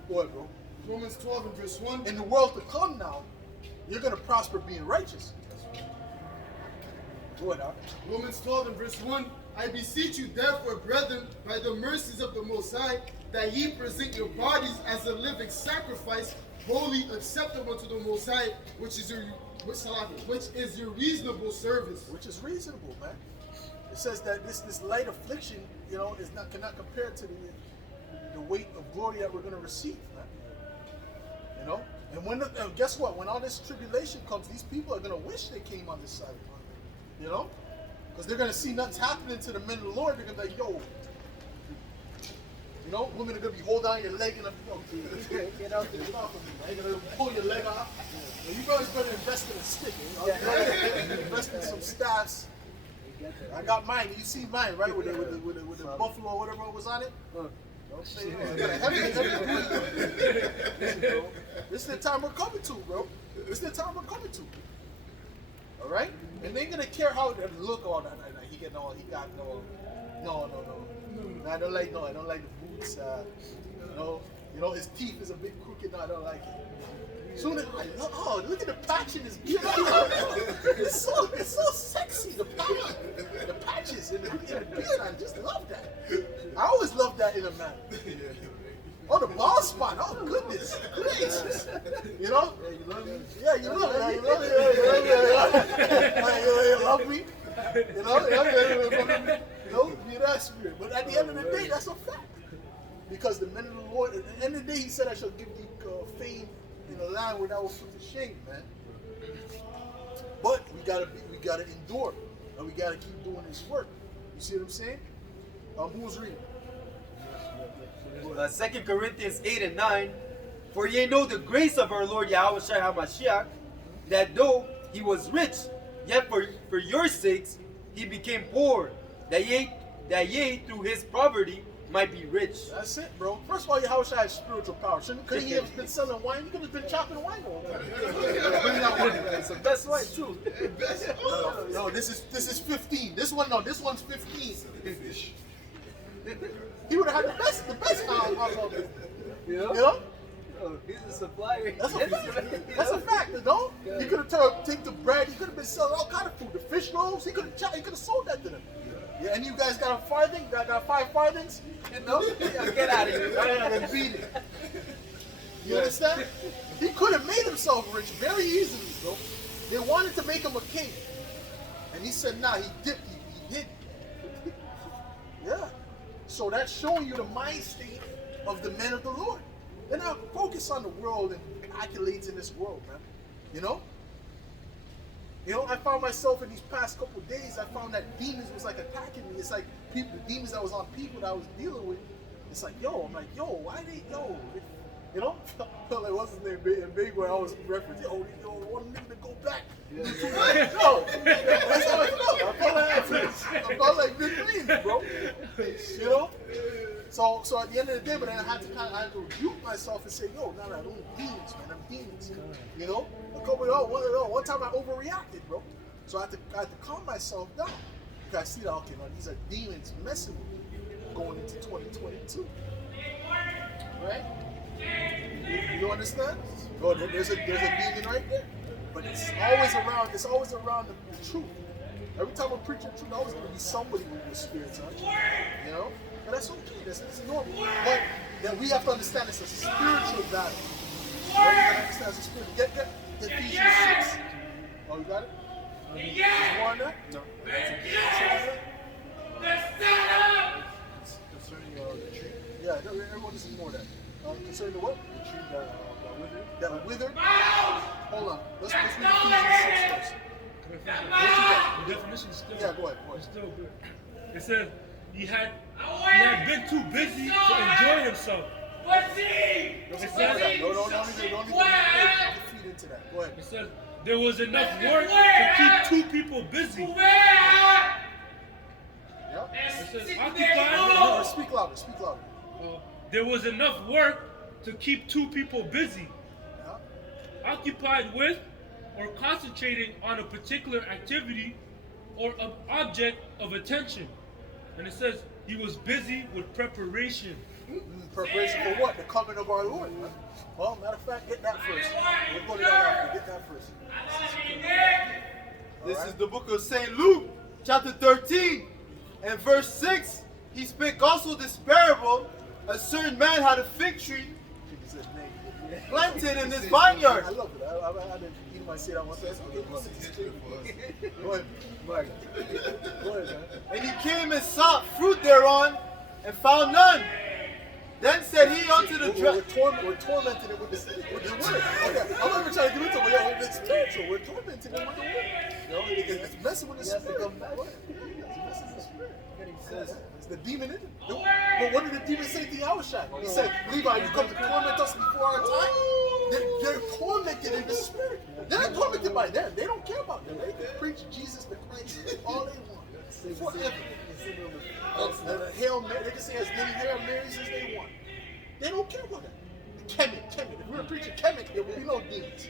Go ahead, bro. Romans 12 and verse 1. In the world to come now, you're going to prosper being righteous. Go ahead, Al. Romans 12 and verse 1. I beseech you therefore, brethren, by the mercies of the Most High, that ye present your bodies as a living sacrifice, holy, acceptable unto the Most High, which is your reasonable service. Which is reasonable, man. It says that this light affliction, you know, cannot compare to the weight of glory that we're going to receive, man. You know, and guess what? When all this tribulation comes, these people are going to wish they came on this side. You know, because they're going to see nothing's happening to the men of the Lord. They're going to be like, yo. You know, women are going to be holding on your leg and get out there, get off of me. They're going to pull your leg off. And you guys better invest in a stick. You know? Invest in some staffs. I got mine. You see mine, right? With the buffalo or whatever was on it. Don't say heavy. This is the time we're coming to, bro. This is the time we're coming to. All right? And they ain't gonna care how they look on that. He got no. I don't like the boots. You know, his teeth is a bit crooked. No, I don't like it. Soon as I love, oh, look at the patch in his beard. It's so sexy. The patches in the beard. I just love that. I always love that in a man. Oh, the bald spot. Oh, goodness gracious. You know? Yeah, you love it. You love it. You love me. You know? You're that spirit. But at the end of the day, that's a fact. Because the men of the Lord, at the end of the day, he said, I shall give thee fame in a land where thou was put to shame, man. But we gotta endure. And we gotta keep doing his work. You see what I'm saying? Who was reading? 2 Corinthians 8 and 9. For ye know the grace of our Lord Yahweh Shai HaMashiach, that though he was rich, yet for your sakes he became poor, that ye through his poverty might be rich. That's it, bro. First of all, Yahweh Shai has spiritual power. Couldn't he have been selling wine? He could have been chopping wine all the time. It's the best wine too. No, this is 15. This one's 15. He would have had the best of it. You know? Oh, he's a supplier. That's a fact. That's a fact, you know? He could have taken the bread. He could have been selling all kind of food. The fish loaves. He could have sold that to them. Yeah, and you guys got a farthing? Got 5 farthings? You know? Get out of here. And beat it. You understand? He could have made himself rich very easily, bro. They wanted to make him a king. And he said, nah, he dipped. He hid. Yeah. So that's showing you the mind state of the men of the Lord. They're not focused on the world and accolades in this world, man. You know? You know, I found myself in these past couple of days, I found that demons was like attacking me. It's like people, the demons that was on people that I was dealing with. It's like, yo, I'm like, yo, why they, yo? You know? Like, what's his name? Big Boy, I was referencing, yo, I want a nigga to go back. Yo, that's how I felt. I felt like big dreams, bro. You know? So at the end of the day, but then I had to rebuke myself and say, yo, no, I'm demons, man. I'm demons. You know? One time I overreacted, bro. So I had to calm myself down. Because I see that, okay, now these are demons messing with me going into 2022. Right? You understand? Oh, there's a demon right there. But it's always around the truth. Every time I'm preaching the truth, always going to be somebody with the spirits on it. You know? But that's okay. That's normal. But then we have to understand it's a spiritual battle. You understand it's a spiritual. Get Ephesians 6. Oh, you got it? Is more on that? No. Concerning the tree? Yeah, everyone needs to ignore that. Concerning the what? The tree that withered. Hold on. Let's read Ephesians 6 first. The definition is still, go ahead. It's still good. It says he had been too busy to enjoy himself. Don't even feed into that. Go ahead. It says there was enough work to keep 2 people busy. Yeah. It says occupied. Speak louder. Speak louder. There was enough work to keep 2 people busy, occupied with or concentrating on a particular activity or an object of attention. And it says he was busy with preparation. Preparation for what? The coming of our Lord. Huh? Well, matter of fact, get that first. We'll go to that after. Get that first. This is the book of St. Luke, chapter 13, and verse 6. He spake also this parable. A certain man had a fig tree planted in his vineyard. I love it. I didn't even might say that one time. Go ahead. Mike. Go ahead, man. And he came and sought fruit thereon, and found none. Then said he unto the We're tormenting it with the word. Okay. I'm not even trying to get into it, but it's spiritual. We're tormenting it with the word. You know, it's messing with the spirit. It's messing with the spirit. It's the demon in it. But what did the demon say to Yahushua? He said, Levi, you come to torment us before our time? They're tormented in the spirit. They're not tormented by them. They don't care about them. They can preach Jesus the Christ all they want. Forever. Hail Mary, they can say as many Hail Marys as they want. They don't care about that. Kemet. If we were preaching Kemet, there would be no demons.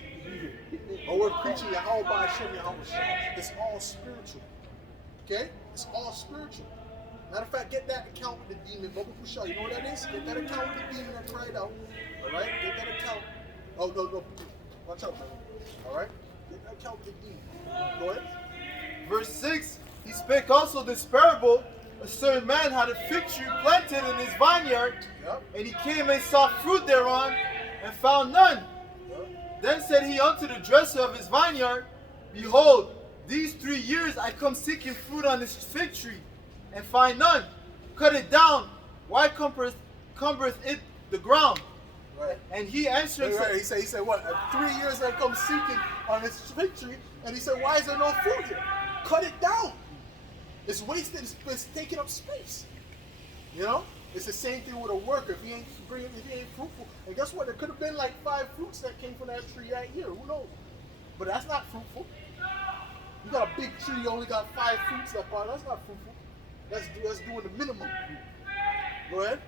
Or we're preaching Yahweh Hashem Yahushua. It's all spiritual. Okay? It's all spiritual. Matter of fact, get that account with the demon. Baba Pusha, you know what that is? Get that account with the demon that cried out. Alright? Get that account. Oh, no. Watch out, man. All right? Count the demon. Go ahead. Verse 6, he spake also this parable. A certain man had a fig tree planted in his vineyard, Yep. and he came and saw fruit thereon, and found none. Yep. Then said he unto the dresser of his vineyard, Behold, these 3 years I come seeking fruit on this fig tree, and find none. Cut it down. Why cumbereth it the ground? Right. And he answered, Right. He said, what? 3 years I come seeking on this fig tree, and he said, why is there no fruit here? Cut it down. It's wasted. It's taking up space. You know, it's the same thing with a worker. If he ain't fruitful, and guess what? There could have been like 5 fruits that came from that tree that year. Who knows? But that's not fruitful. You got a big tree, you only got 5 fruits that part. That's not fruitful. That's doing the minimum. Go ahead.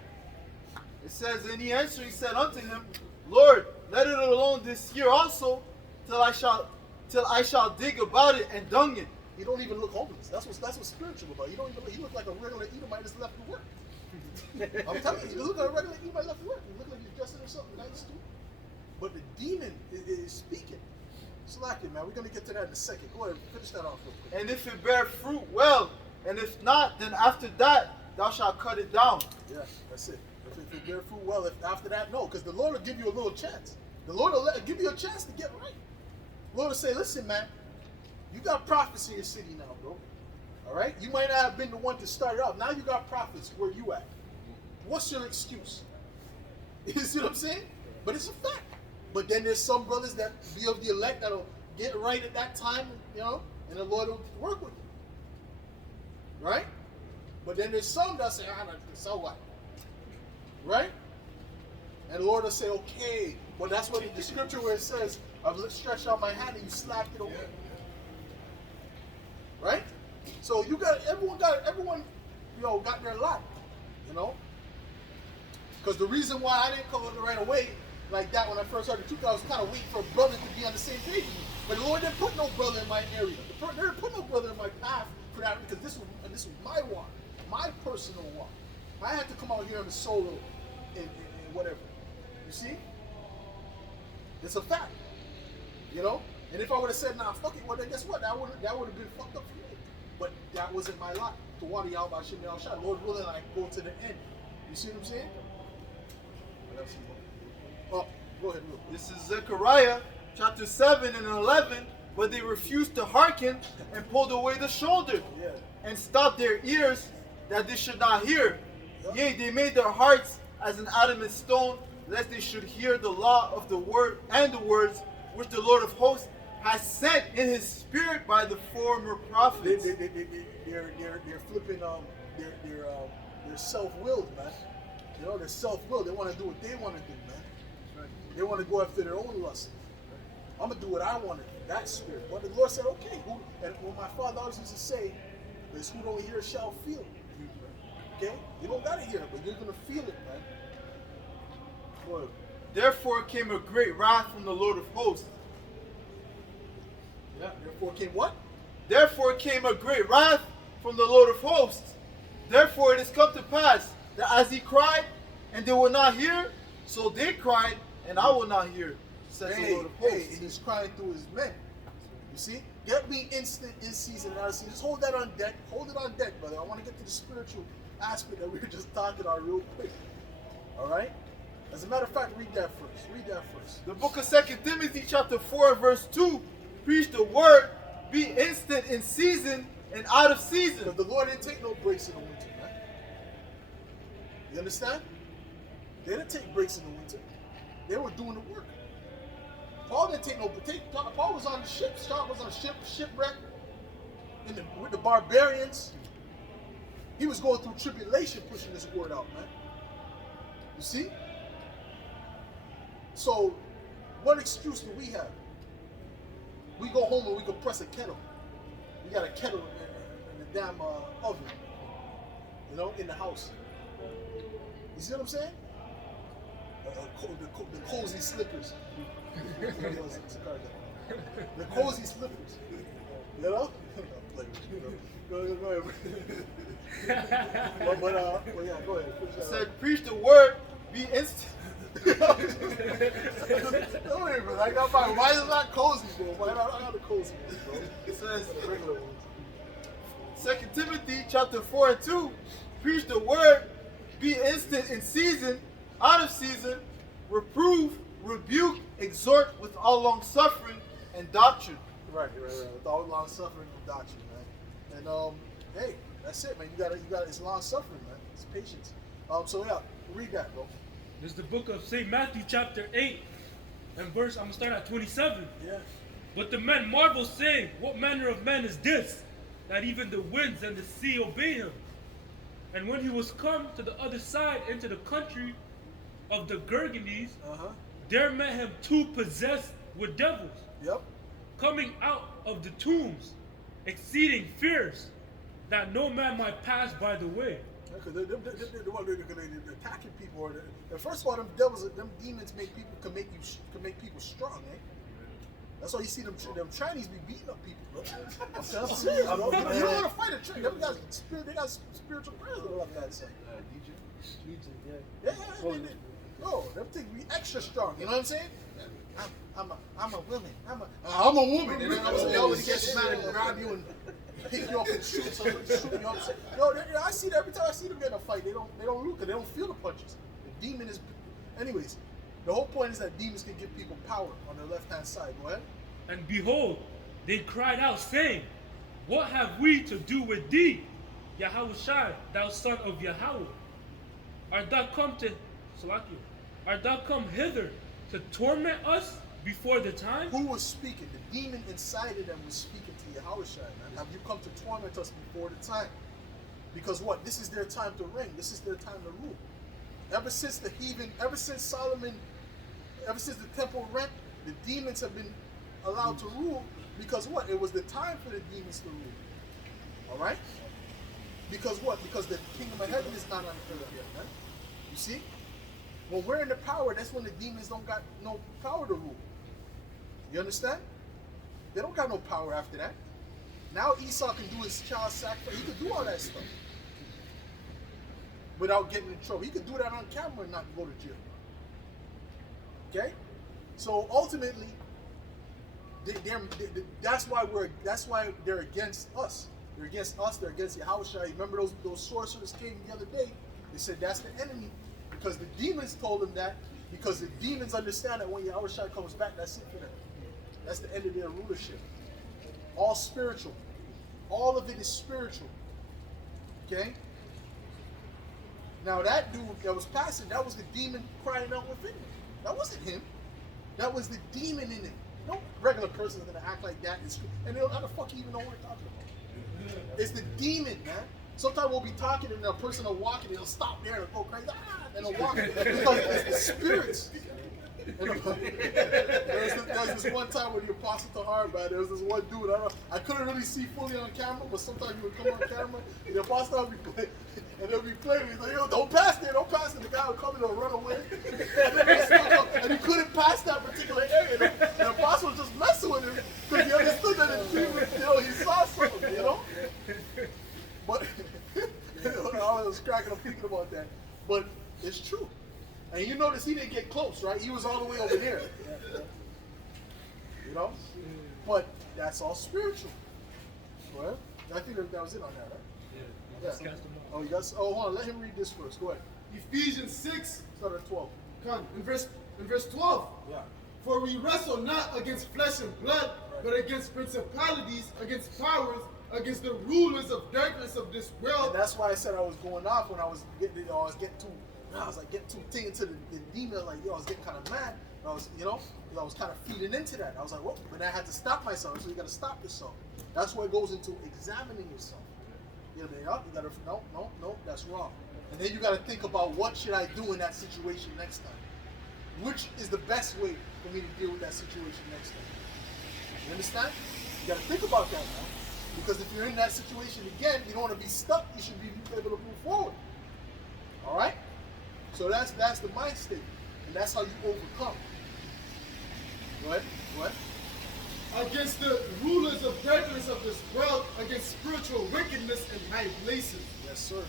It says, and he answering said unto him, Lord, let it alone this year also, till I shall dig about it and dung it. He don't even look homeless. That's what's spiritual about. He look like a regular Edomite just left to work. I'm telling you, he look like a regular Edomite left to work. He look like he's dressing or something nice too. But the demon is speaking. Slack it, man. We're gonna get to that in a second. Go ahead, finish that off real quick. And if it bear fruit, well, and if not, then after that thou shalt cut it down. Yeah, that's it. If it bear fruit, well. If after that, no, because the Lord will give you a little chance. The Lord will give you a chance to get right. The Lord will say, listen, man, you got prophets in your city now, bro. All right? You might not have been the one to start it out. Now you got prophets. Where you at? What's your excuse? You see what I'm saying? But it's a fact. But then there's some brothers that be of the elect that'll get right at that time, you know, and the Lord will work with you. Right? But then there's some that say, so what? Right? And the Lord will say, okay. But that's what the scripture where it says, I've stretched out my hand and you slapped it away. Right? So everyone, you know, got their lot. You know? Because the reason why I didn't come right away like that when I first heard the truth, I was kind of waiting for a brother to be on the same page with me. But the Lord didn't put no brother in my area. They didn't put no brother in my path for that, because this was my walk, my personal walk. I had to come out here on the solo and whatever. You see? It's a fact. You know? And if I would have said, nah, fuck it, well then guess what? That would have been fucked up for me. But that wasn't my lot. To water y'all by Shimmy al Shah. Lord willing, I go to the end. You see what I'm saying? What else you want? Oh, go ahead, real quick. This is Zechariah chapter 7 and 11. But they refused to hearken and pulled away the shoulder, Yeah. and stopped their ears that they should not hear. Yep. Yea, they made their hearts as an adamant stone, lest they should hear the law of the word and the words which the Lord of hosts has sent in his spirit by the former prophets. They're flipping they're self-willed, man. You know, they're self-willed. They want to do what they want to do, man. They want to go after their own lust. I'm gonna do what I want to do. That spirit. But the Lord said, okay. And what my father always used to say is, who don't hear shall feel. Okay? You don't gotta hear it, but you're gonna feel it, man. Go ahead. Therefore came a great wrath from the Lord of hosts. Yeah. Therefore came what? Therefore came a great wrath from the Lord of hosts. Therefore it has come to pass that as he cried, and they will not hear, so they cried, and I will not hear, says the Lord of hosts. And he's crying through his men. You see? Get me instant, in season, and out of season. Just hold that on deck. Hold it on deck, brother. I want to get to the spiritual aspect that we were just talking about real quick. All right? As a matter of fact, read that first. Read that first. The book of 2 Timothy chapter 4 verse 2, preach the word, be instant in season and out of season. Because the Lord didn't take no breaks in the winter, man. You understand? They didn't take breaks in the winter. They were doing the work. Paul didn't take no break. Paul was on the ship. Paul was on shipwreck with the barbarians. He was going through tribulation pushing this word out, man. You see? So, what excuse do we have? We go home and we can press a kettle. We got a kettle in the damn oven, you know, in the house. You see what I'm saying? The cozy slippers. The cozy slippers. You know? Go ahead. But yeah, go ahead. It said, preach the word, be instant. Don't worry, brother. I got my. Why is it not cozy, bro? Why not? I got the cozy ones, bro. It says, The regular ones. 2 Timothy chapter 4 and 2, preach the word, be instant in season, out of season, reprove, rebuke, exhort with all long suffering and doctrine. Right. With all long suffering and doctrine, man. And hey, that's it, man. You got it's long suffering, man. It's patience. So yeah, read that, bro. This is the book of St. Matthew chapter 8 and verse, I'm going to start at 27. Yeah. But the men marvel, saying, what manner of man is this, that even the winds and the sea obey him? And when he was come to the other side into the country of the Gergenes, there met him two possessed with devils, Yep. coming out of the tombs, exceeding fierce, that no man might pass by the way. Because they're attacking people. And first of all, them devils, them demons can make people strong, eh? That's why you see them Chinese be beating up people, bro. I'm serious, bro. You don't want to fight a Chinese. They got spiritual prayers on the left hand side. Yeah. No, them things be extra strong. You know what I'm saying? I'm a woman. I'm a woman. And then they always get mad and grab you and pick you up and shoot you up. No, I see that every time I see them get in a fight. They don't look, they don't feel the punches. The demon is, anyways. The whole point is that demons can give people power on their left hand side. Go ahead. And behold, they cried out, saying, what have we to do with thee, Yahushua, thou son of Yahweh? Art thou come hither to torment us before the time? Who was speaking? The demon inside of them was speaking to Yahushua, man. Have you come to torment us before the time? Because what? This is their time to reign. This is their time to rule. Ever since the temple rent, the demons have been allowed to rule because what? It was the time for the demons to rule. All right? Because what? Because the kingdom of heaven is not on earth yet, man. You see? When we're in the power, that's when the demons don't got no power to rule. You understand? They don't got no power after that. Now Esau can do his child sacrifice. He can do all that stuff without getting in trouble. He could do that on camera and not go to jail. Okay? So ultimately, that's why they're against us. They're against us. They're against Yahushua. Remember those sorcerers came the other day? They said that's the enemy because the demons told them that. Because the demons understand that when Yahushua comes back, that's it for them. That's the end of their rulership. All spiritual. All of it is spiritual. Okay? Now that dude that was passing, that was the demon crying out within him. That wasn't him. That was the demon in him. No regular person is gonna act like that and they don't how the fuck even know what we're talking about. It's the demon, man. Sometimes we'll be talking and a person will walk and they'll stop there and go crazy, and they'll walk because it's the spirits. There was this one time with the Apostle Tahar, man. There was this one dude. I couldn't really see fully on camera, but sometimes you would come on camera. And the Apostle would be playing, and they'll be playing. He's like, "Yo, don't pass there, don't pass there." The guy would come and run away, and he couldn't pass that particular area. And the Apostle was just messing with him because he understood that the demon, he saw something, But I was cracking up thinking about that. But it's true. And you notice he didn't get close, right? He was all the way over there. But that's all spiritual. Well, I think that was it on that, right? Yeah. Oh, you guys. Oh, hold on. Let him read this first. Go ahead. Ephesians 6, Start at 12. come, in verse 12. Yeah. For we wrestle not against flesh and blood, but against principalities, against powers, against the rulers of darkness of this world. And that's why I said I was going off when I was getting too taken to the demon. Like, I was getting kind of mad. I was, I was kind of feeding into that. I was like, well, but I had to stop myself. So you got to stop yourself. That's what goes into examining yourself. You got to, no, that's wrong. And then you got to think about what should I do in that situation next time. Which is the best way for me to deal with that situation next time. You understand? You got to think about that now. Because if you're in that situation again, you don't want to be stuck. You should be able to move forward. All right? So that's the mind state. And that's how you overcome. Go ahead. Against the rulers of darkness of this world, against spiritual wickedness in high places. Yes, sir.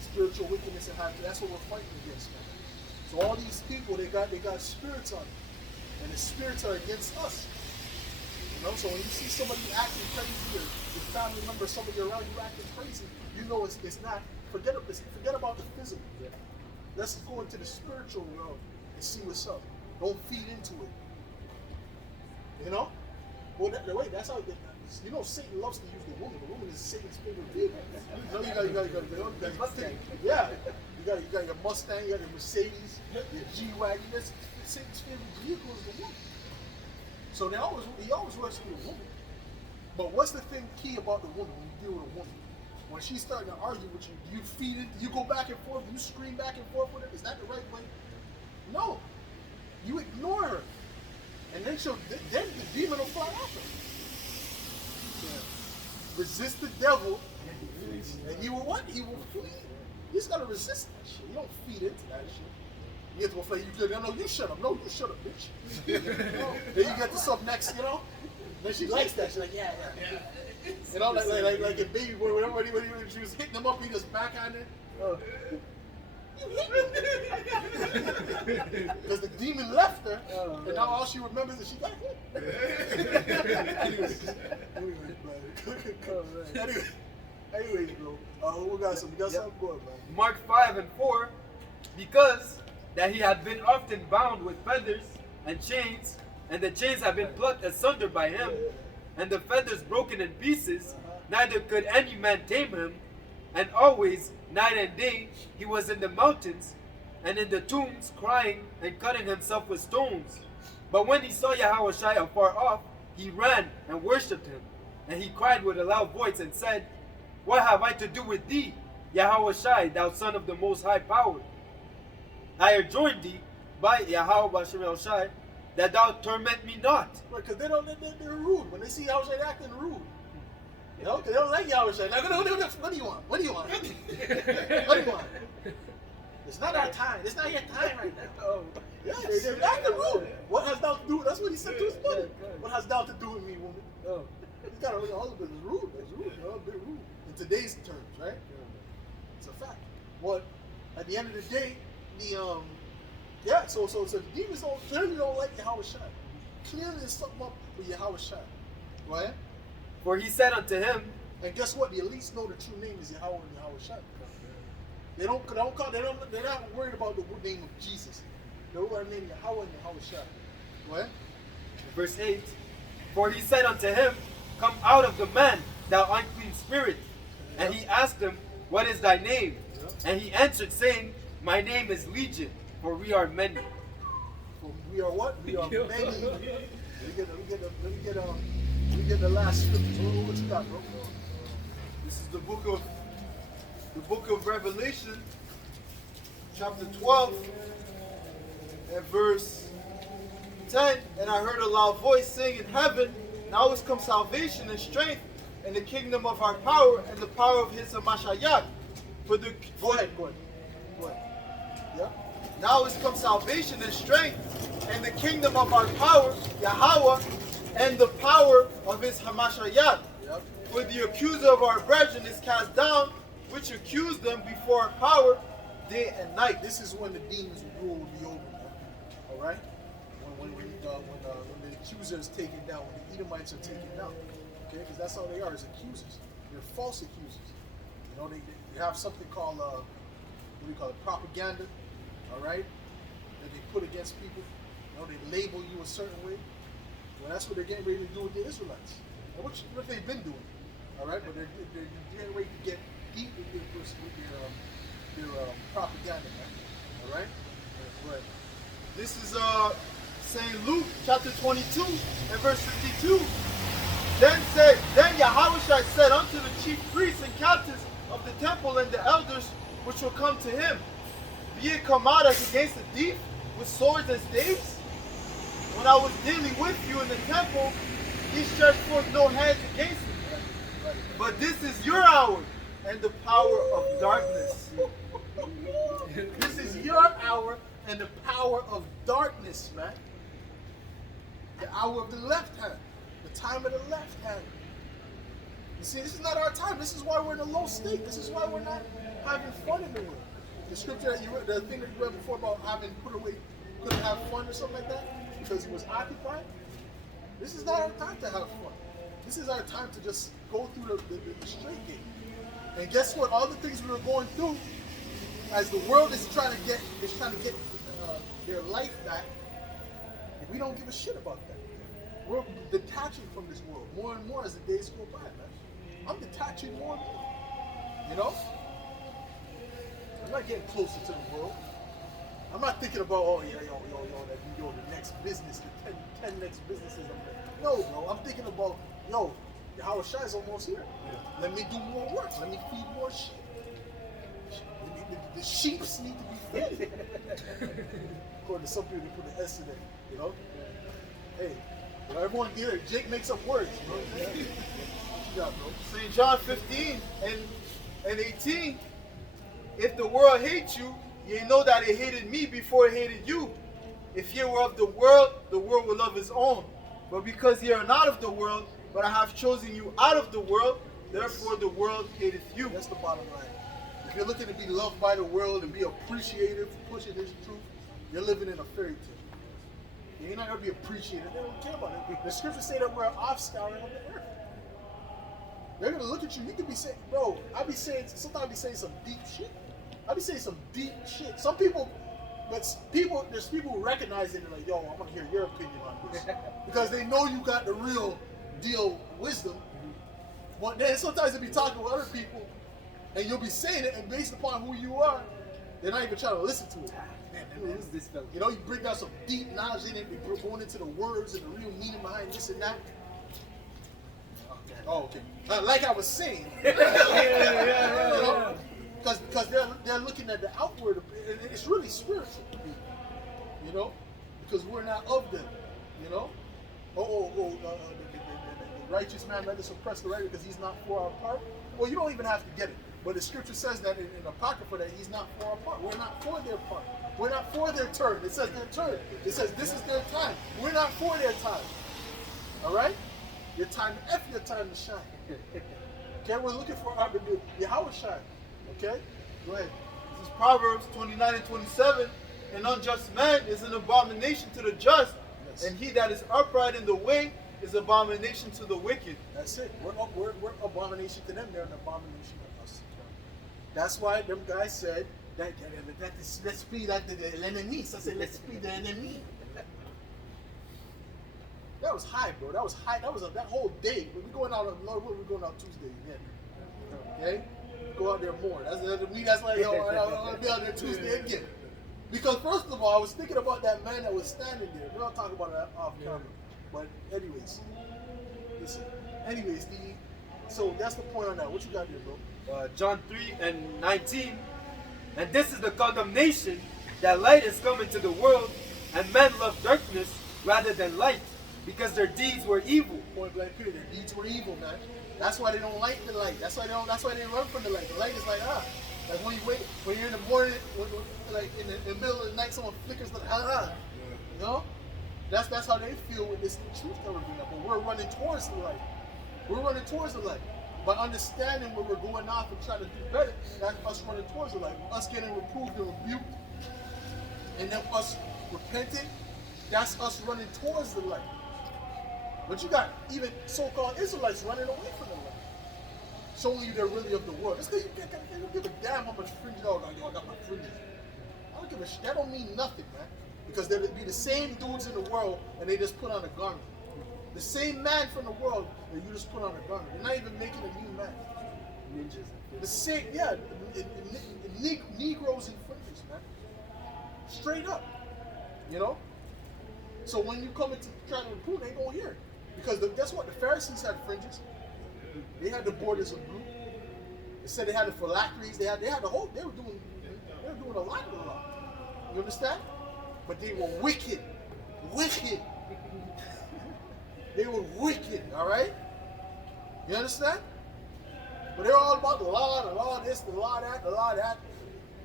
Spiritual wickedness in high places. That's what we're fighting against, man. So all these people, they got spirits on them. and the spirits are against us. You know, so when you see somebody acting crazy, or your family member, somebody around you acting crazy, you know it's not. Forget about the physical. Let's go into the spiritual realm and see what's up. Don't feed into it. You know? Well, that's how. You know, Satan loves to use the woman. The woman is Satan's favorite vehicle. You know, you got Mustang. Yeah. You got your Mustang. You got your Mercedes. Your G-Wagon. That's Satan's favorite vehicle is the woman. So he always works with a woman. But what's the thing key about the woman when you deal with a woman? When she's starting to argue with you, do you feed it? Do you go back and forth? Do you scream back and forth with her? Is that the right way? No. You ignore her. And then the demon will fly after her. Resist the devil, and he will what? He will flee. You just gotta resist that shit. You don't feed into that shit. You get to a place, no, you shut up. No, you shut up, bitch. Then you get to something next, you know? Then she likes that. She's like, yeah. You know, like a baby boy, when she was hitting him up, he just backhanded. You hit me. Because the demon left her, and now all she remembers is she got hit. Anyways, bro. We got something good, man. Mark 5:4, because that he had been often bound with feathers and chains, and the chains had been plucked asunder by him, and the feathers broken in pieces, neither could any man tame him, and always, night and day, he was in the mountains and in the tombs, crying and cutting himself with stones. But when he saw Yahushua afar off, he ran and worshipped him. And he cried with a loud voice and said, What have I to do with thee, Yahushua, thou son of the Most High Power? I adjourn thee by Yahushua that thou torment me not. Because they're rude. When they see Yahushua, they're acting rude. You know, because they don't like Yahushua. Like, what do you want? What do you want? What do you want? It's not our time. It's not your time right now. Oh. Yeah, they're acting rude. What has thou to do? That's what he said to his mother. What has thou to do with me, woman? Oh. He's got a husband. It's rude. It's rude. You know, a bit rude. In today's terms, right? It's a fact. What? At the end of the day, so the demons clearly don't like Yahushua. Clearly there's something up with Yahushua. Right? For he said unto him, and guess what? The elites know the true name is Yahweh and Yahushua. They're not worried about the name of Jesus. They're worried about the name Yahweh and Yahushua. What? Verse 8. For he said unto him, Come out of the man, thou unclean spirit. And he asked him, What is thy name? And he answered, saying, My name is Legion, for we are many. For we are what? We are many. Let me get the last scripture. What you got, bro? This is the book of Revelation, chapter 12, and verse 10. And I heard a loud voice saying in heaven, Now is come salvation and strength, and the kingdom of our power, and the power of his Mashiach. Go ahead. Yeah. Now is come salvation and strength, and the kingdom of our power, Yahweh, and the power of his Hamashiach. Yep. For the accuser of our brethren is cast down, which accused them before our power day and night. This is when the demons' rule will be over. All right? When the accuser is taken down, when the Edomites are taken down. Okay? Because that's all they are, is accusers. They're false accusers. You know, they have something called, propaganda. All right? That they put against people. You know, they label you a certain way. Well, that's what they're getting ready to do with the Israelites. And what they've been doing. All right? But they're getting ready to get deep with their propaganda, man. All right? Right. This is St. Luke chapter 22 and verse 52. Then Yahushua said unto the chief priests and captains of the temple and the elders which will come to him, Be it come out as against a thief with swords and staves? When I was dealing with you in the temple, he stretched forth no hands against me. But this is your hour and the power of darkness. This is your hour and the power of darkness, man. The hour of the left hand. The time of the left hand. You see, this is not our time. This is why we're in a low state. This is why we're not having fun in the world. The scripture that you read, the thing that you read before about having put away, couldn't have fun or something like that because he was occupied. This is not our time to have fun. This is our time to just go through the straight gate. And guess what? All the things we were going through, as the world is trying to get their life back, we don't give a shit about that. We're detaching from this world more and more as the days go by, man. I'm detaching more and more. You know? I'm not getting closer to the world. I'm not thinking about, oh yeah, the next business, the 10 next businesses. No, bro. I'm thinking about, Howard Shai's almost here. Let me do more work. Let me feed more sheep. The sheeps need to be fed. According to some people, they put an S in it. You know? Hey, everyone here, Jake makes up words. You know what I'm saying? What you got, bro? St. John 15 and 18. If the world hates you, ye know that it hated me before it hated you. If ye were of the world will love his own. But because ye are not of the world, but I have chosen you out of the world, therefore the world hateth you. That's the bottom line. If you're looking to be loved by the world and be appreciative for pushing this truth, you're living in a fairy tale. You're not going to be appreciated. They don't care about it. The scriptures say that we're an offscouring of the earth. They're going to look at you. You could be saying, bro, sometimes I be saying some deep shit. I be saying some deep shit. Some people, there's people who recognize it and like, yo, I want to hear your opinion on this. Because they know you got the real deal wisdom. But then sometimes you'll be talking with other people and you'll be saying it, and based upon who you are, they're not even trying to listen to it. Man, who's this fella? You know, you bring down some deep knowledge in it, you're going into the words and the real meaning behind this and that. Oh, okay. Like I was saying. Because they're looking at the outward, and it's really spiritual. You know? Because we're not of them. You know? The righteous man rather suppress the right because he's not for our part. Well, you don't even have to get it. But the scripture says that in Apocrypha that he's not for our part. We're not for their part. We're not for their turn. It says their turn. It says this is their time. We're not for their time. All right? Your time, your time to shine. Okay, we're looking for our Yahweh shine. Okay? Go ahead. This is Proverbs 29 and 27. An unjust man is an abomination to the just, yes. And he that is upright in the way is abomination to the wicked. That's it. We're abomination to them. They're an abomination to us. That's why them guys said that let's be like the enemy. So I said, let's be the enemy. That was high, bro. That was high. That was that whole day. We're going out. We're going out Tuesday again. Okay, go out there more. That's like yo. I'll be out there Tuesday again. Because first of all, I was thinking about that man that was standing there. We're not talking about that off camera. But anyways, listen. Anyways, so that's the point on that. What you got there, bro? John 3 and 19. And this is the condemnation, that light is come into the world, and men love darkness rather than light, because their deeds were evil. Point blank period. Their deeds were evil, man. That's why they don't like the light. That's why they run from the light. The light is like like when you're in the morning, like in the middle of the night, someone flickers the you know. That's how they feel with this truth that we're bringing up. But we're running towards the light. We're running towards the light. By understanding where we're going off and trying to do better, that's us running towards the light. Us getting reproved and rebuked, and then us repenting, that's us running towards the light. But you got even so-called Israelites running away from the light, showing you they're really of the world. Just because you don't give a damn how much fringes, I got my fringes. I don't give a shit. That don't mean nothing, man. Because they'll be the same dudes in the world, and they just put on a garment. The same man from the world, and you just put on a garment. You're not even making a new man. Ninjas. The same, Negroes and fringes, man. Straight up. You know? So when you come into trying to improve, they ain't gonna hear it. Because guess what? The Pharisees had fringes. They had the borders of blue. They said they had the phylacteries. They had the whole. They were doing a lot of the law. You understand? But they were wicked. Wicked. They were wicked, all right? You understand? But they're all about the law this, the law that, the law that.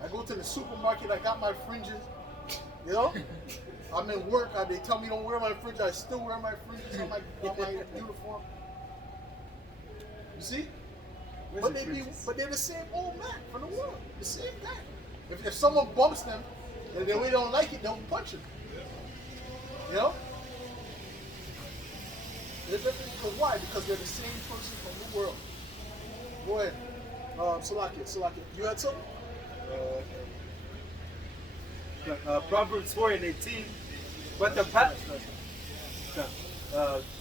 I go to the supermarket, I got my fringes, you know? I'm in work, they tell me don't wear my fringes, I still wear my fringes on my uniform. You see? But they're the same old man from the world, the same guy. If someone bumps them, and they don't like it, they'll punch him. You know? Because why? Because they're the same person from the world. Go ahead. Salakia. You had something? Proverbs 4 and 18. But the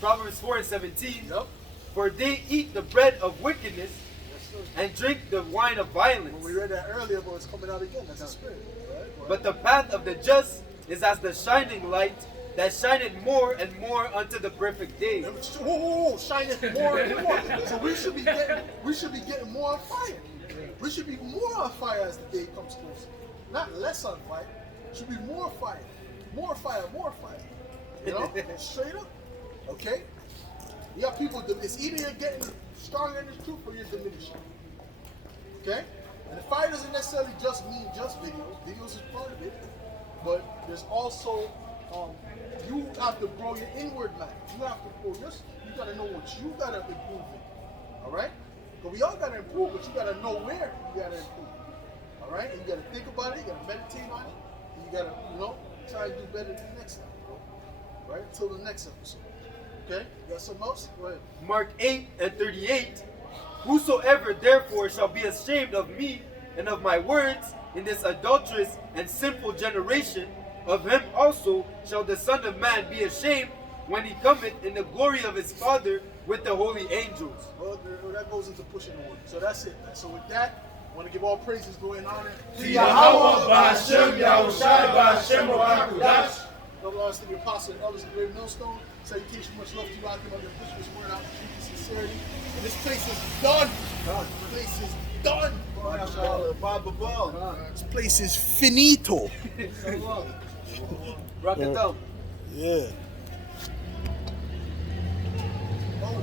Proverbs 4 and 17. Yep. For they eat the bread of wickedness and drink the wine of violence. Well, we read that earlier, but it's coming out again. That's the spirit. Right? But the path of the just is as the shining light that shineth more and more unto the perfect day. Whoa, shineth more and more. So we should be getting more on fire. We should be more on fire as the day comes closer. Not less on fire. It should be more fire. More fire. You know? Straight up. Okay? You got people, it's either you're getting stronger in the truth or you're diminishing. Okay? And the fire doesn't necessarily just mean just videos. Videos is part of it. But there's also, you have to grow your inward man. You have to grow your, you got to know what you got to improve in. All right? But we all got to improve, but you got to know where you got to improve. All right? And you got to think about it. You got to meditate on it. And you got to, try to do better the next time. Right? Until the next episode. Okay? You got something else? Go ahead. Mark 8 and 38. Whosoever therefore shall be ashamed of me and of my words in this adulterous and sinful generation, of him also shall the Son of Man be ashamed when he cometh in the glory of his Father with the holy angels. Well, that goes into pushing the word. So that's it. So with that, I want to give all praises, glory, and honor To Yahweh, Ba'Hashem, Yahushai, Ba'Hashem, Ba'Hakudash. Double honors to the apostle and elders of the great millstone. Salutation, much love to you out there. I'm going to push this word out with truth and sincerity. And this place is done. This place is done. This place is finito. Rock it down. Yeah. Oh.